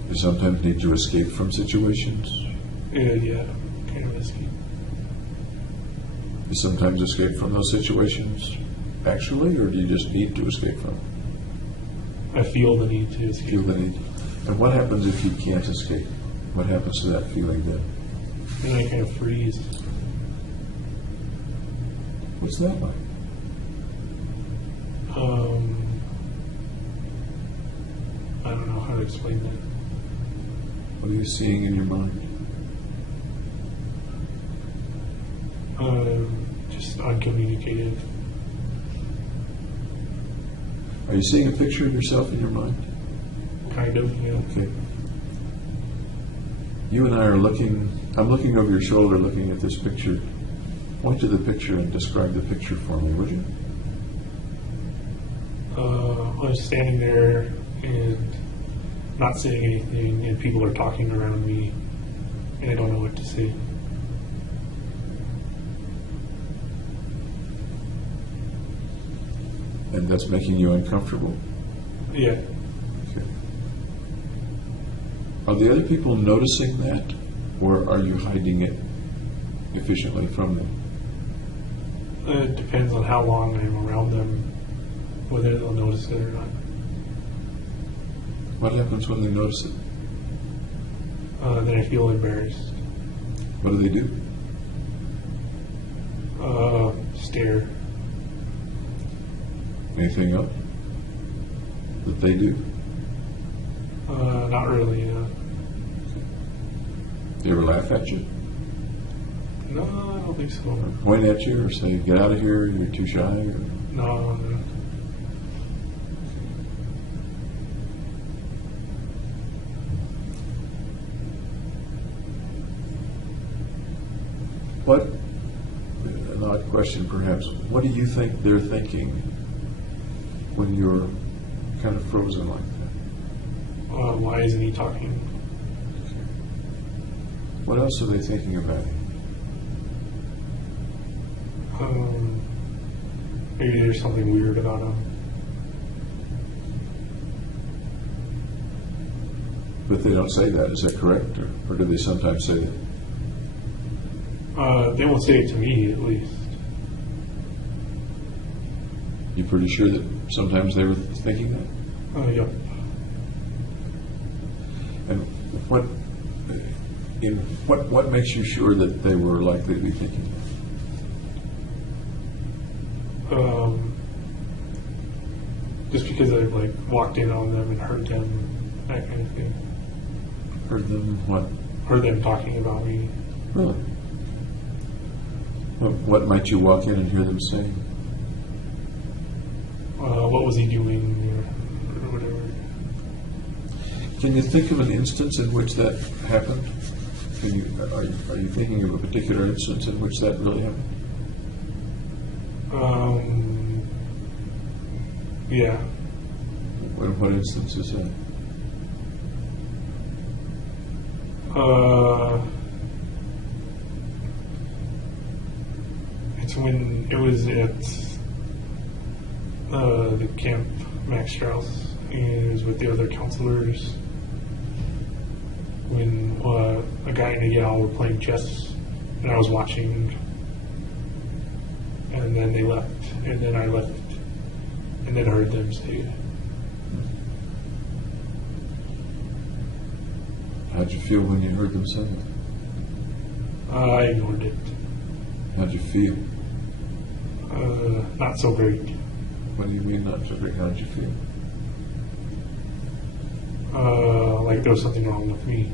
You sometimes need to escape from situations. Yeah, kind of risky. You sometimes escape from those situations actually, or do you just need to escape from them? I feel the need to escape. Feel the need. And what happens if you can't escape? What happens to that feeling then? And I kind of freeze. What's that like? I don't know how to explain that. What are you seeing in your mind? Just uncommunicative. Are you seeing a picture of yourself in your mind? Kind of, yeah. Okay. You and I are looking, I'm looking over your shoulder looking at this picture. Point to the picture and describe the picture for me, would you? I'm standing there and not saying anything, and people are talking around me, and I don't know what to say. And that's making you uncomfortable. Yeah. Okay. Are the other people noticing that, or are you hiding it efficiently from them? It depends on how long I'm around them, whether they'll notice it or not. What happens when they notice it? Then I feel embarrassed. What do they do? Stare. Anything else that they do? Not really. They ever laugh at you? No, I don't think so. Point at you or say, get out of here, you're too shy? Or... No. What, an odd question perhaps, what do you think they're thinking when you're kind of frozen like that? Why isn't he talking? What else are they thinking about? Maybe there's something weird about him. But they don't say that, is that correct? Or do they sometimes say that? They won't say it to me, at least. You pretty sure that sometimes they were thinking that? Yep. And what makes you sure that they were likely to be thinking that? Just because I've like walked in on them and heard them, that kind of thing. Heard them what? Heard them talking about me. Really? What might you walk in and hear them saying? What was he doing, or whatever. Can you think of an instance in which that happened? Are you thinking of a particular instance in which that really happened? Yeah. What instance is that? It's when it was at The camp, Max Strauss, and he was with the other counselors when a guy and a gal were playing chess, and I was watching, and then they left, and then I left, and then heard them say, How'd you feel when you heard them say that? I ignored it. How'd you feel? Not so great. What do you mean not so great? How'd you feel? Like there was something wrong with me.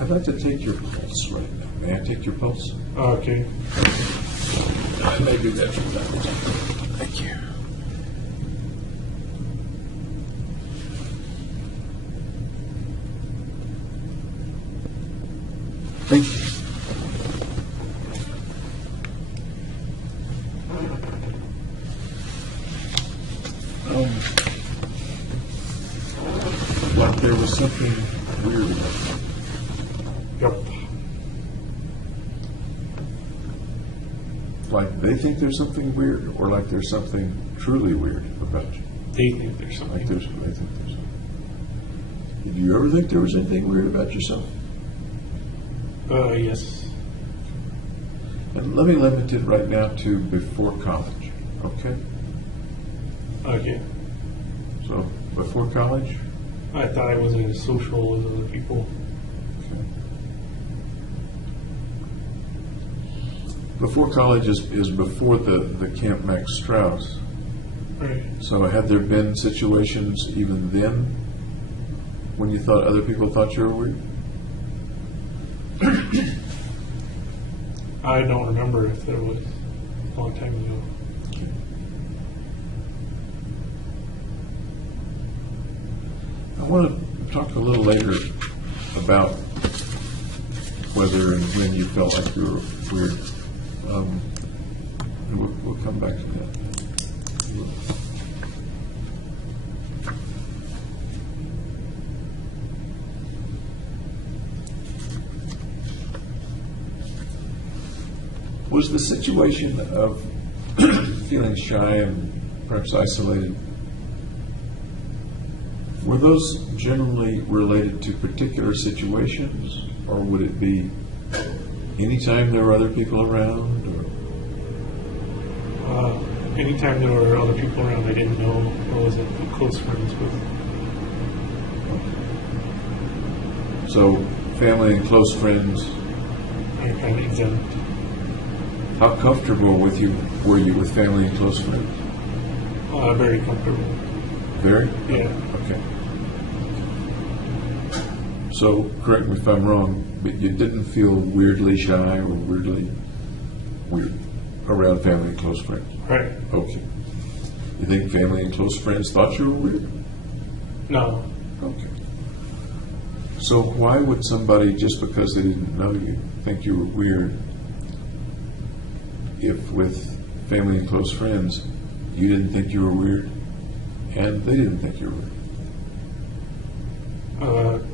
I'd like to take your pulse right now. May I take your pulse? Okay. I may do that from time to time. Thank you. Thank you. Like there was something weird about it. Yep. Like they think there's something weird, or like there's something truly weird about you. They think there's Like something. they think there's something. Did you ever think there was anything weird about yourself? Yes. And let me limit it right now to before college, okay? Okay. So before college, I thought I wasn't as social as other people. okay. Before college is before the Camp Max Strauss. Right. So had there been situations even then when you thought other people thought you were weird? I don't remember if there was a long time ago. I want to talk a little later about whether and when you felt like you were weird. And we'll come back to that. Was the situation of feeling shy and perhaps isolated, were those generally related to particular situations, or would it be anytime there were other people around? Or? Anytime there were other people around I didn't know or wasn't close friends with. So, family and close friends. I kind of exempt. How comfortable were you with family and close friends? Very comfortable. Very? Yeah. Okay. So, correct me if I'm wrong, but you didn't feel weirdly shy or weirdly weird around family and close friends? Right. Okay. You think family and close friends thought you were weird? No. Okay. So why would somebody, just because they didn't know you, think you were weird if with family and close friends you didn't think you were weird and they didn't think you were weird?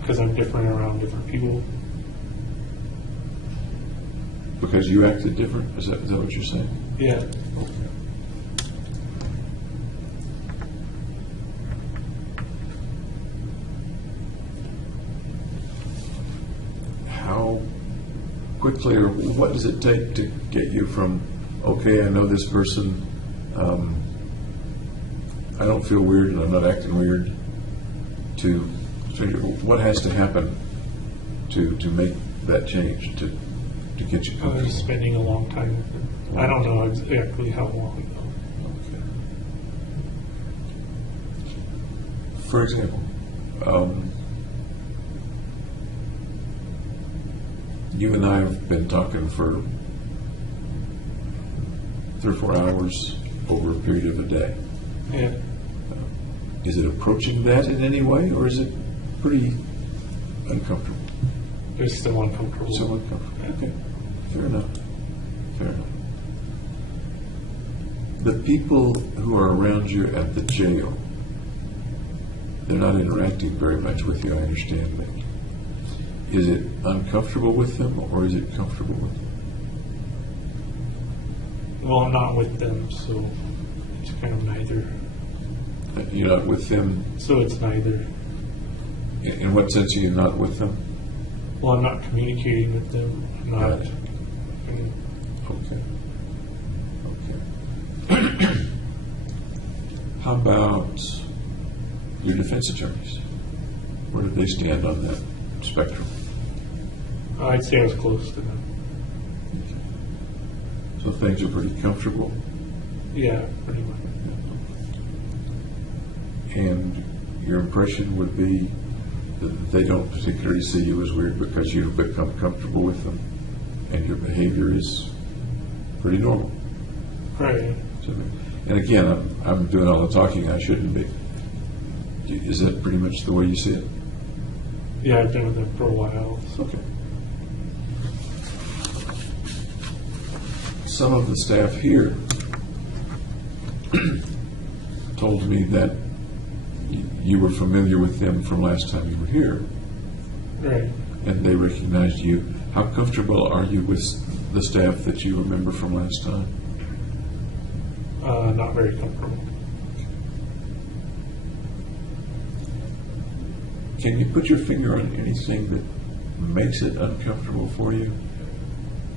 Because I'm different around different people. Because you acted different? Is that what you're saying? Yeah. Okay. How quickly, or what does it take to get you from, okay, I know this person, I don't feel weird and I'm not acting weird, to what has to happen to make that change, to get you I was comfortable? spending a long time with them. I don't know exactly how long though. Okay. For example, you and I have been talking for 3 or 4 hours over a period of a day. Yeah. Is it approaching that in any way, or is it pretty uncomfortable? It's still uncomfortable. So uncomfortable. Okay, fair enough. Fair enough. The people who are around you at the jail, they're not interacting very much with you, I understand, but is it uncomfortable with them or is it comfortable with them? Well, I'm not with them, so it's kind of neither. You're not with them. So it's neither. In what sense are you not with them? Well, I'm not communicating with them. I'm not. Got it. Okay. How about your defense attorneys? Where do they stand on that spectrum? I'd say I was close to them. So things are pretty comfortable. Yeah, pretty much. And your impression would be that they don't particularly see you as weird because you've become comfortable with them and your behavior is pretty normal. Right. And again, I'm doing all the talking I shouldn't be. Is that pretty much the way you see it? Yeah, I've been with them for a while. Okay. Some of the staff here told me that you were familiar with them from last time you were here, Right. and they recognized you. How comfortable are you with the staff that you remember from last time? Not very comfortable. Can you put your finger on anything that makes it uncomfortable for you?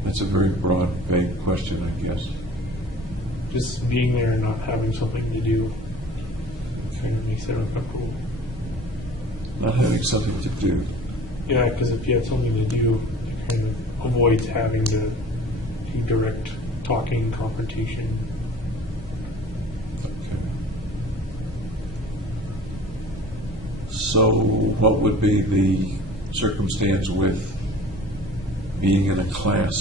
That's a very broad, vague question, I guess. Just being there and not having something to do kind of makes it uncomfortable. Not having something to do. Yeah, because if you have something to do, it kind of avoids having to do direct talking, confrontation. Okay. So, what would be the circumstance with being in a class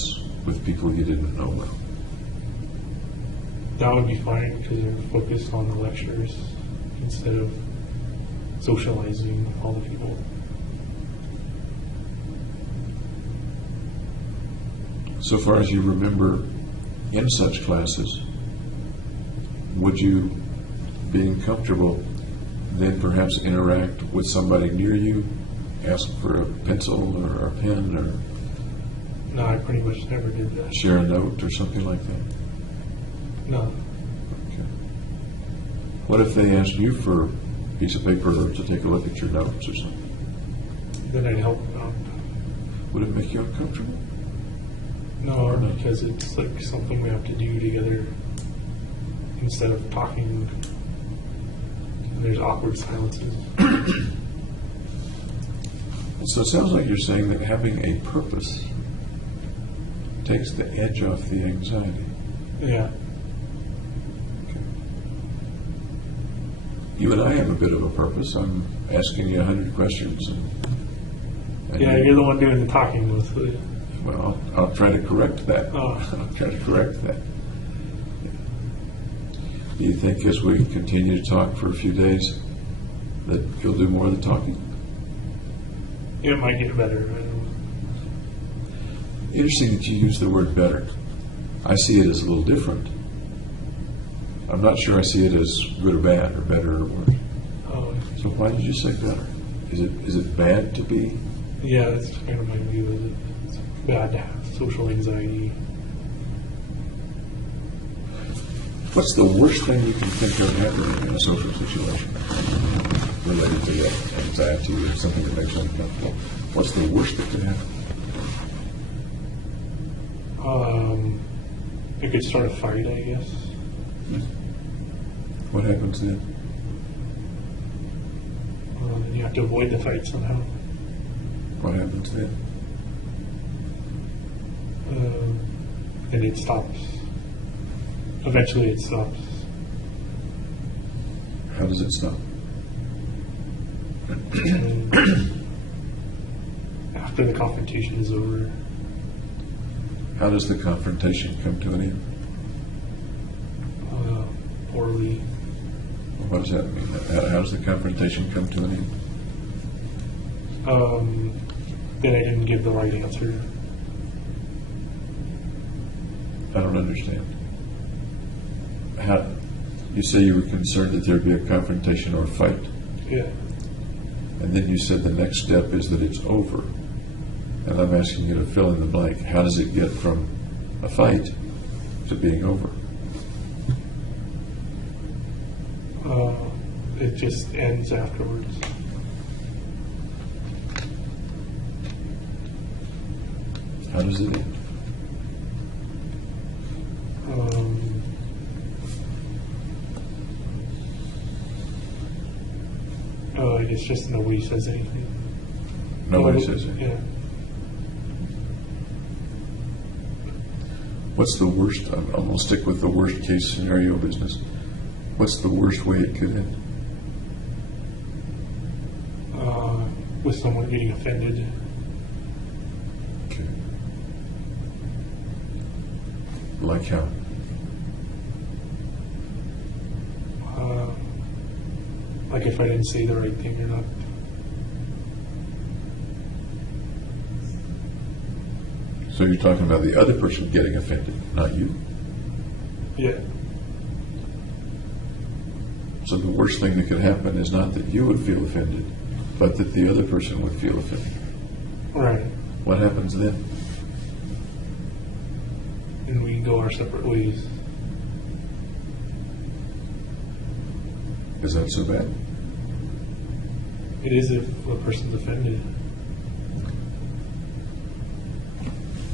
with people you didn't know well? That would be fine because they're focused on the lectures instead of socializing with all the people. So far as you remember in such classes, would you, being comfortable, then perhaps interact with somebody near you, ask for a pencil or a pen or No, I pretty much never did that. share a note or something like that? No. Okay. What if they asked you for a piece of paper to take a look at your notes or something? Then I'd help them out. Would it make you uncomfortable? No, because it's like something we have to do together instead of talking. And there's awkward silences. So it sounds like you're saying that having a purpose takes the edge off the anxiety. Yeah. You and I have a bit of a purpose. I'm asking you 100 questions. And Yeah, you're the one doing the talking mostly. Well, I'll try to correct that. Oh. I'll try to correct that. Do you think as we continue to talk for a few days that you'll do more of the talking? It might get better. I don't know. Interesting that you use the word better. I see it as a little different. I'm not sure I see it as good or bad or better or worse. Oh, So why did you say better? Is it bad to be? yeah, that's kind of my view of it. It's bad to have social anxiety. What's the worst thing you can think of happening in a social situation related to that anxiety or something that makes you uncomfortable? What's the worst that could happen? It could start a fight, I guess. What happens then? You have to avoid the fight somehow. What happens then? And it stops. Eventually it stops. How does it stop? And after the confrontation is over, How does the confrontation come to an end? poorly. What does that mean? How does the confrontation come to an end? Then I didn't give the right answer. I don't understand. How, you say you were concerned that there'd be a confrontation or a fight, Yeah. and then you said the next step is that it's over. And I'm asking you to fill in the blank. How does it get from a fight to being over? It just ends afterwards. How does it end? It's just nobody says anything. Nobody says it. Yeah. What's the worst? I'm going to stick with the worst case scenario business. What's the worst way it could end? With someone getting offended. Okay. Like how? Like if I didn't say the right thing or not. So you're talking about the other person getting offended, not you. Yeah. So the worst thing that could happen is not that you would feel offended, but that the other person would feel offended. Right. What happens then? And we go our separate ways. Is that so bad? It is if a person's offended.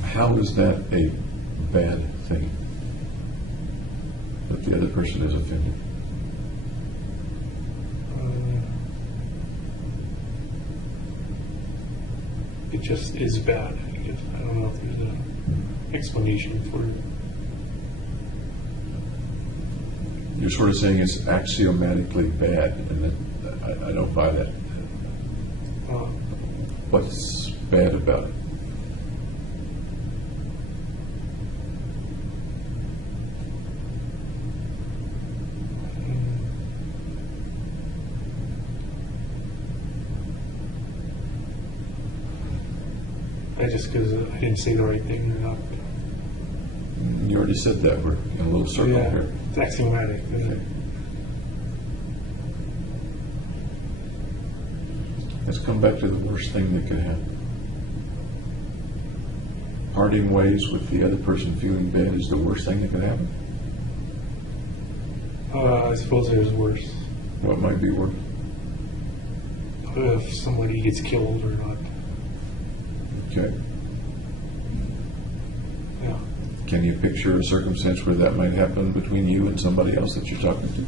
How is that a bad thing? That the other person is offended? It just is bad. I guess. I don't know if there's an explanation for it. You're sort of saying it's axiomatically bad, and that, I don't buy that. What's bad about it? Just because I didn't say the right thing or not. You already said that. We're in a little circle Yeah, here. it's axiomatic. Isn't it? Let's come back to the worst thing that could happen. Parting ways with the other person feeling bad is the worst thing that could happen? I suppose there's worse. What might be worse? If somebody gets killed or not. Okay. Yeah. Can you picture a circumstance where that might happen between you and somebody else that you're talking to?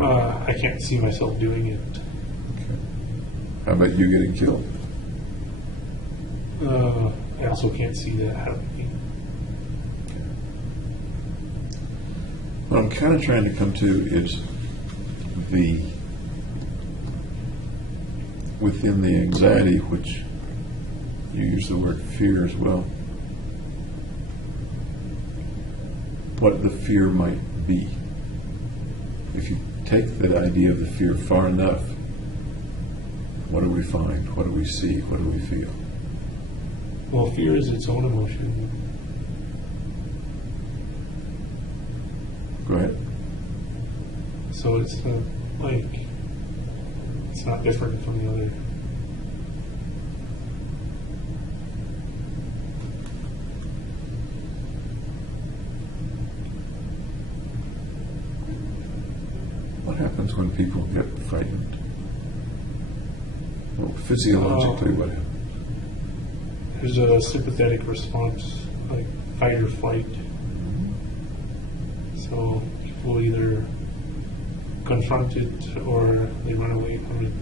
I can't see myself doing it. Okay. How about you getting killed? I also can't see that happening. What I'm kind of trying to come to is within the anxiety, which you use the word fear as well, what the fear might be. If you take the idea of the fear far enough, what do we find? What do we see? What do we feel? Well, fear is its own emotion. Go ahead. So it's it's not different from the other. What happens when people get frightened? Well, physiologically, what happens? There's a sympathetic response, like fight or flight. So people either confront it or they run away from it.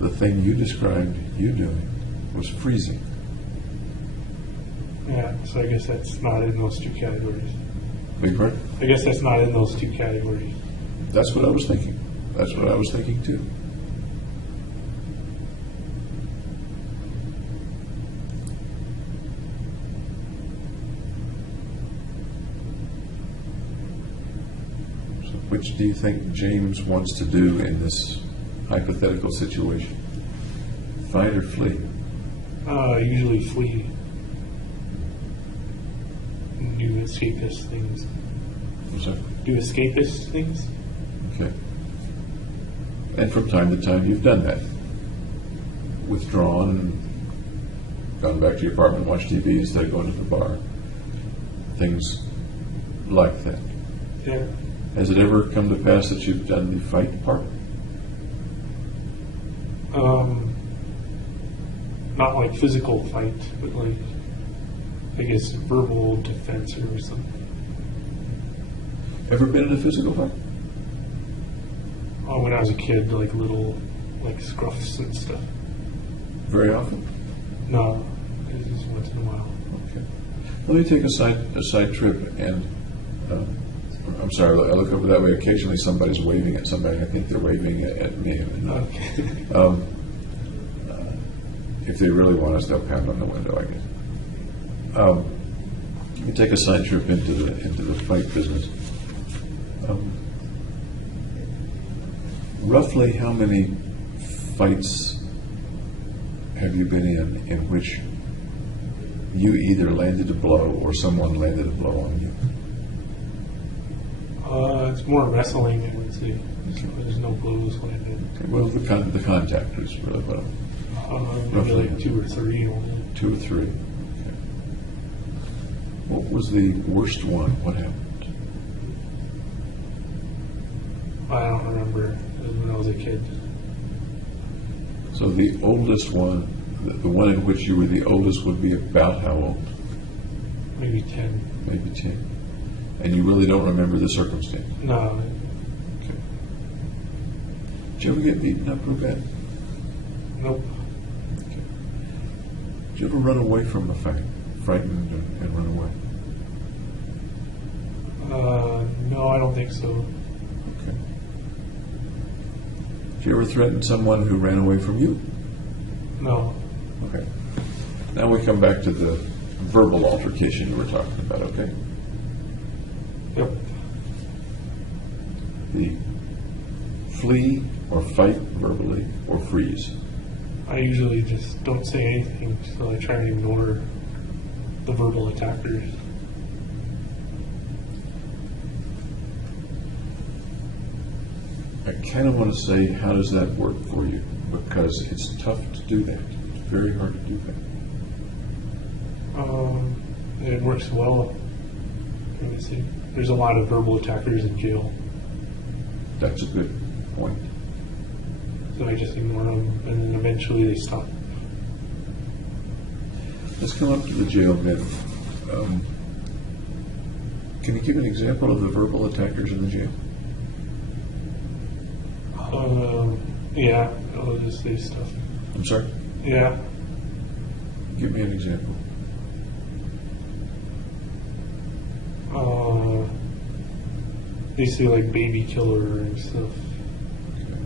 The thing you described you doing was freezing. Yeah, so I guess that's not in those two categories. Big part? I guess that's not in those two categories. That's what I was thinking. That's what I was thinking too. So which do you think James wants to do in this hypothetical situation? Fight or flee? Usually flee. Do escapist things. What's that? Do escapist things? Okay. And from time to time, you've done that. Withdrawn, gone back to your apartment, watched TV instead of going to the bar. Things like that. Yeah. Has it ever come to pass that you've done the fight part? Not like physical fight, but like, I guess, verbal defense or something. Ever been in a physical fight? When I was a kid, like little, like scruffs and stuff. Very often? No, it just once in a while. Okay. Let me take a side trip, and I'm sorry, I look over that way. Occasionally somebody's waving at somebody. I think they're waving at me. Okay. If they really want us, they'll pound on the window, I guess. Let me take a side trip into the fight business. Roughly how many fights have you been in which you either landed a blow or someone landed a blow on you? It's more wrestling, I would say. There's no blows landed. Okay, well, the contact is really what I'm... Maybe Roughly. like 2 or 3 only. 2 or 3. Okay. What was the worst one? What happened? I don't remember. It was when I was a kid. So the oldest one, the one in which you were the oldest, would be about how old? Maybe 10. Maybe 10. And you really don't remember the circumstance? No. Okay. Did you ever get beaten up real bad? Nope. Did you ever run away from a fight? Frightened and run away? No, I don't think so. Okay. Did you ever threaten someone who ran away from you? No. Okay. Now we come back to the verbal altercation you were talking about, okay? Yep. The flee or fight verbally or freeze. I usually just don't say anything, so I try and ignore the verbal attackers. I kind of want to say, how does that work for you? Because it's tough to do that. It's very hard to do that. It works well. Let me see. There's a lot of verbal attackers in jail, That's a good point. so I just ignore them, and then eventually they stop. Let's come up to the jail then. Can you give an example of the verbal attackers in the jail? Yeah, I'll just say stuff. I'm sorry? Yeah. Give me an example. They say like baby killer and stuff. Okay.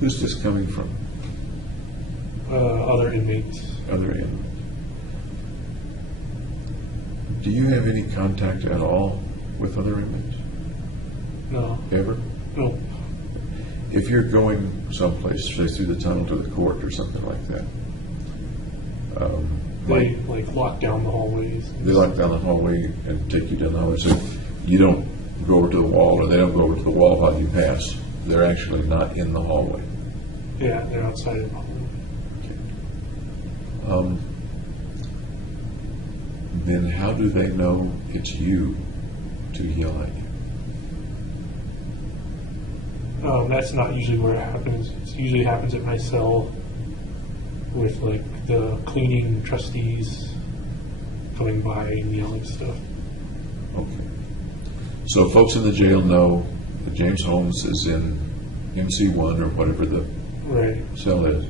Who's this coming from? Other inmates. Other inmates. Do you have any contact at all with other inmates? No. Ever? No. If you're going someplace, say through the tunnel to the court or something like that, They like lock down the hallways. they lock down the hallway and take you down the hallway. So you don't go over to the wall, or they don't go over to the wall while you pass. They're actually not in the hallway. Yeah, they're outside of the hallway. Then how do they know it's you to yell at you? That's not usually where it happens. It usually happens at my cell with like the cleaning trustees going by and yelling stuff. Okay. So folks in the jail know that James Holmes is in MC1 or whatever the Right. cell is,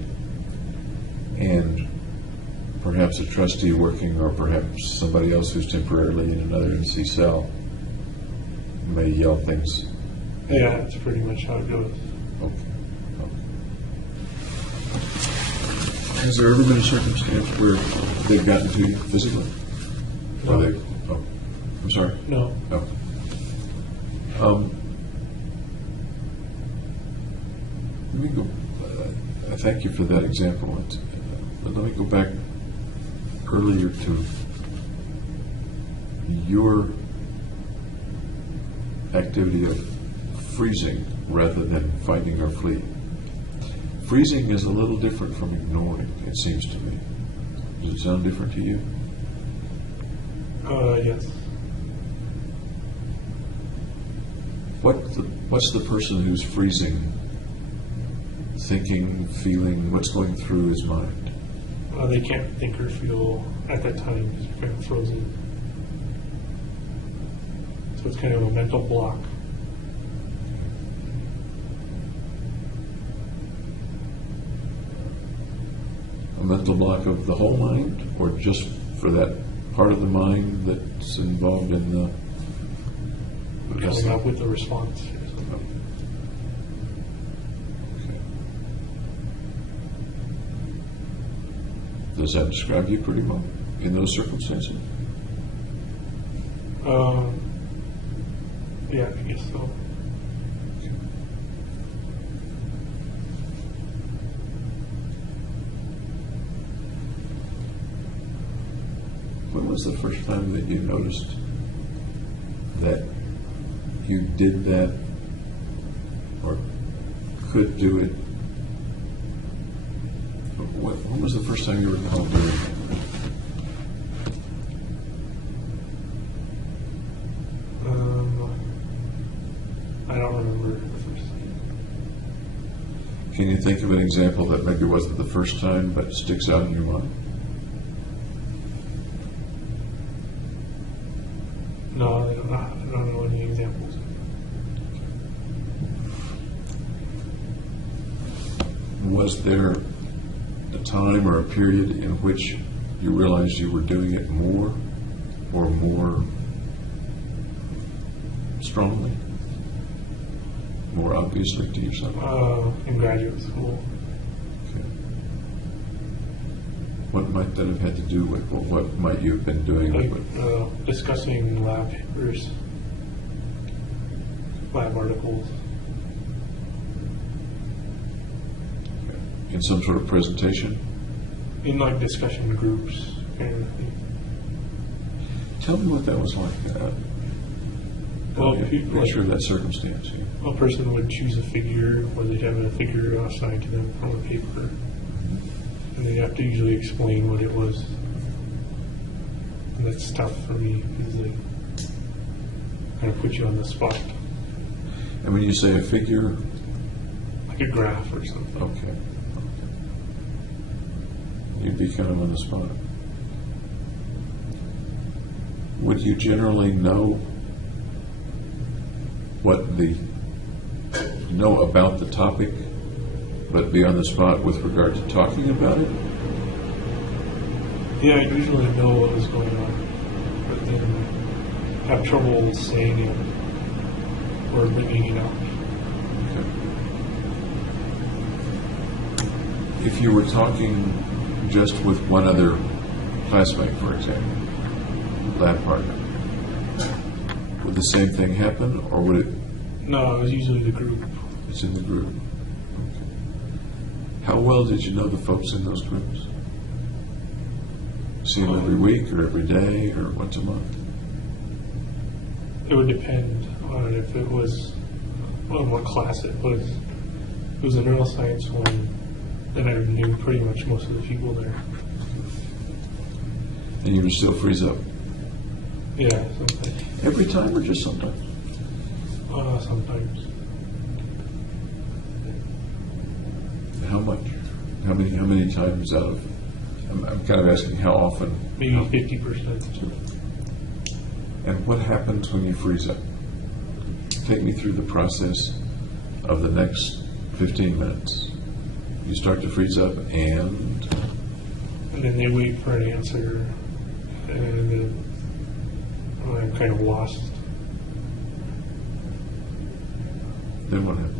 and perhaps a trustee working, or perhaps somebody else who's temporarily in another MC cell may yell things. Yeah, that's pretty much how it goes. Okay. Has there ever been a circumstance where they've gotten to you physically? No. Or they, oh, I'm sorry? No. No. Let me go. Thank you for that example. But let me go back earlier to your activity of freezing rather than fighting or fleeing. Freezing is a little different from ignoring, it seems to me. Does it sound different to you? Yes. What's the person who's freezing thinking, feeling, what's going through his mind? They can't think or feel at that time because you're kind of frozen. So it's kind of a mental block. A mental block of the whole mind, or just for that part of the mind that's involved in the Coming up with a response. Okay. Does that describe you pretty well in those circumstances? Yeah, I guess so. When was the first time that you noticed that you did that or could do it? When was the first time you recall doing it? I don't remember the first time. Can you think of an example that maybe wasn't the first time but sticks out in your mind? No, I don't know any examples. Was there a time or a period in which you realized you were doing it more or more strongly, more obviously to yourself? In graduate school. Okay. What might that have had to do with, or what might you have been doing? Like discussing lab papers, lab articles. In some sort of presentation? In like discussion groups kind of thing. Tell me what that was like. Well, Picture that circumstance. a person would choose a figure, or they'd have a figure assigned to them from a paper, and they'd have to usually explain what it was. And that's tough for me because they kind of put you on the spot, And when you say a figure, like a graph or something. okay. You'd be kind of on the spot. Would you generally know know about the topic, but be on the spot with regard to talking about it? Yeah, I usually know what was going on, but then have trouble saying it or bringing it out. Okay. If you were talking just with one other classmate, for example, lab partner, would the same thing happen, or would it? No, it was usually the group. It's in the group. Okay. How well did you know the folks in those groups? See them every week, or every day, or once a month? It would depend on if it was, on what class it was. If it was a neuroscience one, then I knew pretty much most of the people there. And you would still freeze up? Yeah, sometimes. Every time, or just sometimes? Sometimes. How much? How many times out of? I'm kind of asking how often. Maybe 50%. And what happens when you freeze up? Take me through the process of the next 15 minutes. You start to freeze up, and then they wait for an answer, and then I'm kind of lost. then what happens?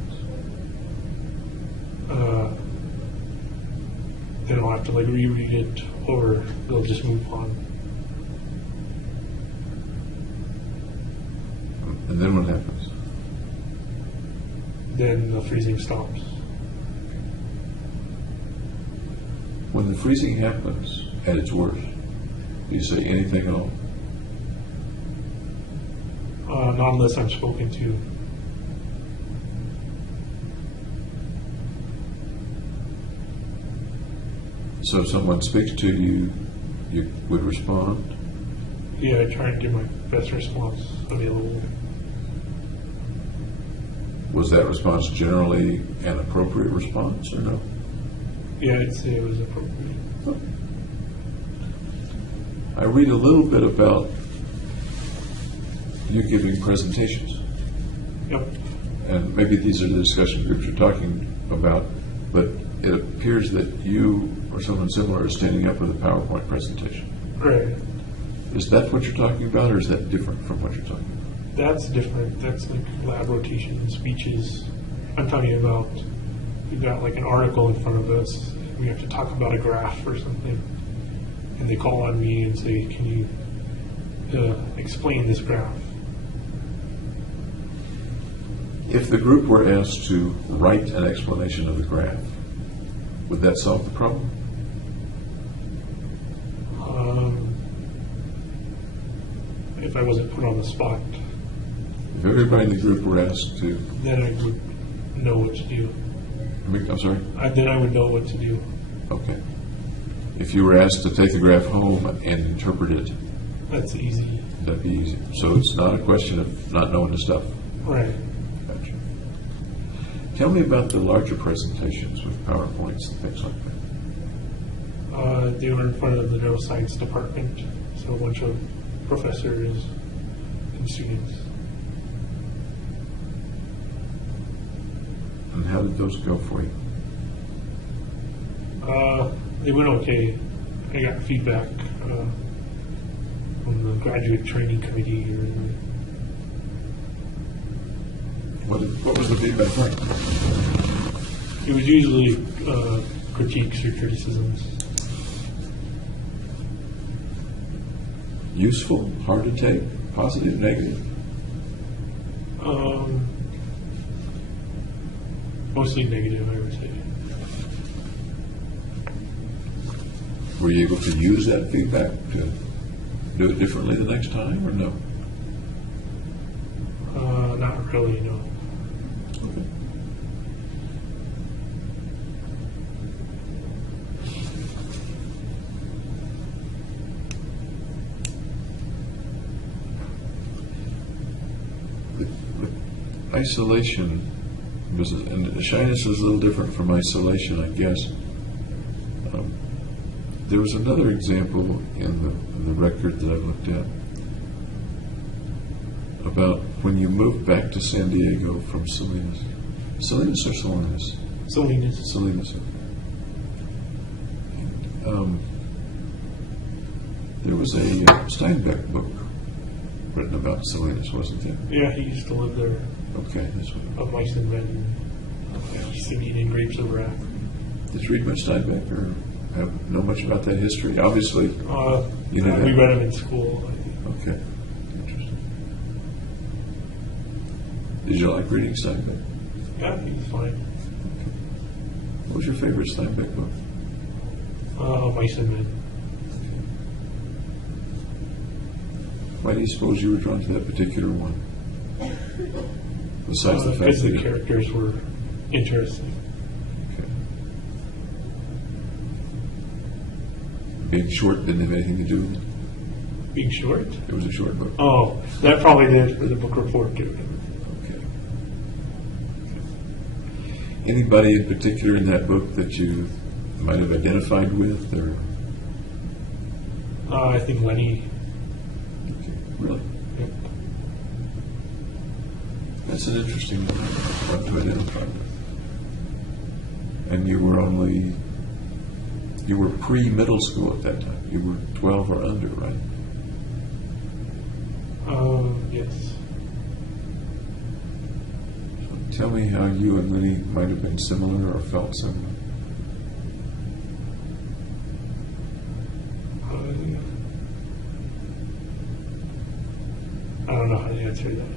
Then I'll have to like reread it, or they'll just move on. And then what happens? Then the freezing stops. When the freezing happens at its worst, do you say anything at all? Not unless I'm spoken to. So if someone speaks to you, you would respond? Yeah, I try and give my best response available. Was that response generally an appropriate response or no? Yeah, I'd say it was appropriate. I read a little bit about you giving presentations. Yep. And maybe these are the discussion groups you're talking about, but it appears that you or someone similar is standing up with a PowerPoint presentation. Right. Is that what you're talking about, or is that different from what you're talking about? That's different. That's like lab rotation speeches. I'm talking about, we've got like an article in front of us. We have to talk about a graph or something. And they call on me and say, can you explain this graph? If the group were asked to write an explanation of the graph, would that solve the problem? If I wasn't put on the spot, If everybody in the group were asked to, then I would know what to do. I'm sorry? Then I would know what to do. Okay. If you were asked to take the graph home and interpret it, That's easy. that'd be easy. So it's not a question of not knowing the stuff. Right. Gotcha. Tell me about the larger presentations with PowerPoints and things like that. They were in front of the neuroscience department, so a bunch of professors and students. And how did those go for you? They went okay. I got feedback from the graduate training committee. What was the feedback like? It was usually critiques or criticisms. Useful, hard to take, positive, negative? Mostly negative, I would say. Were you able to use that feedback to do it differently the next time, or no? Not really, no. Okay. With isolation, and shyness is a little different from isolation, I guess. There was another example in the record that I've looked at about when you moved back to San Diego from Salinas. Salinas or Salinas? Salinas. Salinas. There was a Steinbeck book written about Salinas, wasn't there? Yeah, he used to live there. Okay, that's what. Of mice and men. He used to be eating grapes of wrath. Did you read much Steinbeck or know much about that history? Obviously, you know. We read him in school, I think. Okay, interesting. Did you like reading Steinbeck? Yeah, he was fine. What was your favorite Steinbeck book? Mice and men. Why do you suppose you were drawn to that particular one? Besides the fact Because that the characters were interesting. Okay. Being short didn't have anything to do with it. Being short? It was a short book. Oh, that probably did for the book report. Okay. Anybody in particular in that book that you might have identified with, or I think Lenny. really? Yep. That's an interesting one to identify with. And you were pre-middle school at that time. You were 12 or under, right? Yes. Tell me how you and Lenny might have been similar or felt similar. I don't know how to answer that.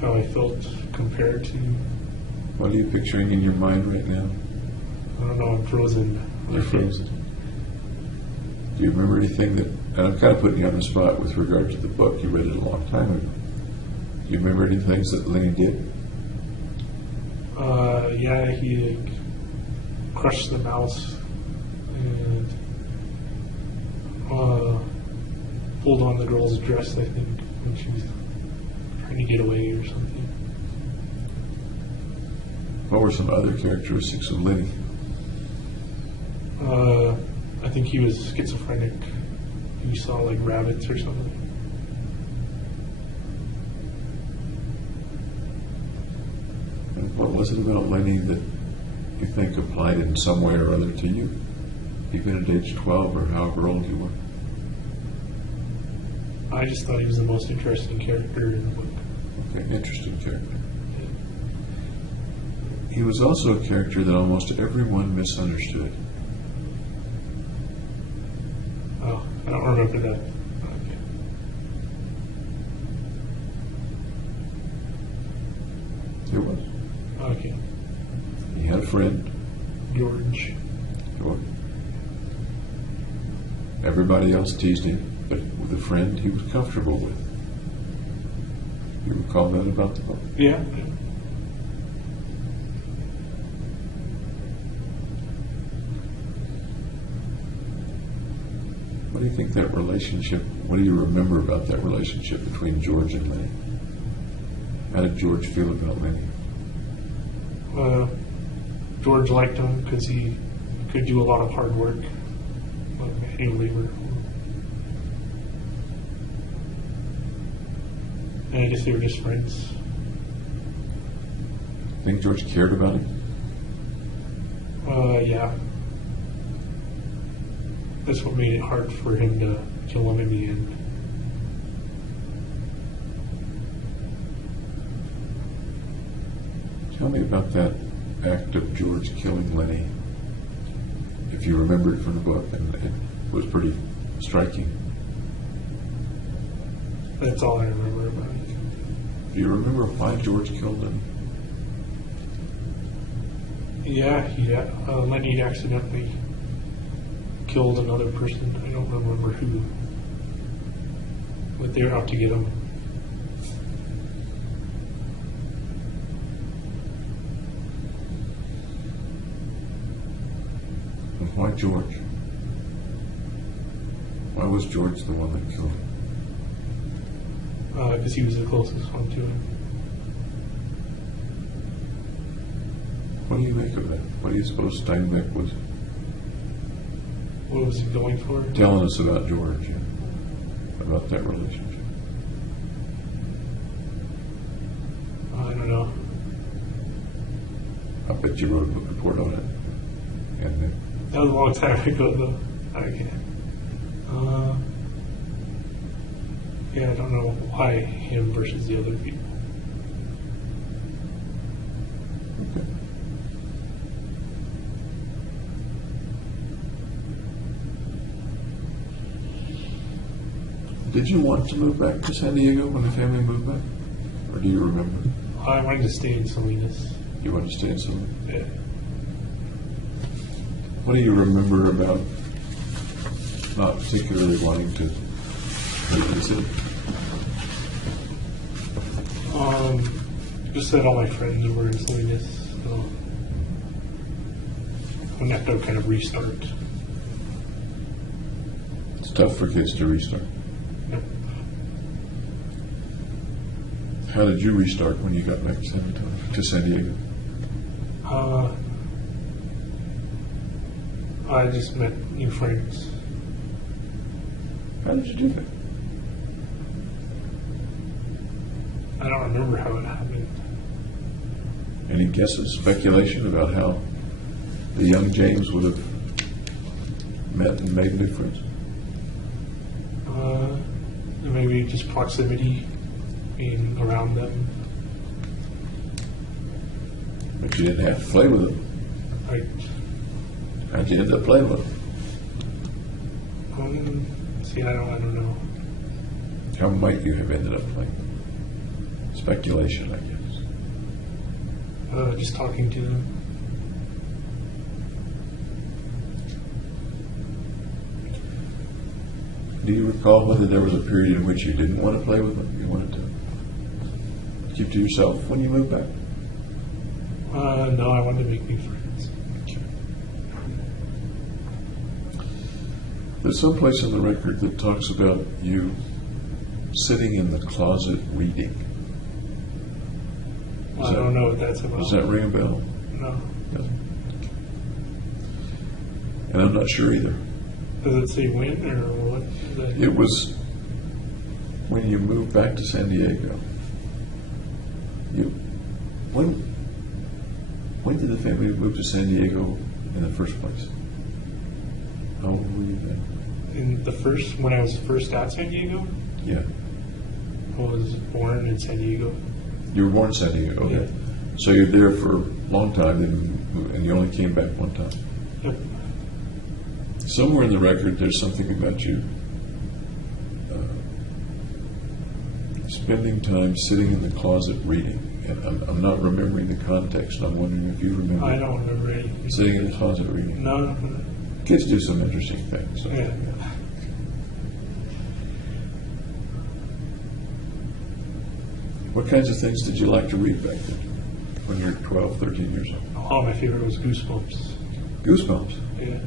How I felt compared to, What are you picturing in your mind right now? I don't know, I'm frozen. You're frozen. Do you remember anything that, and I'm kind of putting you on the spot with regard to the book, you read it a long time ago. Do you remember any things that Lenny did? Yeah, he crushed the mouse and pulled on the girl's dress, I think, when she was trying to get away or something. What were some other characteristics of Lenny? I think he was schizophrenic. He saw like rabbits or something. And what was it about Lenny that you think applied in some way or other to you, even at age 12 or however old you were? I just thought he was the most interesting character in the book. Okay, interesting character. He was also a character that almost everyone misunderstood. Oh, I don't remember that. Okay. It was. Okay. He had a friend. George. George. Everybody else teased him, but with a friend he was comfortable with. You recall that about the book? Yeah. What do you think that relationship, what do you remember about that relationship between George and Lenny? How did George feel about Lenny? George liked him because he could do a lot of hard work, like manual labor. And I guess they were just friends. Think George cared about him? Yeah. That's what made it hard for him to kill him in the end. Tell me about that act of George killing Lenny. If you remember it from the book, and it was pretty striking. That's all I remember about it. Do you remember why George killed Lenny? Yeah, Lenny accidentally killed another person. I don't remember who. But they were out to get him. And why George? Why was George the one that killed him? Because he was the closest one to him. What do you make of that? What do you suppose Steinbeck was What was he going for? telling us about George, yeah? About that relationship? I don't know. I bet you wrote a book report on it. And That was a long time ago, though. Okay. Yeah, I don't know why him versus the other people. okay. Did you want to move back to San Diego when the family moved back? Or do you remember? I wanted to stay in Salinas. You wanted to stay in Salinas? Yeah. What do you remember about not particularly wanting to leave the city? Just that all my friends were in Salinas, so I'm gonna have to kind of restart. It's tough for kids to restart. Yep. How did you restart when you got back to San Diego? I just met new friends. How did you do that? I don't remember how it happened. Any guesses, speculation about how the young James would have met and made new friends? Maybe just proximity, being around them. But you didn't have to play with them. How'd you end up playing with them? See, I don't know. How might you have ended up playing? Speculation, I guess. Just talking to them. Do you recall whether there was a period in which you didn't want to play with them? You wanted to keep to yourself when you moved back? No, I wanted to make new friends. There's some place in the record that talks about you sitting in the closet reading. I don't know what that's about. Does that ring a bell? No. No. And I'm not sure either. Does it say when or what? Is that- It was when you moved back to San Diego. When did the family move to San Diego in the first place? How old were you then? When I was first at San Diego, Yeah. I was born in San Diego. You were born in San Diego, okay. Yeah. So you're there for a long time, and you only came back one time. Yep. Somewhere in the record, there's something about you spending time sitting in the closet reading. And I'm not remembering the context. I'm wondering if you remember. I don't remember anything. Sitting in the closet reading. No. Kids do some interesting things. So. Yeah. What kinds of things did you like to read back then, when you were 12, 13 years old? Oh, my favorite was Goosebumps. Goosebumps. Yeah.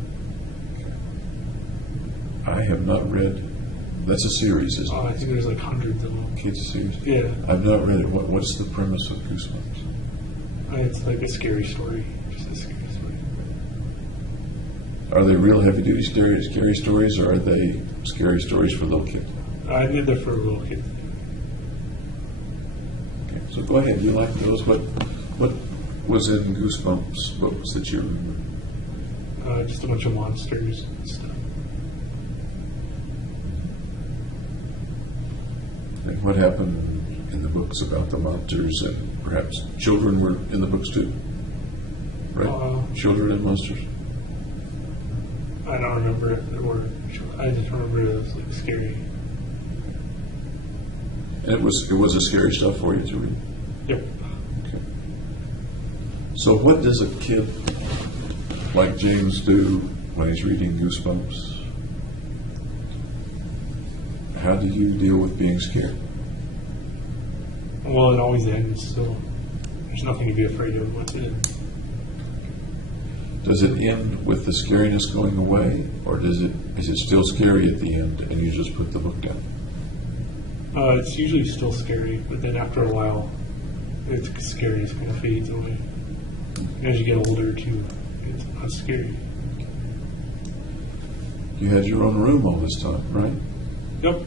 I have not read. That's a series, isn't Oh, I it? think there's like hundreds of them. Kids series. Yeah. I've not read it. What's the premise of Goosebumps? It's like a scary story. Just a scary story. Are they real heavy-duty scary stories, or are they scary stories for little kids? I did that for a little kid. Okay, so go ahead. You like those? What was in Goosebumps books that you remember? Just a bunch of monsters and stuff. And what happened in the books about the monsters, and perhaps children were in the books too? Right? Children and monsters? I don't remember if there were. I just remember it was like scary. And it was a scary stuff for you to read? Yep. Okay. So what does a kid like James do when he's reading Goosebumps? How do you deal with being scared? Well, it always ends, so there's nothing to be afraid of once it ends. Does it end with the scariness going away, or is it still scary at the end and you just put the book down? It's usually still scary, but then after a while, its scariness kind of fades away. As you get older, too, it's not scary. You had your own room all this time, right? Yep.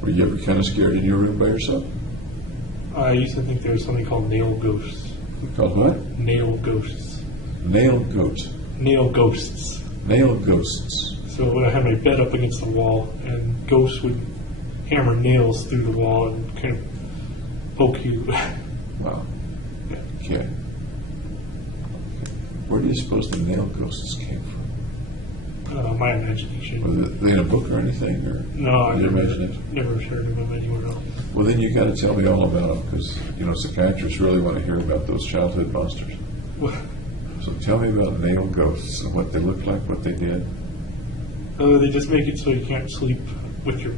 Were you ever kind of scared in your room by yourself? I used to think there was something called nail ghosts. Called what? Nail ghosts. Nail goat. Nail ghosts. Nail ghosts. So when I had my bed up against the wall, and ghosts would hammer nails through the wall and kind of poke you. Wow. Yeah. Okay. Where do you suppose the nail ghosts came from? My imagination. Were they in a book or anything? Or No, I your never imagination? heard of them anywhere else. Well, then you got to tell me all about them, because psychiatrists really want to hear about those childhood monsters. So tell me about nail ghosts and what they look like, what they did. They just make it so you can't sleep with your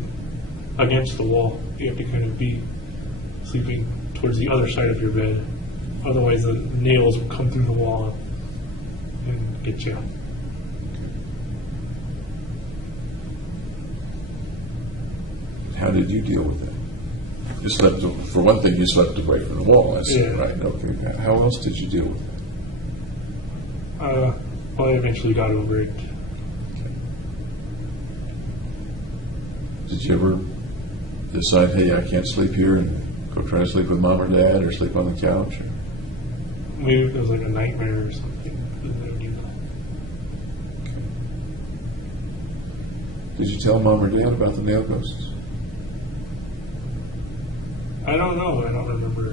against the wall. You have to kind of be sleeping towards the other side of your bed. Otherwise, the nails will come through the wall and get you. How did you deal with that? You slept, for one thing, you slept away from the wall, I see, Yeah. right? Okay. How else did you deal with that? Well, I eventually got over it. Did you ever decide, hey, I can't sleep here, and go try to sleep with mom or dad, or sleep on the couch? Or... Maybe it was like a nightmare or something. But I would do that. Okay. Did you tell mom or dad about the nail ghosts? I don't know. I don't remember.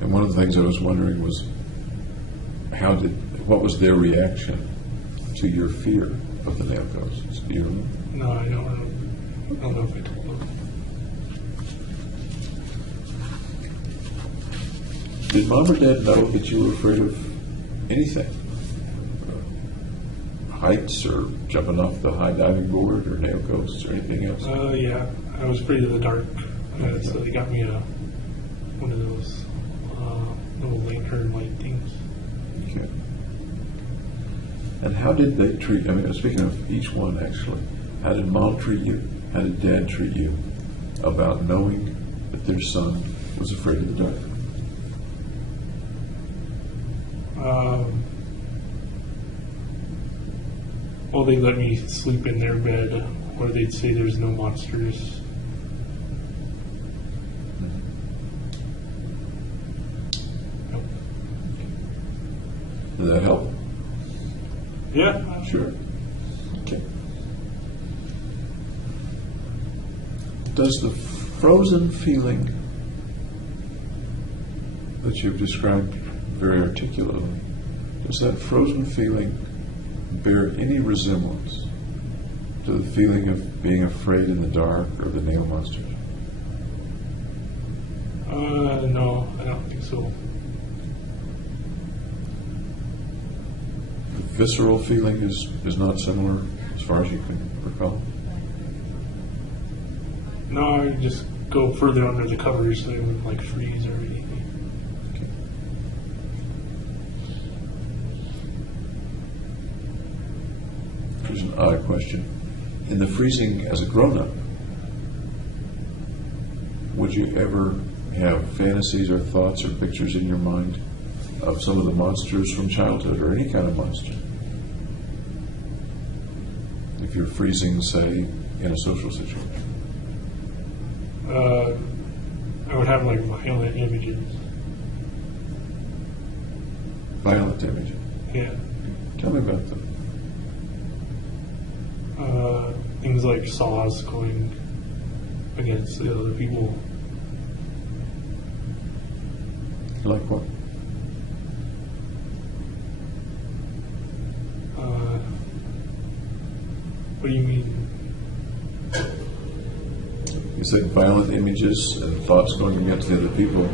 And one of the things I was wondering was, what was their reaction to your fear of the nail ghosts? Do you remember? No, I don't remember. I don't know if I told them. Did mom or dad know that you were afraid of anything? Heights, or jumping off the high diving board, or nail ghosts, or anything else? Yeah, I was afraid of the dark. So they got me one of those little lantern light things. Okay. And how did they treat, I mean, speaking of each one actually, how did Mom treat you? How did Dad treat you about knowing that their son was afraid of the dark? Well, they let me sleep in their bed, or they'd say there's no monsters. Did that help? Yeah. Sure. Okay. Does the frozen feeling that you've described very articulately, does that frozen feeling bear any resemblance to the feeling of being afraid in the dark or the nail monsters? No, I don't think so. The visceral feeling is not similar as far as you can recall? No, I just go further under the covers so they wouldn't like freeze or anything. Okay. Here's an odd question. In the freezing as a grown-up, would you ever have fantasies or thoughts or pictures in your mind of some of the monsters from childhood or any kind of monster? If you're freezing, say, in a social situation. I would have like violent images. Violent images. Yeah. Tell me about them. Things like saws going against the other people. Like what? What do you mean? You said violent images and thoughts going against the other people.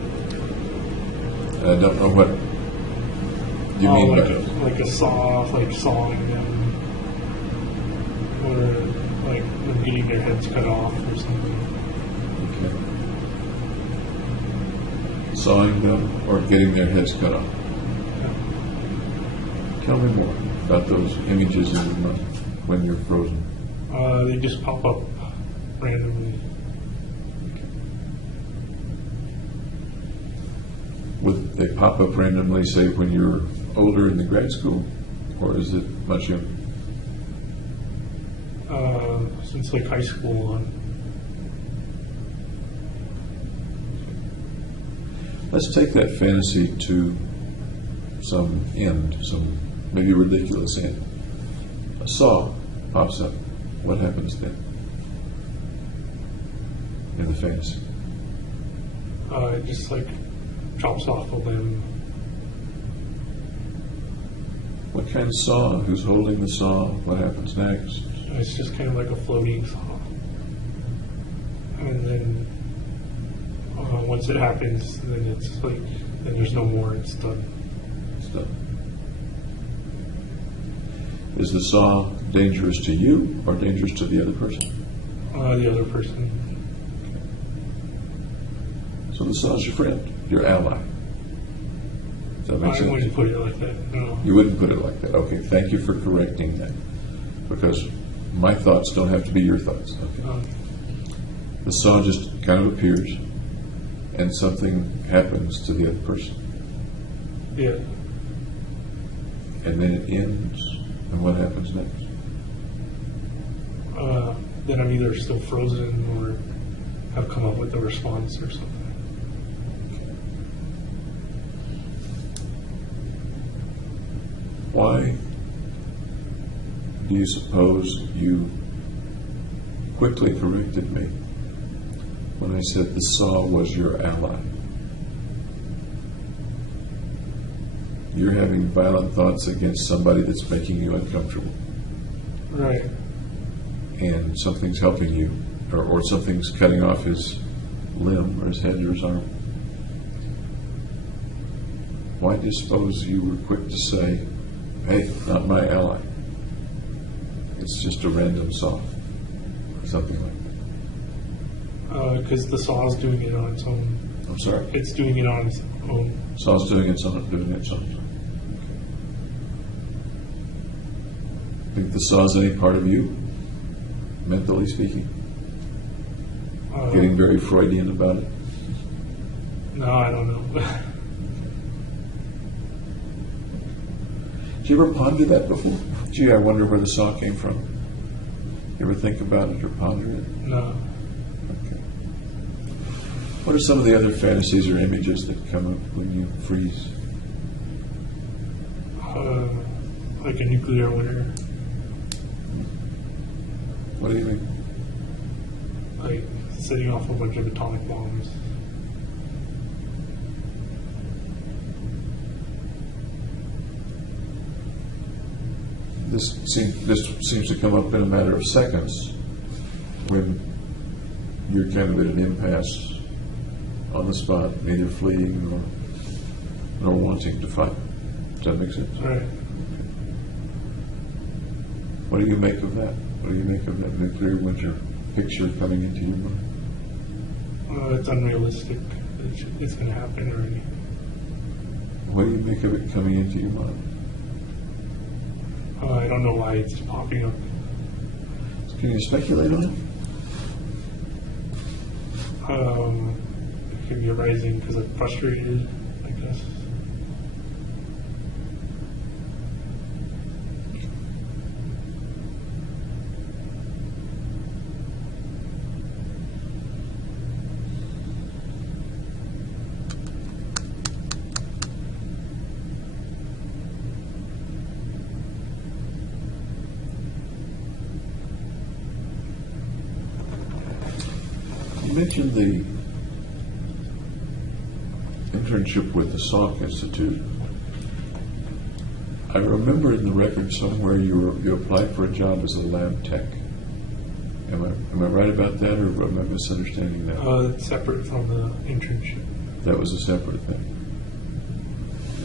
And I don't know what you mean by it. Like a saw, like sawing them, or like them getting their heads cut off or something. Okay. Sawing them or getting their heads cut off. Tell me more about those images in your mind when you're frozen. They just pop up randomly. Would they pop up randomly, say, when you're older in the grad school? Or is it much younger? Since like high school on. Let's take that fantasy to some end, some maybe ridiculous end. A saw pops up. What happens then in the fantasy? It just like chops off a limb. What kind of saw? Who's holding the saw? What happens next? It's just kind of like a floating saw. And then once it happens, then it's like, then there's no more, it's done. It's done. Is the saw dangerous to you or dangerous to the other person? The other person. So the saw's your friend, your ally. Does that make I sense? wouldn't put it like that, no. You wouldn't put it like that. Okay, thank you for correcting that. Because my thoughts don't have to be your thoughts. Okay. The saw just kind of appears and something happens to the other person. Yeah. And then it ends. And what happens next? Then I'm either still frozen or have come up with a response or something. Why do you suppose you quickly corrected me when I said the saw was your ally? You're having violent thoughts against somebody that's making you uncomfortable, Right. and something's helping you, or something's cutting off his limb or his head or his arm. Why do you suppose you were quick to say, hey, not my ally? It's just a random saw, or something like that. Because the saw's doing it on its own. I'm sorry? It's doing it on its own. Saw's doing its own. Think the saw's any part of you, mentally speaking? Getting very Freudian about it? No, I don't know. Did you ever ponder that before? Gee, I wonder where the saw came from. You ever think about it or ponder it? No. Okay. What are some of the other fantasies or images that come up when you freeze? Like a nuclear winter. What do you mean? Like setting off a bunch of atomic bombs. This seems to come up in a matter of seconds when you're kind of at an impasse on the spot, neither fleeing nor wanting to fight. Does that make sense? Right. What do you make of that? What do you make of that nuclear winter picture coming into your mind? It's unrealistic. It's going to happen already. What do you make of it coming into your mind? I don't know why it's popping up. Can you speculate on it? It could be arising because I'm frustrated, I guess. You mentioned the internship with the Salk Institute. I remember in the record somewhere you applied for a job as a lab tech. Am I right about that, or am I misunderstanding that? It's separate from the internship. That was a separate thing.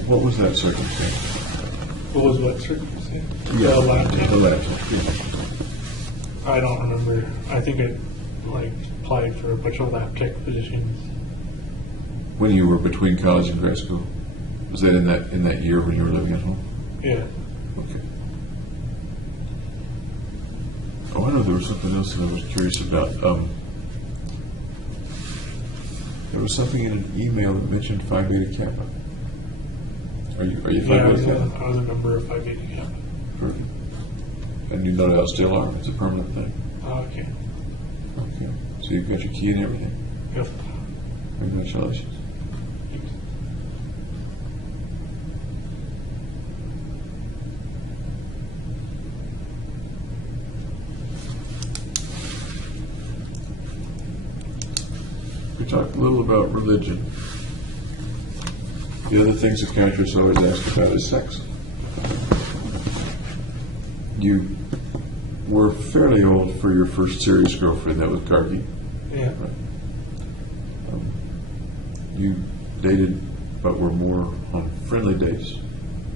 What was that circumstance? What was what circumstance? The lab tech? The lab tech, yeah. I don't remember. I think I applied for a bunch of lab tech positions. When you were between college and grad school? Was that in that year when you were living at home? Yeah. Okay. Oh, I know there was something else that I was curious about. There was something in an email that mentioned Phi Beta Kappa. Are you Phi Yeah, Beta Kappa? I was a member of Phi Beta Kappa. Perfect. And you no doubt still are. It's a permanent thing. Okay. Okay. So you've got your key and everything. Yep. Congratulations. We talked a little about religion. The other thing psychiatrists always ask about is sex. You were fairly old for your first serious girlfriend. That was Gargi. Yeah. Right. You dated, but were more on friendly dates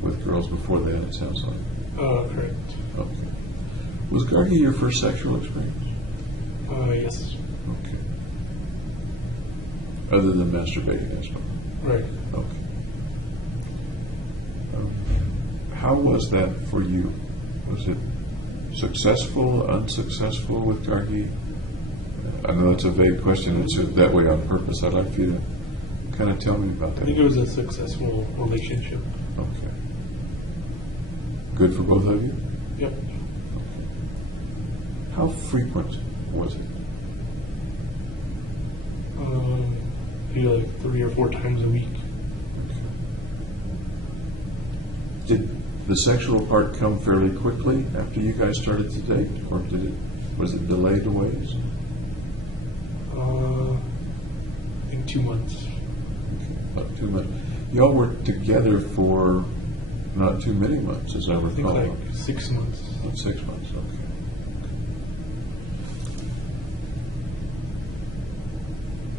with girls before that, it sounds like. Correct. Okay. Was Gargi your first sexual experience? Yes. Okay. Other than masturbating, I suppose. Right. Okay. How was that for you? Was it successful, unsuccessful with Gargi? I know that's a vague question. It's that way on purpose. I'd like for you to kind of tell me about I that. think it was a successful relationship. Okay. Good for both of you? Yep. How frequent was it? Maybe like 3 or 4 times a week. Did the sexual part come fairly quickly after you guys started to date, or was it delayed a ways? I think 2 months. About 2 months. Y'all were together for not too many months, as I I think recall. like 6 months. About 6 months, okay.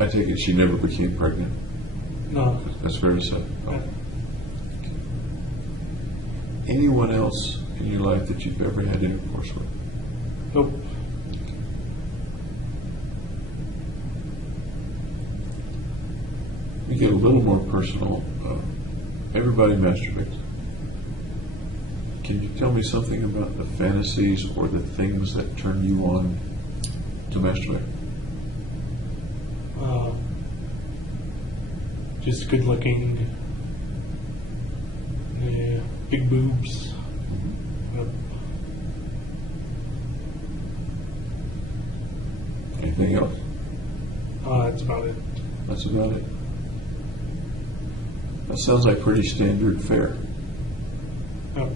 I take it she never became pregnant. No. That's fair to say. Okay. Anyone else in your life that you've ever had intercourse with? Nope. We get a little more personal. Everybody masturbates. Can you tell me something about the fantasies or the things that turn you on to masturbate? Just good looking, yeah, big boobs. Anything else? That's about it. That's about it. That sounds like pretty standard fare. Oh,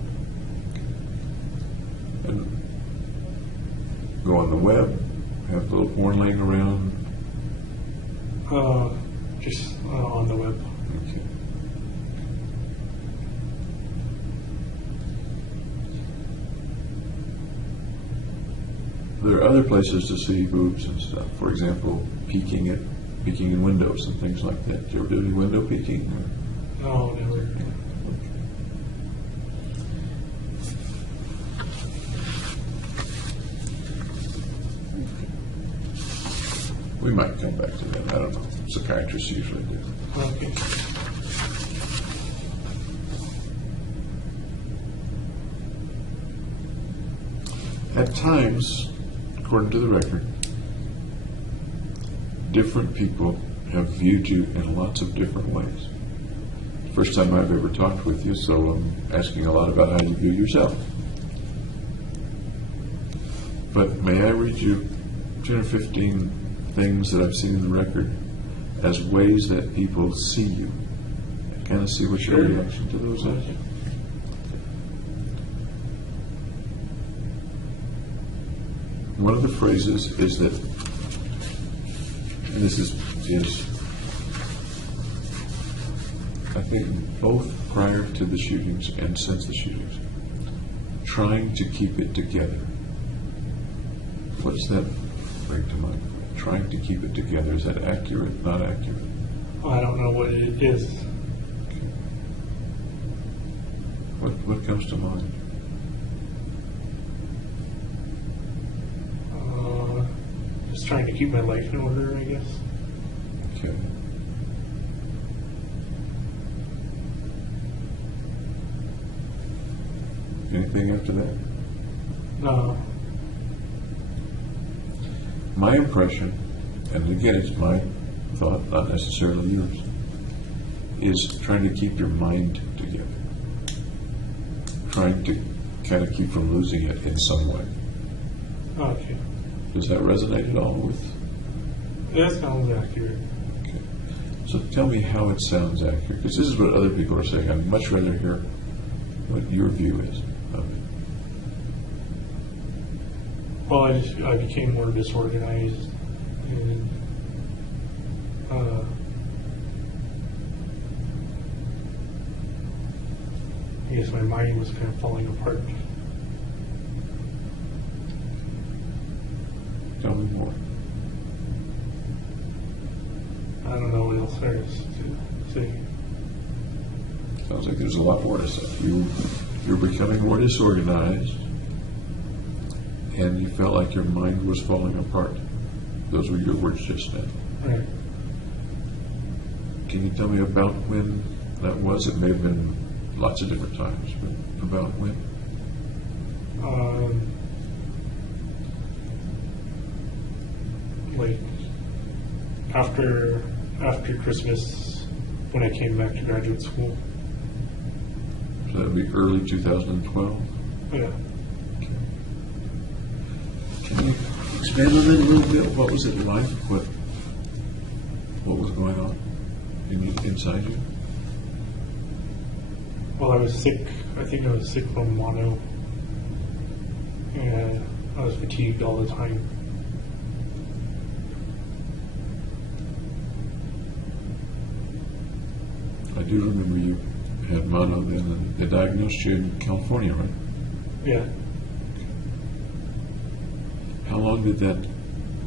And go on the web, have a little porn laying around. just on the web. Okay. There are other places to see boobs and stuff. For example, peeking in windows and things like that. Do you ever do any window peeking? No, never. We might come back to that. I don't know. Psychiatrists usually do. Okay. At times, according to the record, different people have viewed you in lots of different ways. First time I've ever talked with you, so I'm asking a lot about how you view yourself. But may I read you 10 or 15 things that I've seen in the record as ways that people see you? Kind of see what your reaction to those is. One of the phrases is that, and this is I think both prior to the shootings and since the shootings, trying to keep it together. What does that bring to mind? Trying to keep it together. Is that accurate, not accurate? I don't know what it is. What comes to mind? Just trying to keep my life in order, I guess. Okay. Anything after that? No. My impression, and again, it's my thought, not necessarily yours, is trying to keep your mind together. Trying to kind of keep from losing it in some way. Okay. Does that resonate at all with? That sounds accurate. Okay. So tell me how it sounds accurate, because this is what other people are saying. I'd much rather hear what your view is of it. Well, I became more disorganized, and I guess my mind was kind of falling apart. Tell me more. I don't know what else there is to say. Sounds like there's a lot more to say. You're becoming more disorganized, and you felt like your mind was falling apart. Those were your words just now. Right. Can you tell me about when that was? It may have been lots of different times, but about when? Like after Christmas, when I came back to graduate school. So that would be early 2012. Yeah. Can you expand on that a little bit? What was it like? What was going on inside you? Well, I was sick. I think I was sick from mono, and I was fatigued all the time. I do remember you had mono then, and they diagnosed you in California, right? Yeah. How long did that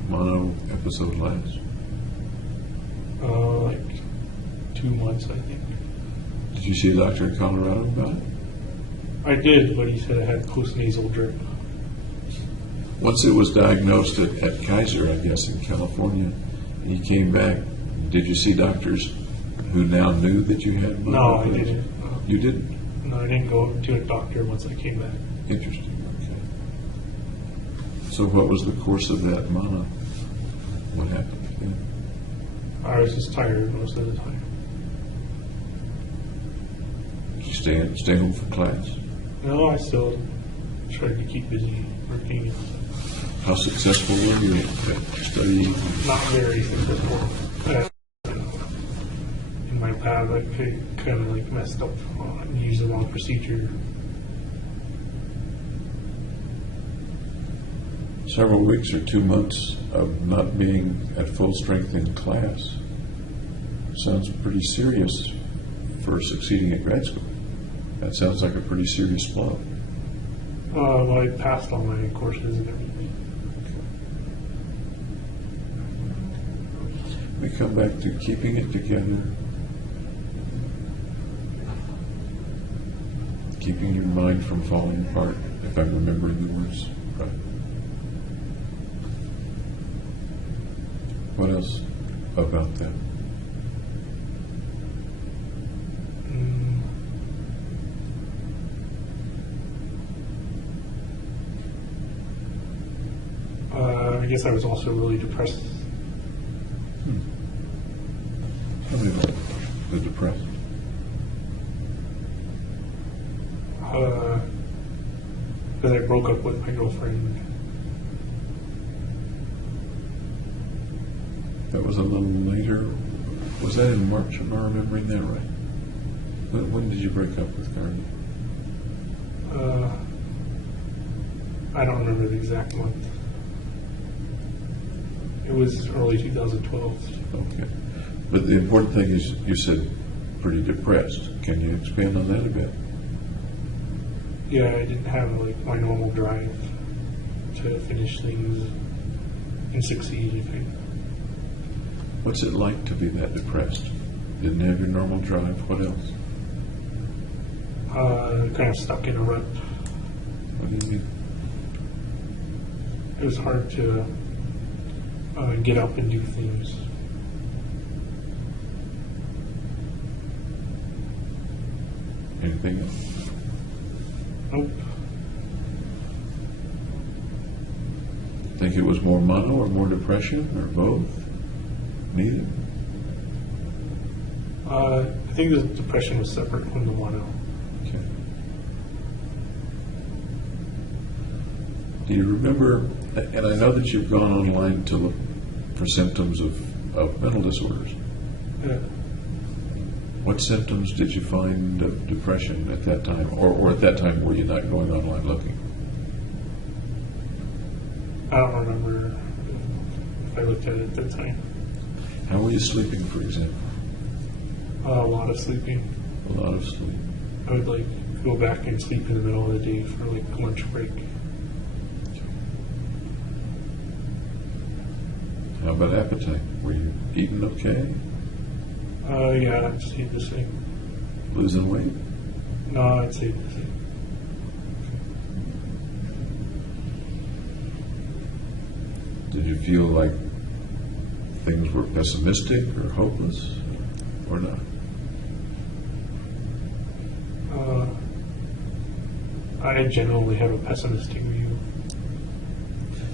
mono episode last? Like 2 months, I think. Did you see a doctor in Colorado about it? I did, but he said I had post-nasal drip. Once it was diagnosed at Kaiser, I guess, in California, and you came back, did you see doctors who now knew that you had mono? No, I didn't. You didn't? No, I didn't go to a doctor once I came back. Interesting, okay. So what was the course of that mono? What happened? Yeah. I was just tired most of the time. Did you stay home for class? No, I still tried to keep busy working. How successful were you at studying? Not very successful. In my lab, I kind of like messed up and used the wrong procedure. Several weeks or 2 months of not being at full strength in class sounds pretty serious for succeeding at grad school. That sounds like a pretty serious blow. Well, I passed all my courses and everything. We come back to keeping it together, keeping your mind from falling apart, if I'm remembering the words right. What else about that? I guess I was also really depressed. Tell me about the depressed. Because I broke up with my girlfriend. That was a little later. Was that in March? Am I remembering that right? When did you break up with Carly? I don't remember the exact month. It was early 2012. Okay. But the important thing is you said pretty depressed. Can you expand on that a bit? Yeah, I didn't have like my normal drive to finish things and succeed. I think. What's it like to be that depressed? Didn't have your normal drive. What else? Kind of stuck in a rut. What do you mean? It was hard to get up and do things. Anything else? Nope. Think it was more mono or more depression or both? Neither? I think the depression was separate from the mono. Okay. Do you remember, and I know that you've gone online to look for symptoms of mental disorders. Yeah. What symptoms did you find of depression at that time? Or at that time, were you not going online looking? I don't remember if I looked at it at that time. How were you sleeping, for example? A lot of sleeping. A lot of sleep. I would like go back and sleep in the middle of the day for like lunch break. How about appetite? Were you eating okay? Yeah, I'd say the same. Losing weight? No, I'd say the same. Did you feel like things were pessimistic or hopeless or not? I generally have a pessimistic view.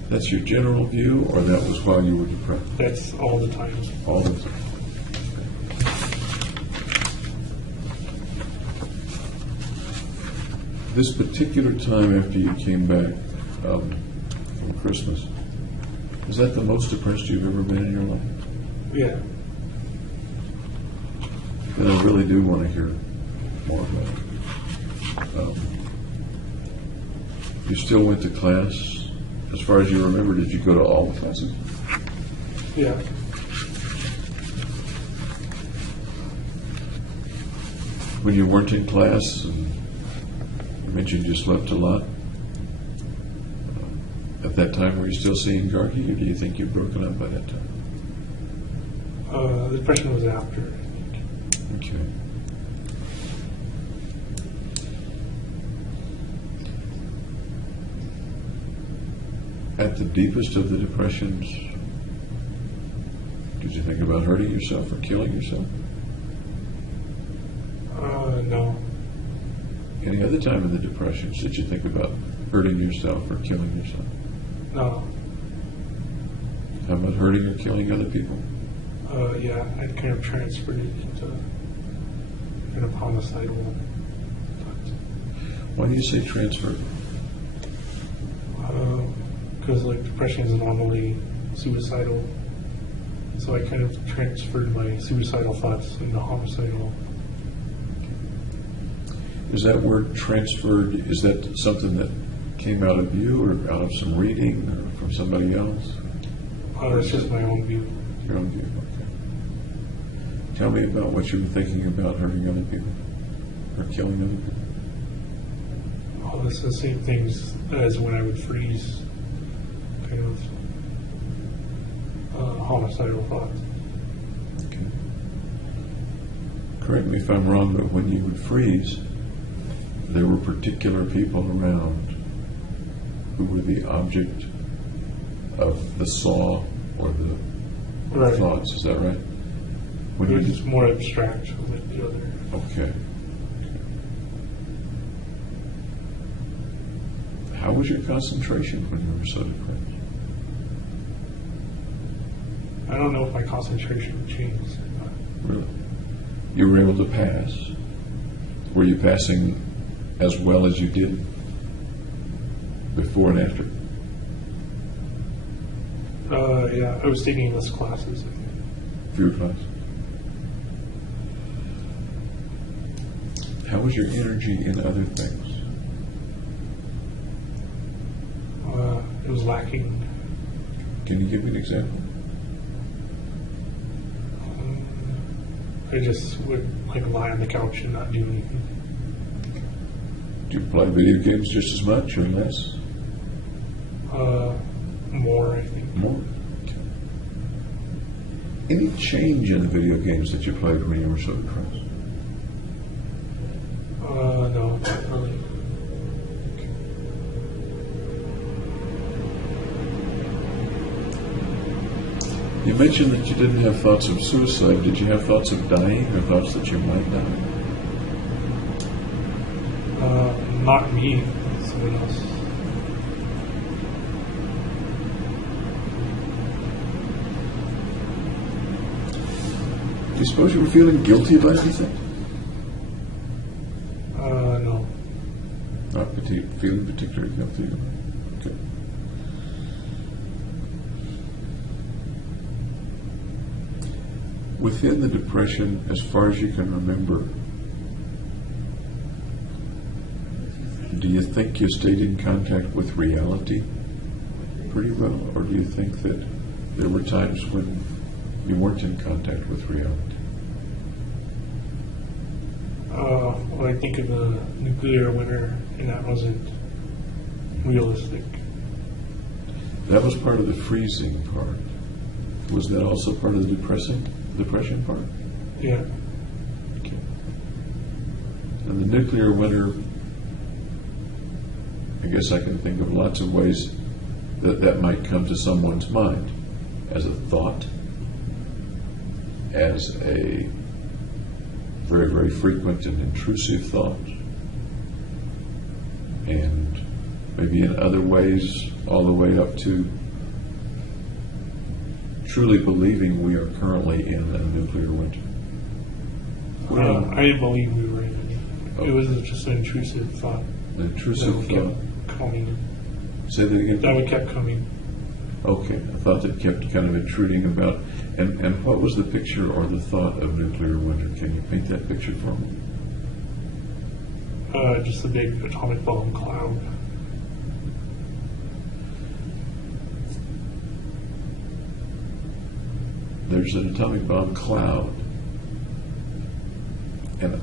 That's your general view, or that was while you were depressed? That's all the time. All the time. This particular time after you came back from Christmas, was that the most depressed you've ever been in your life? Yeah. And I really do want to hear more about it. You still went to class? As far as you remember, did you go to all the classes? Yeah. When you weren't in class, and you mentioned you slept a lot, at that time, were you still seeing Gargi, or do you think you'd broken up by that time? The depression was after, I think. Okay. At the deepest of the depressions, did you think about hurting yourself or killing yourself? No. Any other time in the depression did you think about hurting yourself or killing yourself? No. How about hurting or killing other people? Yeah, I kind of transferred it into kind of homicidal. Why do you say transfer? Because like depression is normally suicidal, so I kind of transferred my suicidal thoughts into homicidal. Is that word transferred, is that something that came out of you or out of some reading or from somebody else? It's just my own view. Your own view, okay. Tell me about what you were thinking about hurting other people or killing other people. Oh, it's the same things as when I would freeze, kind of homicidal thoughts. Okay. Correct me if I'm wrong, but when you would freeze, there were particular people around who were the object of the saw or the Right. thoughts. Is that right? When It you was just more abstract than the other. okay. How was your concentration when you were so depressed? I don't know if my concentration changed. Really? You were able to pass. Were you passing as well as you did before and after? Yeah, I was taking less classes. I think. Fewer classes. How was your energy in other things? It was lacking. Can you give me an example? I just would like lie on the couch and not do anything. Do you play video games just as much or less? More, I think. More? Okay. Any change in the video games that you played when you were so depressed? No, not really. You mentioned that you didn't have thoughts of suicide. Did you have thoughts of dying or thoughts that you might die? Not me, someone else. Do you suppose you were feeling guilty about anything? No. Not feeling particularly guilty. Okay. Within the depression, as far as you can remember, do you think you stayed in contact with reality pretty well, or do you think that there were times when you weren't in contact with reality? Well, I think of the nuclear winter, and that wasn't realistic. That was part of the freezing part. Was that also part of the depression part? Yeah. Okay. And the nuclear winter, I guess I can think of lots of ways that might come to someone's mind. As a thought, as a very, very frequent and intrusive thought, and maybe in other ways all the way up to truly believing we are currently in a nuclear winter. I didn't believe we were in it. It was just an intrusive thought. The intrusive that thought. kept coming. Say that again. That would kept coming. Okay, a thought that kept kind of intruding about. And what was the picture or the thought of nuclear winter? Can you paint that picture for me? Just a big atomic bomb cloud. There's an atomic bomb cloud, and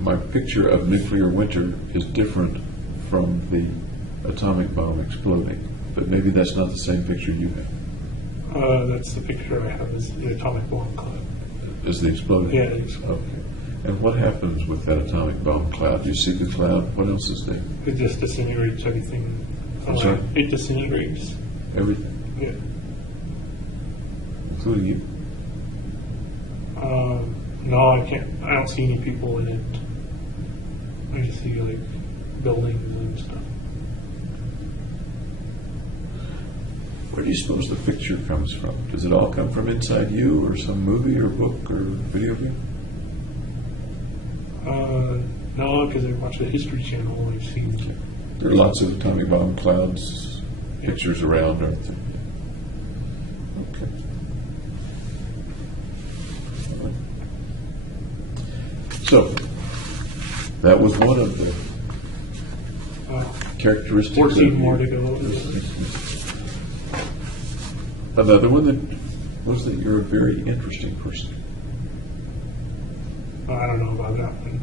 my picture of nuclear winter is different from the atomic bomb exploding. But maybe that's not the same picture you have. That's the picture I have, is the atomic bomb cloud. Is the exploding? Yeah, the exploding. Okay. And what happens with that atomic bomb cloud? Do you see the cloud? What else is there? It just disintegrates everything. I'm sorry? It disintegrates. Everything, Yeah. including you. No, I can't. I don't see any people in it. I just see like buildings and stuff. Where do you suppose the picture comes from? Does it all come from inside you, or some movie or book or video game? No, because I watch the History Channel. I've seen. There are lots of atomic bomb clouds pictures around, aren't there? Okay. So, that was one of the characteristics. 14 more to go. Another one that was that you're a very interesting person. I don't know about that one.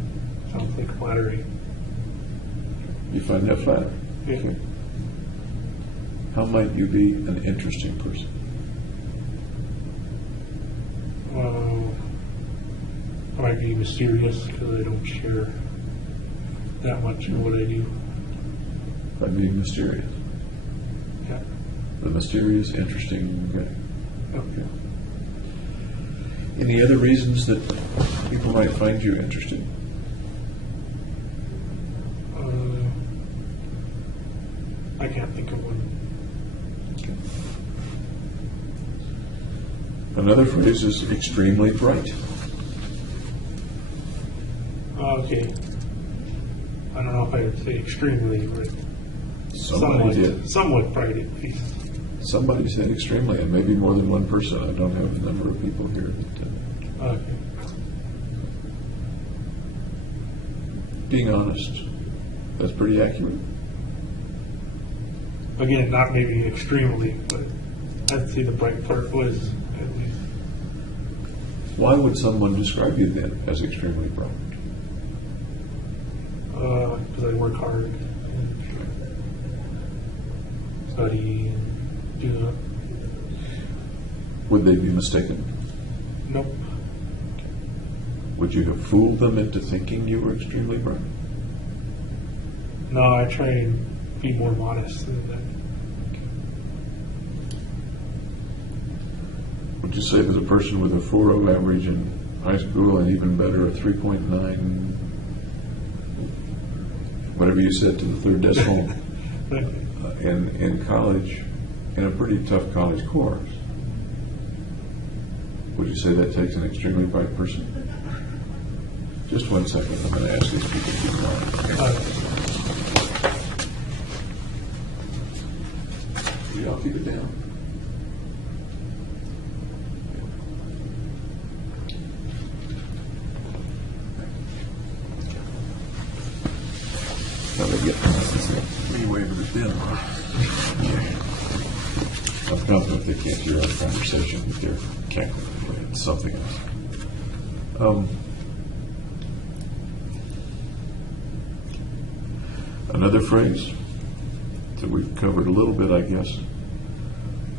Sounds like flattery. You find that flattering? Yeah. Okay. How might you be an interesting person? I might be mysterious because I don't share that much of what I do. By being mysterious. Yeah. The mysterious, interesting guy. Okay. Any other reasons that people might find you interesting? I can't think of one. Another phrase is extremely bright. Okay. I don't know if I would say extremely, but Somebody did. somewhat bright at least. Somebody said extremely, and maybe more than one person. I don't have the number of people here. That, Okay. being honest, that's pretty accurate. Again, not maybe extremely, but I'd say the bright part was at least. Why would someone describe you then as extremely bright? Because I work hard and study and do that. Would they be mistaken? Nope. Would you have fooled them into thinking you were extremely bright? No, I try and be more modest than that. Would you say that a person with a 4.0 average in high school and even better a 3.9, whatever you said to the third decimal, in college, in a pretty tough college course, would you say that takes an extremely bright person? Just 1 second. I'm going to ask these people to be quiet. Will y'all keep it down? Now they get free waiver to bid. I'm confident they can't hear our conversation with their cackling. It's something else. Another phrase that we've covered a little bit, I guess.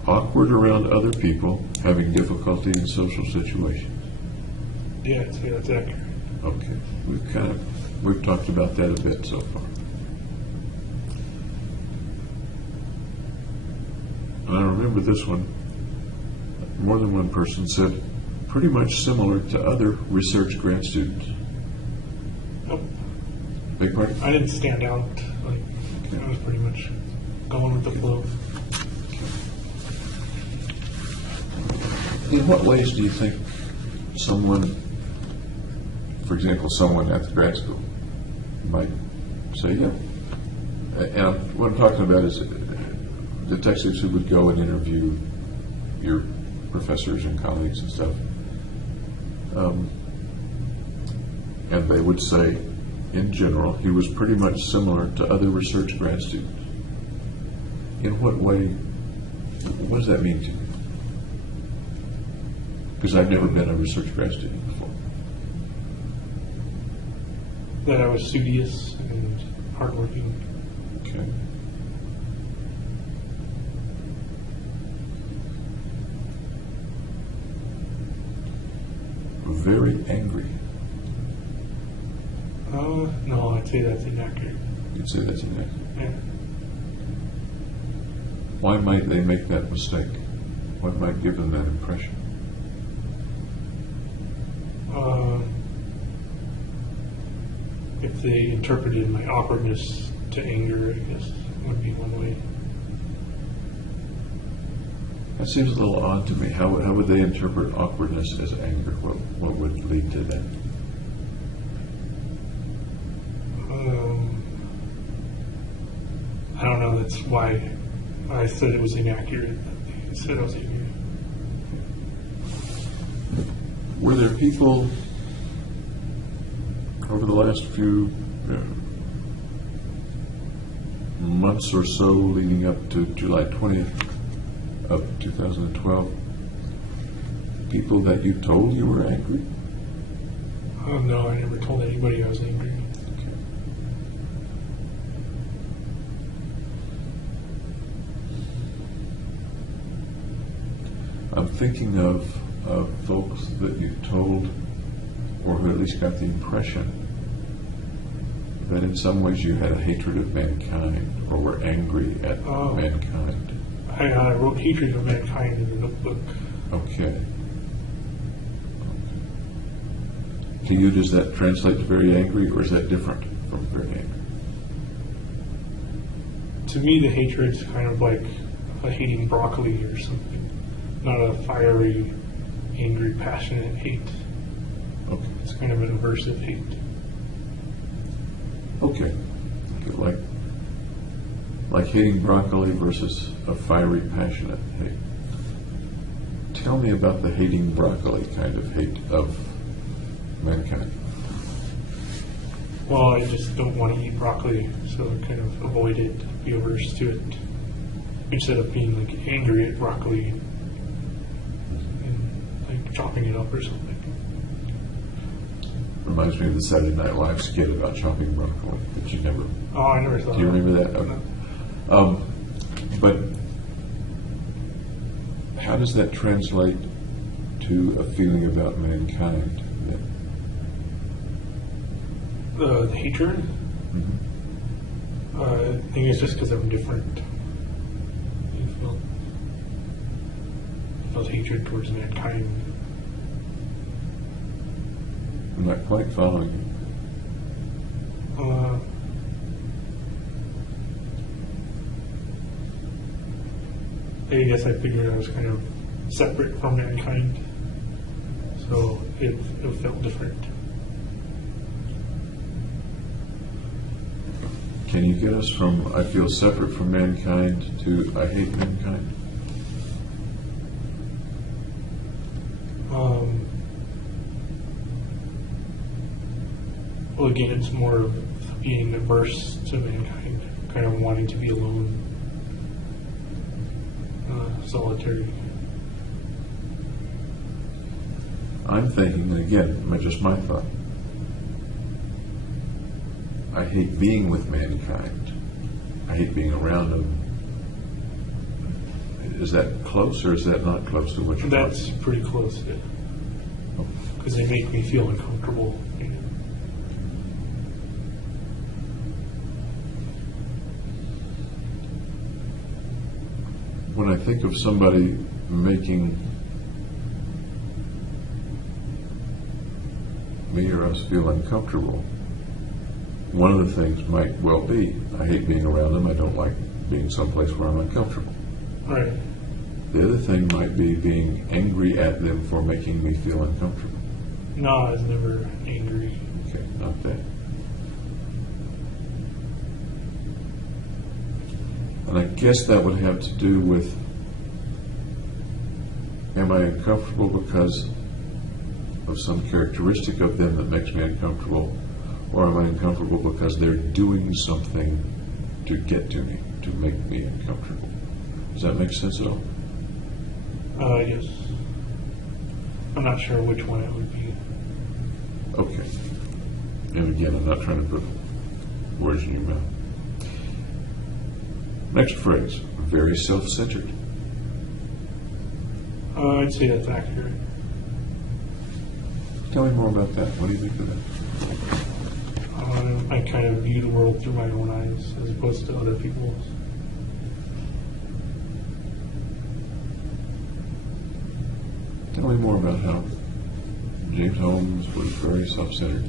Awkward around other people, having difficulty in social situations. Yeah, I'd say that's accurate. Okay, we've talked about that a bit so far. And I remember this one. More than one person said, pretty much similar to other research grad students. Nope. Big part? I didn't stand out. Like, I was pretty much going with the flow. In what ways do you think someone, for example, someone at the grad school might say, yeah? And what I'm talking about is detectives who would go and interview your professors and colleagues and stuff. And they would say, in general, he was pretty much similar to other research grad students. In what way, what does that mean to you? Because I've never been a research grad student before. That I was studious and hardworking. Okay. Very angry. No, I'd say that's inaccurate. You'd say that's inaccurate. Yeah. Why might they make that mistake? What might give them that impression? if they interpreted my awkwardness to anger, I guess would be one way. That seems a little odd to me. How would they interpret awkwardness as anger? What would lead to that? I don't know. That's why I said it was inaccurate. They said I was angry. Were there people over the last few months or so leading up to July 20th of 2012, people that you told you were angry? Oh, no, I never told anybody I was angry. I'm thinking of folks that you told, or who at least got the impression that in some ways you had a hatred of mankind, or were angry at mankind. I wrote hatred of mankind in the notebook. Okay. To you, does that translate to very angry, or is that different from very angry? To me, the hatred's kind of like hating broccoli or something. Not a fiery, angry, passionate hate. Okay. It's kind of an aversive hate. Okay. Like hating broccoli versus a fiery, passionate hate. Tell me about the hating broccoli kind of hate of mankind. Well, I just don't want to eat broccoli, so I kind of avoid it, be averse to it. Instead of being like angry at broccoli and like chopping it up or something. Reminds me of the Saturday Night Live skit about chopping broccoli, but you never. Oh, I never thought. Do you remember that? Okay. But how does that translate to a feeling about mankind? The hatred? I think it's just because I'm different. I felt hatred towards mankind. I'm not quite following you. I guess I figured I was kind of separate from mankind, so it felt different. Can you get us from I feel separate from mankind to I hate mankind? Well, again, it's more of being averse to mankind, kind of wanting to be alone, solitary. I'm thinking, and again, just my thought. I hate being with mankind. I hate being around them. Is that close, or is that not close to what you're That's pretty close, because they make me feel uncomfortable. When I think of somebody making me or us feel uncomfortable, one of the things might well be, I hate being around them, I don't like being someplace where I'm uncomfortable. Right. The other thing might be being angry at them for making me feel uncomfortable. No, I was never angry. Okay, not that. And I guess that would have to do with, am I uncomfortable because of some characteristic of them that makes me uncomfortable, or am I uncomfortable because they're doing something to get to me, to make me uncomfortable? Does that make sense at all? Yes. I'm not sure which one it would be. Okay. And again, I'm not trying to put words in your mouth. Next phrase, very self-centered. I'd say that's accurate. Tell me more about that. What do you think of that? I kind of view the world through my own eyes as opposed to other people's. Tell me more about how James Holmes was very self-centered.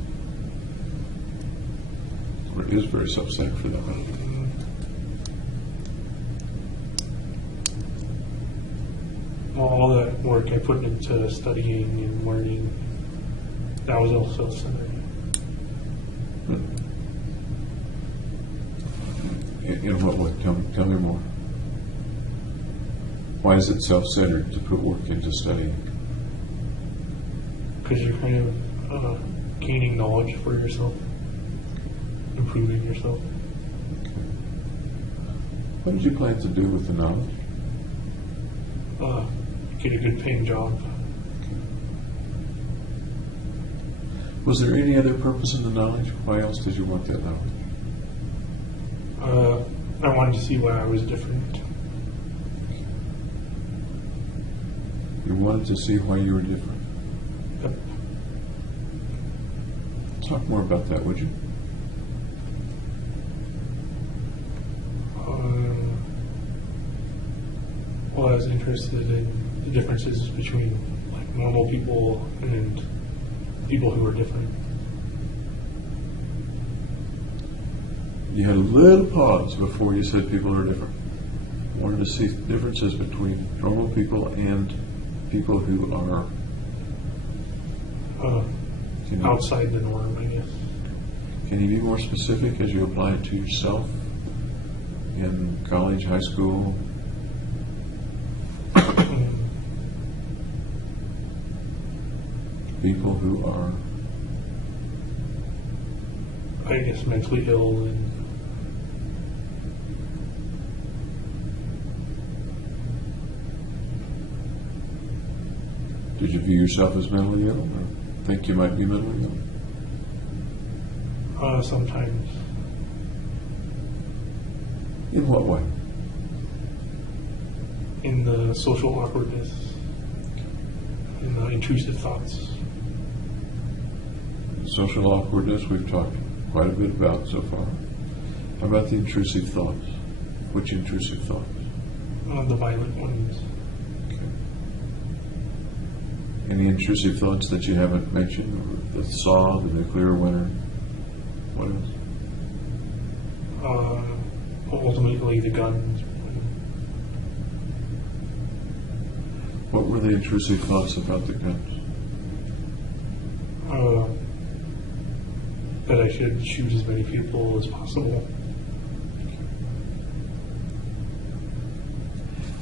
is very self-centered for that matter. Well, all that work I put into studying and learning, that was all self-centered. In what way? Tell me more. Why is it self-centered to put work into studying? Because you're kind of gaining knowledge for yourself, improving yourself. What did you plan to do with the knowledge? Get a good paying job. Was there any other purpose in the knowledge? Why else did you want that knowledge? I wanted to see why I was different. You wanted to see why you were different. Yep. Talk more about that, would you? Well, I was interested in the differences between like normal people and people who are different. You had a little pause before you said people are different. Wanted to see differences between normal people and people who are Outside the norm, I guess. Can you be more specific as you apply it to yourself in college, high school? People who are, I guess, mentally ill and did you view yourself as mentally ill or think you might be mentally ill? sometimes. In what way? In the social awkwardness, in the intrusive thoughts. Social awkwardness we've talked quite a bit about so far. How about the intrusive thoughts? Which intrusive thoughts? The violent ones. Any intrusive thoughts that you haven't mentioned? The saw, the nuclear winter? What else? Ultimately, the guns. What were the intrusive thoughts about the guns? That I should shoot as many people as possible.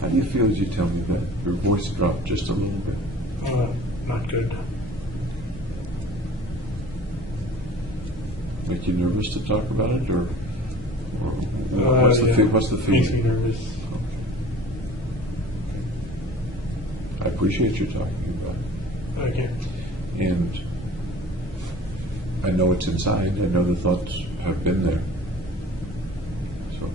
How do you feel as you tell me that? Your voice dropped just a little bit. Not good. Make you nervous to talk about it, or what's the yeah. what's the Makes me feeling? nervous. I appreciate you talking about it, Okay. and I know it's inside. I know the thoughts have been there, so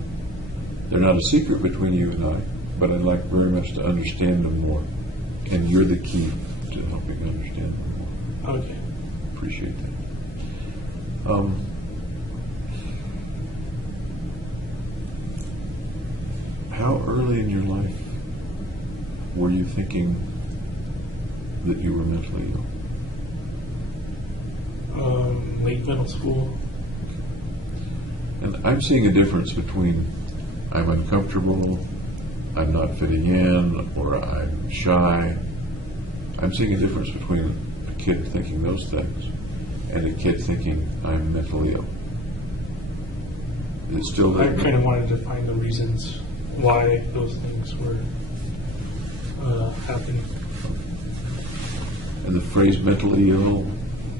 they're not a secret between you and I. But I'd like very much to understand them more, and you're the key to helping understand them more. Okay. Appreciate that. How early in your life were you thinking that you were mentally ill? Late middle school. And I'm seeing a difference between I'm uncomfortable, I'm not fitting in, or I'm shy. I'm seeing a difference between a kid thinking those things and a kid thinking I'm mentally ill. It's still I there. kind of wanted to find the reasons why those things were happening. And the phrase mentally ill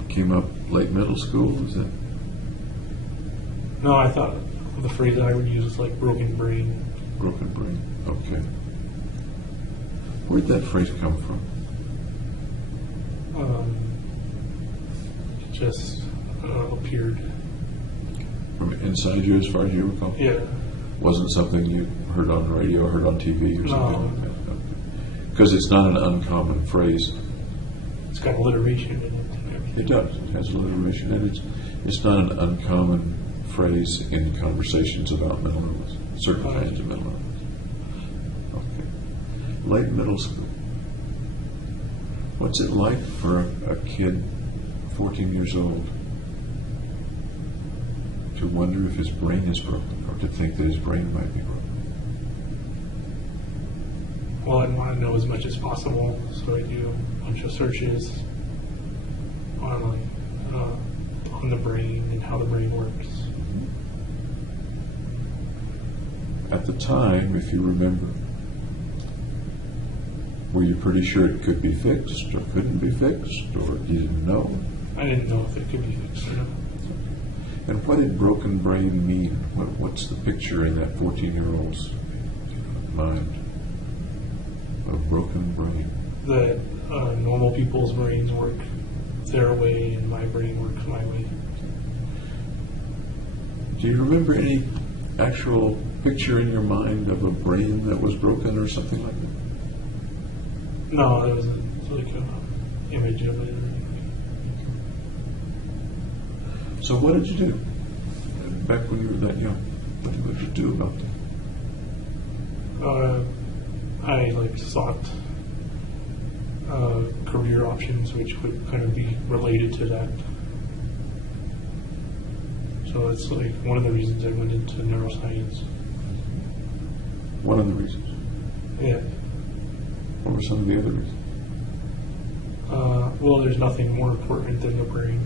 came up late middle school, is it? No, I thought the phrase that I would use is like broken brain. Broken brain. Okay. Where'd that phrase come from? It just appeared. From inside you, as far as you recall? Yeah. Wasn't something you heard on the radio, heard on TV, or something No. like that? Because it's not an uncommon phrase. It's got alliteration in it and everything. It does. It has alliteration, and it's not an uncommon phrase in conversations about mental illness, certain kinds of mental illness. Okay. Late middle school. What's it like for a kid, 14 years old, to wonder if his brain is broken or to think that his brain might be broken? Well, I want to know as much as possible, so I do a bunch of searches on the brain and how the brain works. At the time, if you remember, were you pretty sure it could be fixed or couldn't be fixed, or you didn't know? I didn't know if it could be fixed or not. And what did broken brain mean? What's the picture in that 14-year-old's mind of broken brain? That normal people's brains work their way and my brain works my way. Do you remember any actual picture in your mind of a brain that was broken or something like that? No, it wasn't like an image of it. So what did you do back when you were that young? What did you do about that? I sought career options which would kind of be related to that. So it's like one of the reasons I went into neuroscience. One of the reasons. Yeah. What were some of the other reasons? Well, there's nothing more important than the brain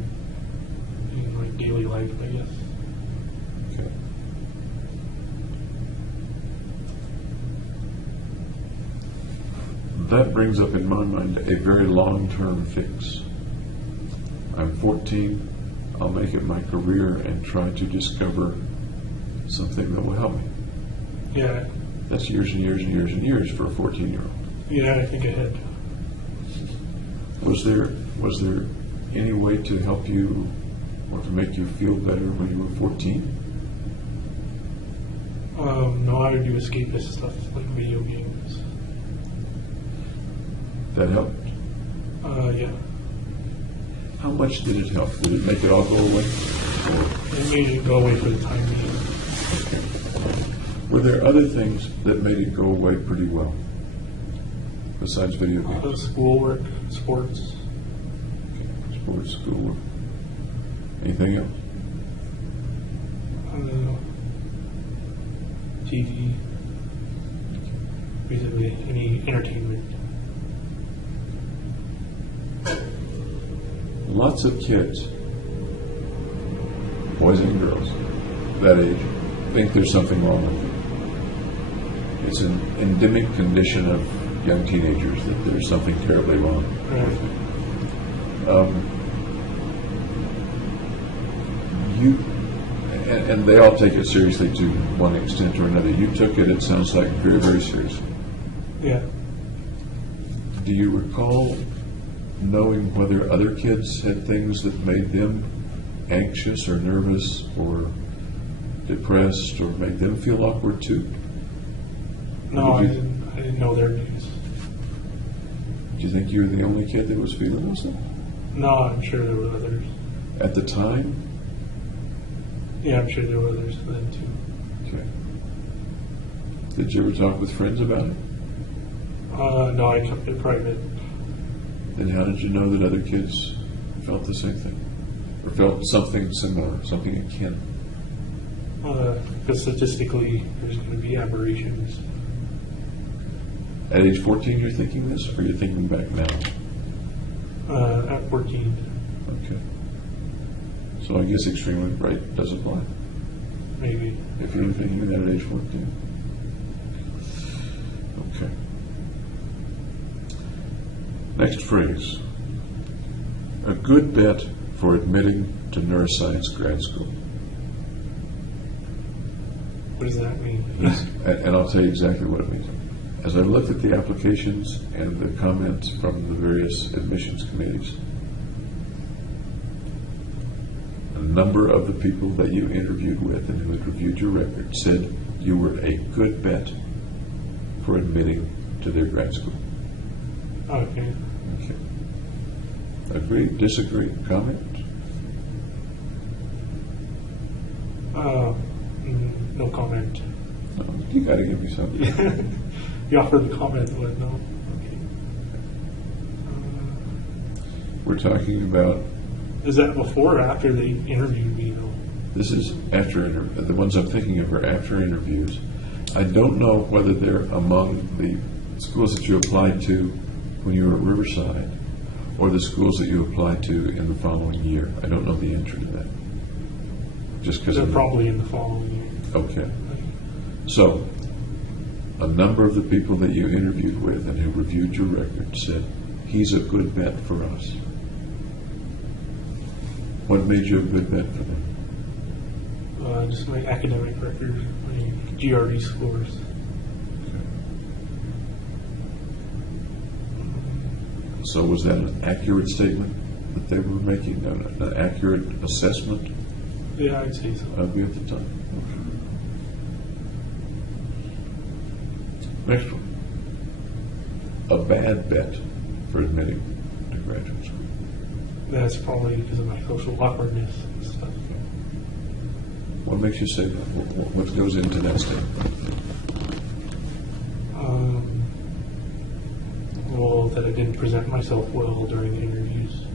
in like daily life, I guess. Okay. That brings up in my mind a very long-term fix. I'm 14. I'll make it my career and try to discover something that will help me. Yeah. That's years and years and years and years for a 14-year-old. Yeah, I think ahead. Was there any way to help you or to make you feel better when you were 14? No, I would do escapist stuff like video games. That helped? Yeah. How much did it help? Did it make it all go away? It made it go away for the time being. Were there other things that made it go away pretty well besides video games? Schoolwork, sports. Sports, schoolwork. Anything else? TV. Basically, any entertainment. Lots of kids, boys and girls, that age, think there's something wrong with them. It's an endemic condition of young teenagers that there's something terribly wrong. And they all take it seriously to one extent or another. You took it, it sounds like, very, very seriously. Yeah. Do you recall knowing whether other kids had things that made them anxious or nervous or depressed or made them feel awkward too? No, I didn't know their needs. Do you think you were the only kid that was feeling those things? No, I'm sure there were others. At the time? Yeah, I'm sure there were others then too. Okay. Did you ever talk with friends about it? No, I kept it private. Then how did you know that other kids felt the same thing? Or felt something similar, something akin? Because statistically, there's going to be aberrations. At age 14 you're thinking this, or you're thinking back now? At 14. Okay. So I guess extremely bright does apply. Maybe. If you were thinking that at age 14. Okay. Next phrase. A good bet for admitting to neuroscience grad school. What does that mean? And I'll tell you exactly what it means. As I looked at the applications and the comments from the various admissions committees, a number of the people that you interviewed with and who had reviewed your record said you were a good bet for admitting to their grad school. Okay. Okay. Agree, disagree, comment? No comment. No, you got to give me something. You offered the comment, but no. Okay. We're talking about Is that before or after they interviewed me, though? This is after the ones I'm thinking of are after interviews. I don't know whether they're among the schools that you applied to when you were at Riverside or the schools that you applied to in the following year. I don't know the answer to that. Just because They're probably in the following year. Okay. So, a number of the people that you interviewed with and who reviewed your record said, he's a good bet for us. What made you a good bet for them? Just my academic record, my GRE scores. So was that an accurate statement that they were making, an accurate assessment Yeah, I'd say so. of you at the time? Next one. A bad bet for admitting to graduate school. That's probably because of my social awkwardness and stuff. What makes you say that? What goes into that statement? Well, that I didn't present myself well during the interviews.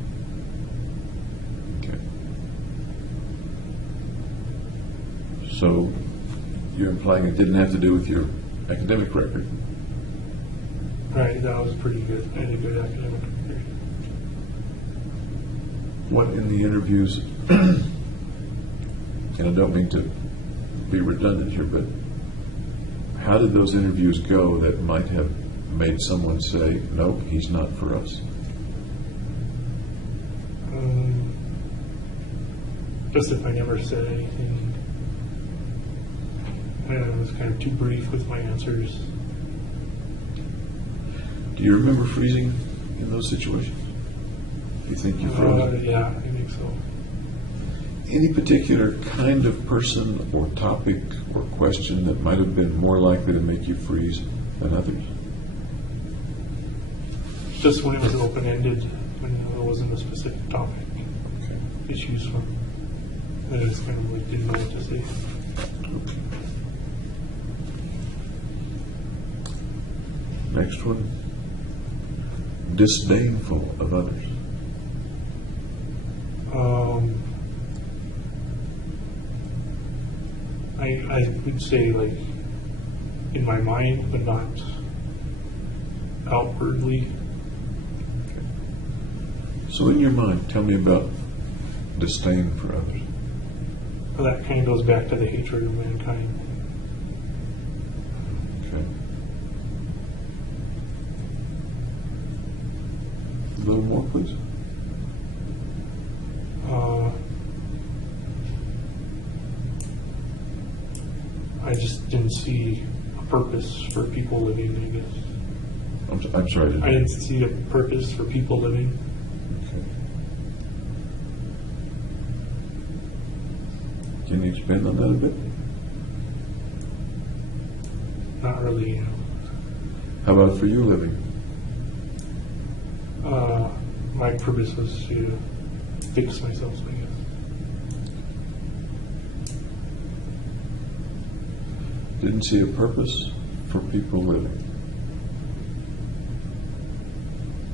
Okay. So you're implying it didn't have to do with your academic record? Right, that was pretty good. I had a good academic record. What in the interviews, and I don't mean to be redundant here, but how did those interviews go that might have made someone say, nope, he's not for us? Just if I never said anything. I was kind of too brief with my answers. Do you remember freezing in those situations? Do you think you froze? Yeah, I think so. Any particular kind of person or topic or question that might have been more likely to make you freeze than others? Just when it was open-ended, when there wasn't a specific topic, Okay. issues from, I just kind of like didn't know what to say. Next one. Disdainful of others. I would say like in my mind, but not outwardly. So in your mind, tell me about disdain for others. Well, that kind of goes back to the hatred of mankind. Okay. A little more, please. I just didn't see a purpose for people living, I guess. I'm sorry. I didn't see a purpose for people living. Okay. Can you expand on that a bit? Not really, you know. How about for you living? My purpose was to fix myself, I guess. Didn't see a purpose for people living.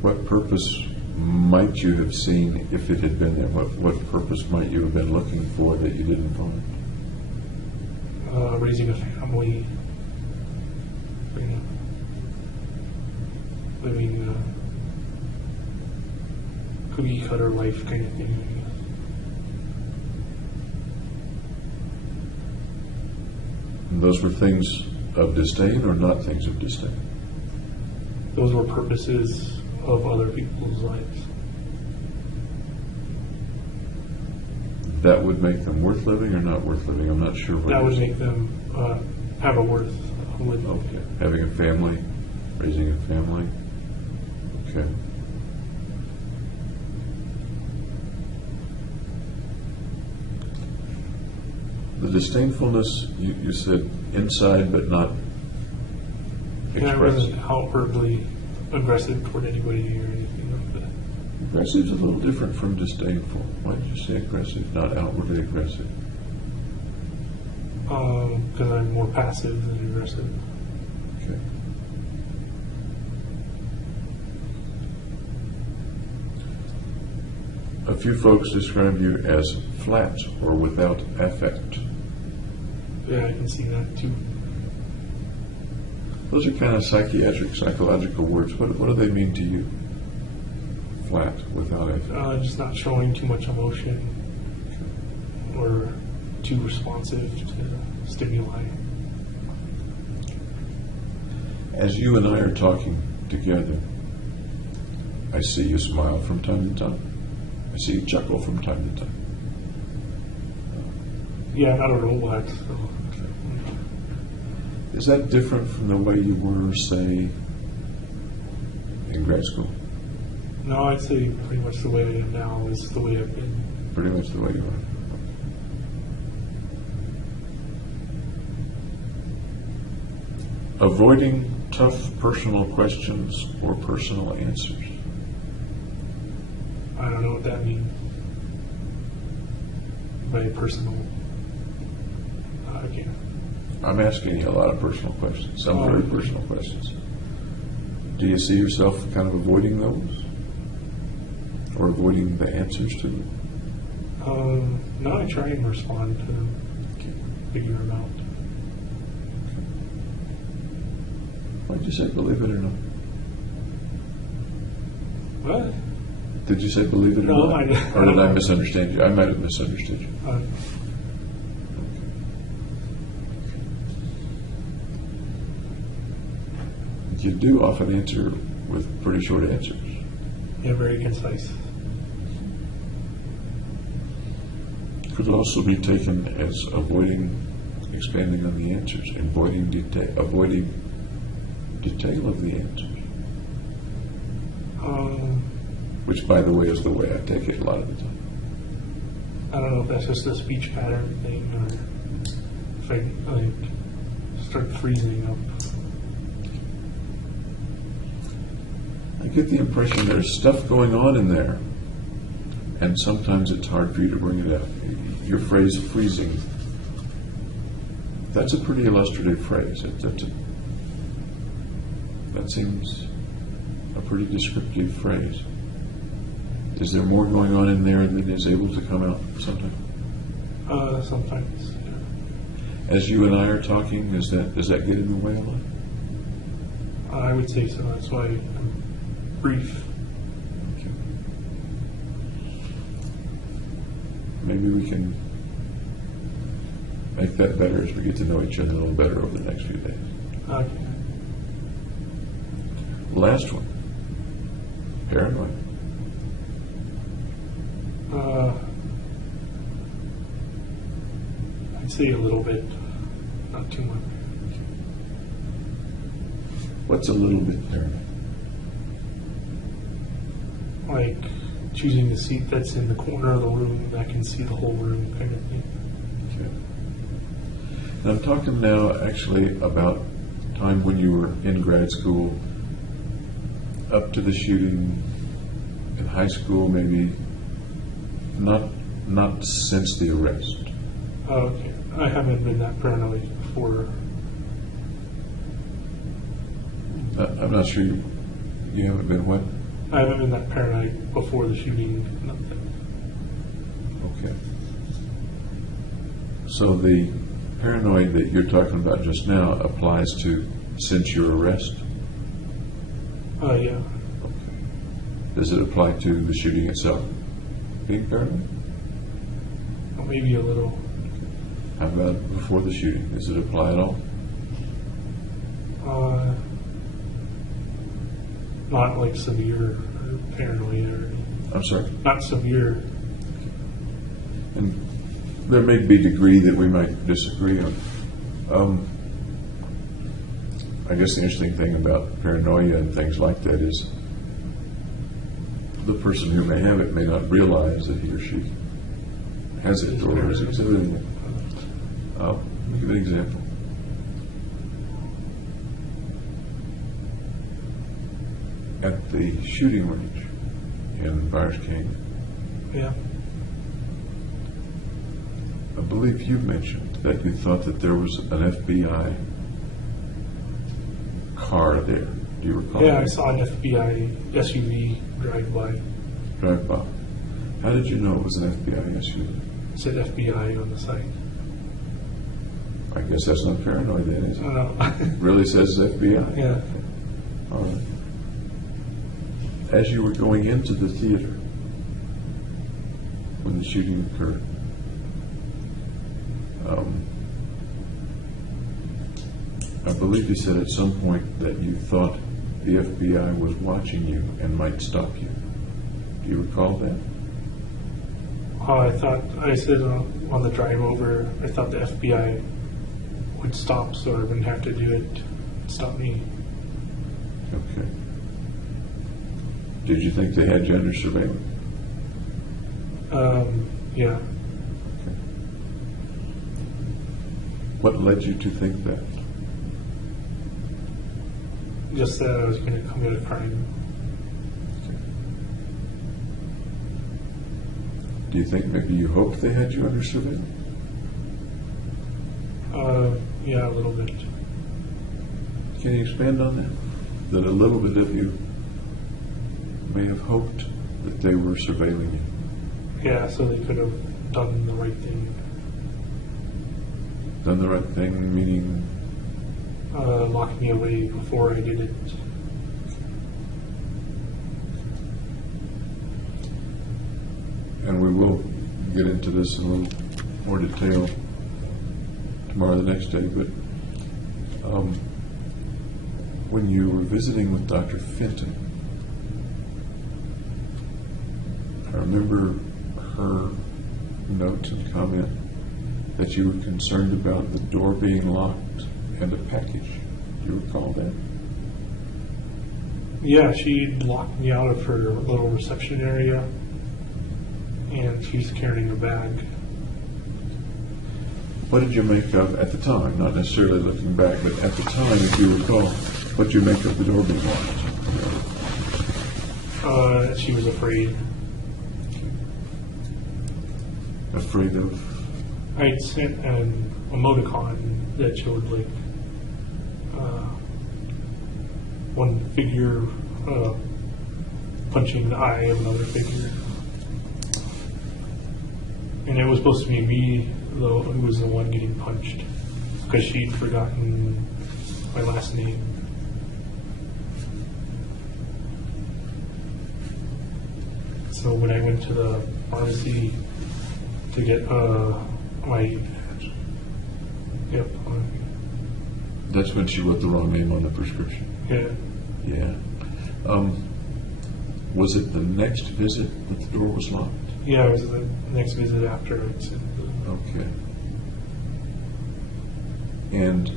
What purpose might you have seen if it had been there? What purpose might you have been looking for that you didn't find? Raising a family, you know, living a cookie cutter life kind of thing, I guess. And those were things of disdain or not things of disdain? Those were purposes of other people's lives. That would make them worth living or not worth living? I'm not sure. That would make them have a worth of living. Okay. Having a family, raising a family. Okay. The disdainfulness, you said inside but not And I expressed. wasn't outwardly aggressive toward anybody or anything like that. Aggressive is a little different from disdainful. Why did you say aggressive, not outwardly aggressive? Because I'm more passive than aggressive. Okay. A few folks describe you as flat or without affect. Yeah, I can see that too. Those are kind of psychiatric, psychological words. What do they mean to you? Flat, without affect. Just not showing too much emotion or too responsive to stimuli. As you and I are talking together, I see you smile from time to time. I see you chuckle from time to time. Yeah, not a robot. So. Is that different from the way you were, say, in grad school? No, I'd say pretty much the way I am now is the way I've been. Pretty much the way you are. Avoiding tough personal questions or personal answers. I don't know what that means. Very personal. I can't. I'm asking you a lot of personal questions, some very personal questions. Do you see yourself kind of avoiding those? Or avoiding the answers to them? No, I try and respond to them, figure them out. Why'd you say believe it or not? What? Did you say believe it or No, not? I Or did don't I know. misunderstand you? I might have misunderstood you. You do often answer with pretty short answers. Yeah, very concise. Could also be taken as avoiding expanding on the answers, avoiding detail of the answers. Which, by the way, is the way I take it a lot of the time. I don't know if that's just a speech pattern thing or if I start freezing up. I get the impression there's stuff going on in there, and sometimes it's hard for you to bring it out. Your phrase, freezing, that's a pretty illustrative phrase. That seems a pretty descriptive phrase. Is there more going on in there than is able to come out sometimes? Sometimes. Yeah. As you and I are talking, does that get in the way a lot? I would say so. That's why I'm brief. Okay. Maybe we can make that better as we get to know each other a little better over the next few days. Okay. Last one. Paranoid. I'd say a little bit, not too much. What's a little bit paranoid? Like choosing the seat that's in the corner of the room that can see the whole room kind of thing. Okay. And I'm talking now actually about time when you were in grad school, up to the shooting in high school, maybe not since the arrest. Okay. I haven't been that paranoid before. I'm not sure you haven't been what? I haven't been that paranoid before the shooting. Okay. So the paranoid that you're talking about just now applies to since your arrest? Yeah. Does it apply to the shooting itself? Being paranoid? Well, maybe a little. How about before the shooting? Does it apply at all? Not like severe or paranoid or I'm sorry? not severe. And there may be a degree that we might disagree on. I guess the interesting thing about paranoia and things like that is the person who may have it may not realize that he or she has it or is exhibiting it. Let me give an example. At the shooting range in Byers Canyon, Yeah. I believe you mentioned that you thought that there was an FBI car there. Do you recall? Yeah, I saw an FBI SUV drive by. Drive by. How did you know it was an FBI issue? It said FBI on the site. I guess that's not paranoid then, is it? Uh, Really says FBI? yeah. All right. As you were going into the theater when the shooting occurred, I believe you said at some point that you thought the FBI was watching you and might stop you. Do you recall that? I said on the drive over, I thought the FBI would stop so I wouldn't have to do it, stop me. Okay. Did you think they had you under surveillance? Yeah. Okay. What led you to think that? Just that I was going to commit a crime. Do you think maybe you hoped they had you under surveillance? Yeah, a little bit. Can you expand on that? That a little bit of you may have hoped that they were surveilling you. Yeah, so they could have done the right thing. Done the right thing, meaning Locked me away before I did it. and we will get into this in a little more detail tomorrow or the next day, but when you were visiting with Dr. Fenton, I remember her note and comment that you were concerned about the door being locked and a package. Do you recall that? Yeah, she locked me out of her little reception area, and she was carrying a bag. What did you make of, at the time, not necessarily looking back, but at the time, if you recall, what did you make of the door being locked? She was afraid. Afraid of? I'd sent an emoticon that showed like one figure punching the eye of another figure. And it was supposed to be me, though, who was the one getting punched, because she'd forgotten my last name. So when I went to the pharmacy to get my, yep, That's when she wrote the wrong name on the prescription. yeah, Yeah. Was it the next visit that the door was locked? yeah, it was the next visit after I'd sent the, Okay. And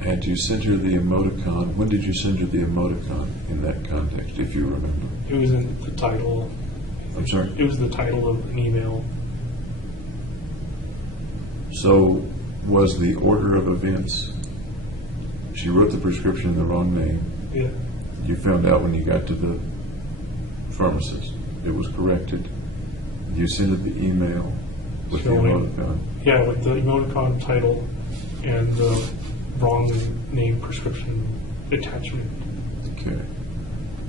had you sent her the emoticon? When did you send her the emoticon in that context, if you remember? it was in the title. I'm sorry? It was the title of an email. So was the order of events, she wrote the prescription in the wrong name. Yeah, You found out when you got to the pharmacist. It was corrected. You sent her the email with the Showing- emoticon. yeah, with the emoticon title and the wrong name prescription attachment. Okay.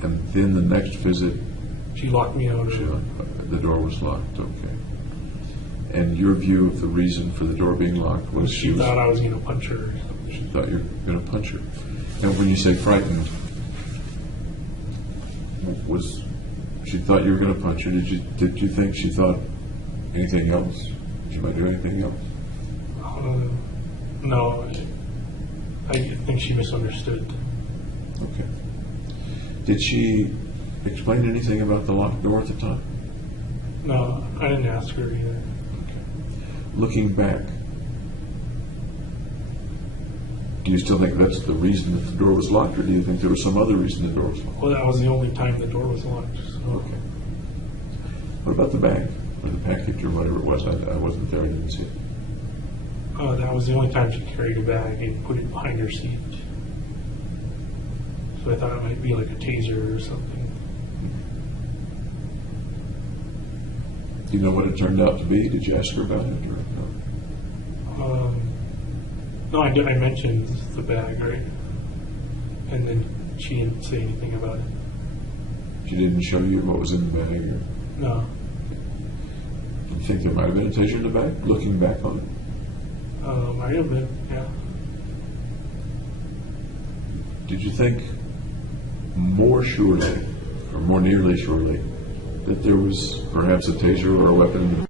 And then the next visit, She locked me out of the door was locked. Okay. And your view of the reason for the door being locked was She thought I was going to punch her or something. she thought you were going to punch her. And when you say frightened, was she thought you were going to punch her? Did you think she thought anything else? She might do anything else? No, I think she misunderstood. Okay. Did she explain anything about the locked door at the time? No, I didn't ask her either. Looking back, do you still think that's the reason that the door was locked, or do you think there was some other reason the door was locked? Well, that was the only time the door was locked. So. Okay. What about the bag, or the package, or whatever it was? I wasn't there, I didn't see it. That was the only time she carried a bag and put it behind her seat. So I thought it might be like a taser or something. Do you know what it turned out to be? Did you ask her about it, or no? No, I mentioned the bag, right? And then she didn't say anything about it. She didn't show you what was in the bag, or No. You think there might have been a taser in the back, looking back on it? Might have been, yeah. Did you think more surely, or more nearly surely, that there was perhaps a taser or a weapon in the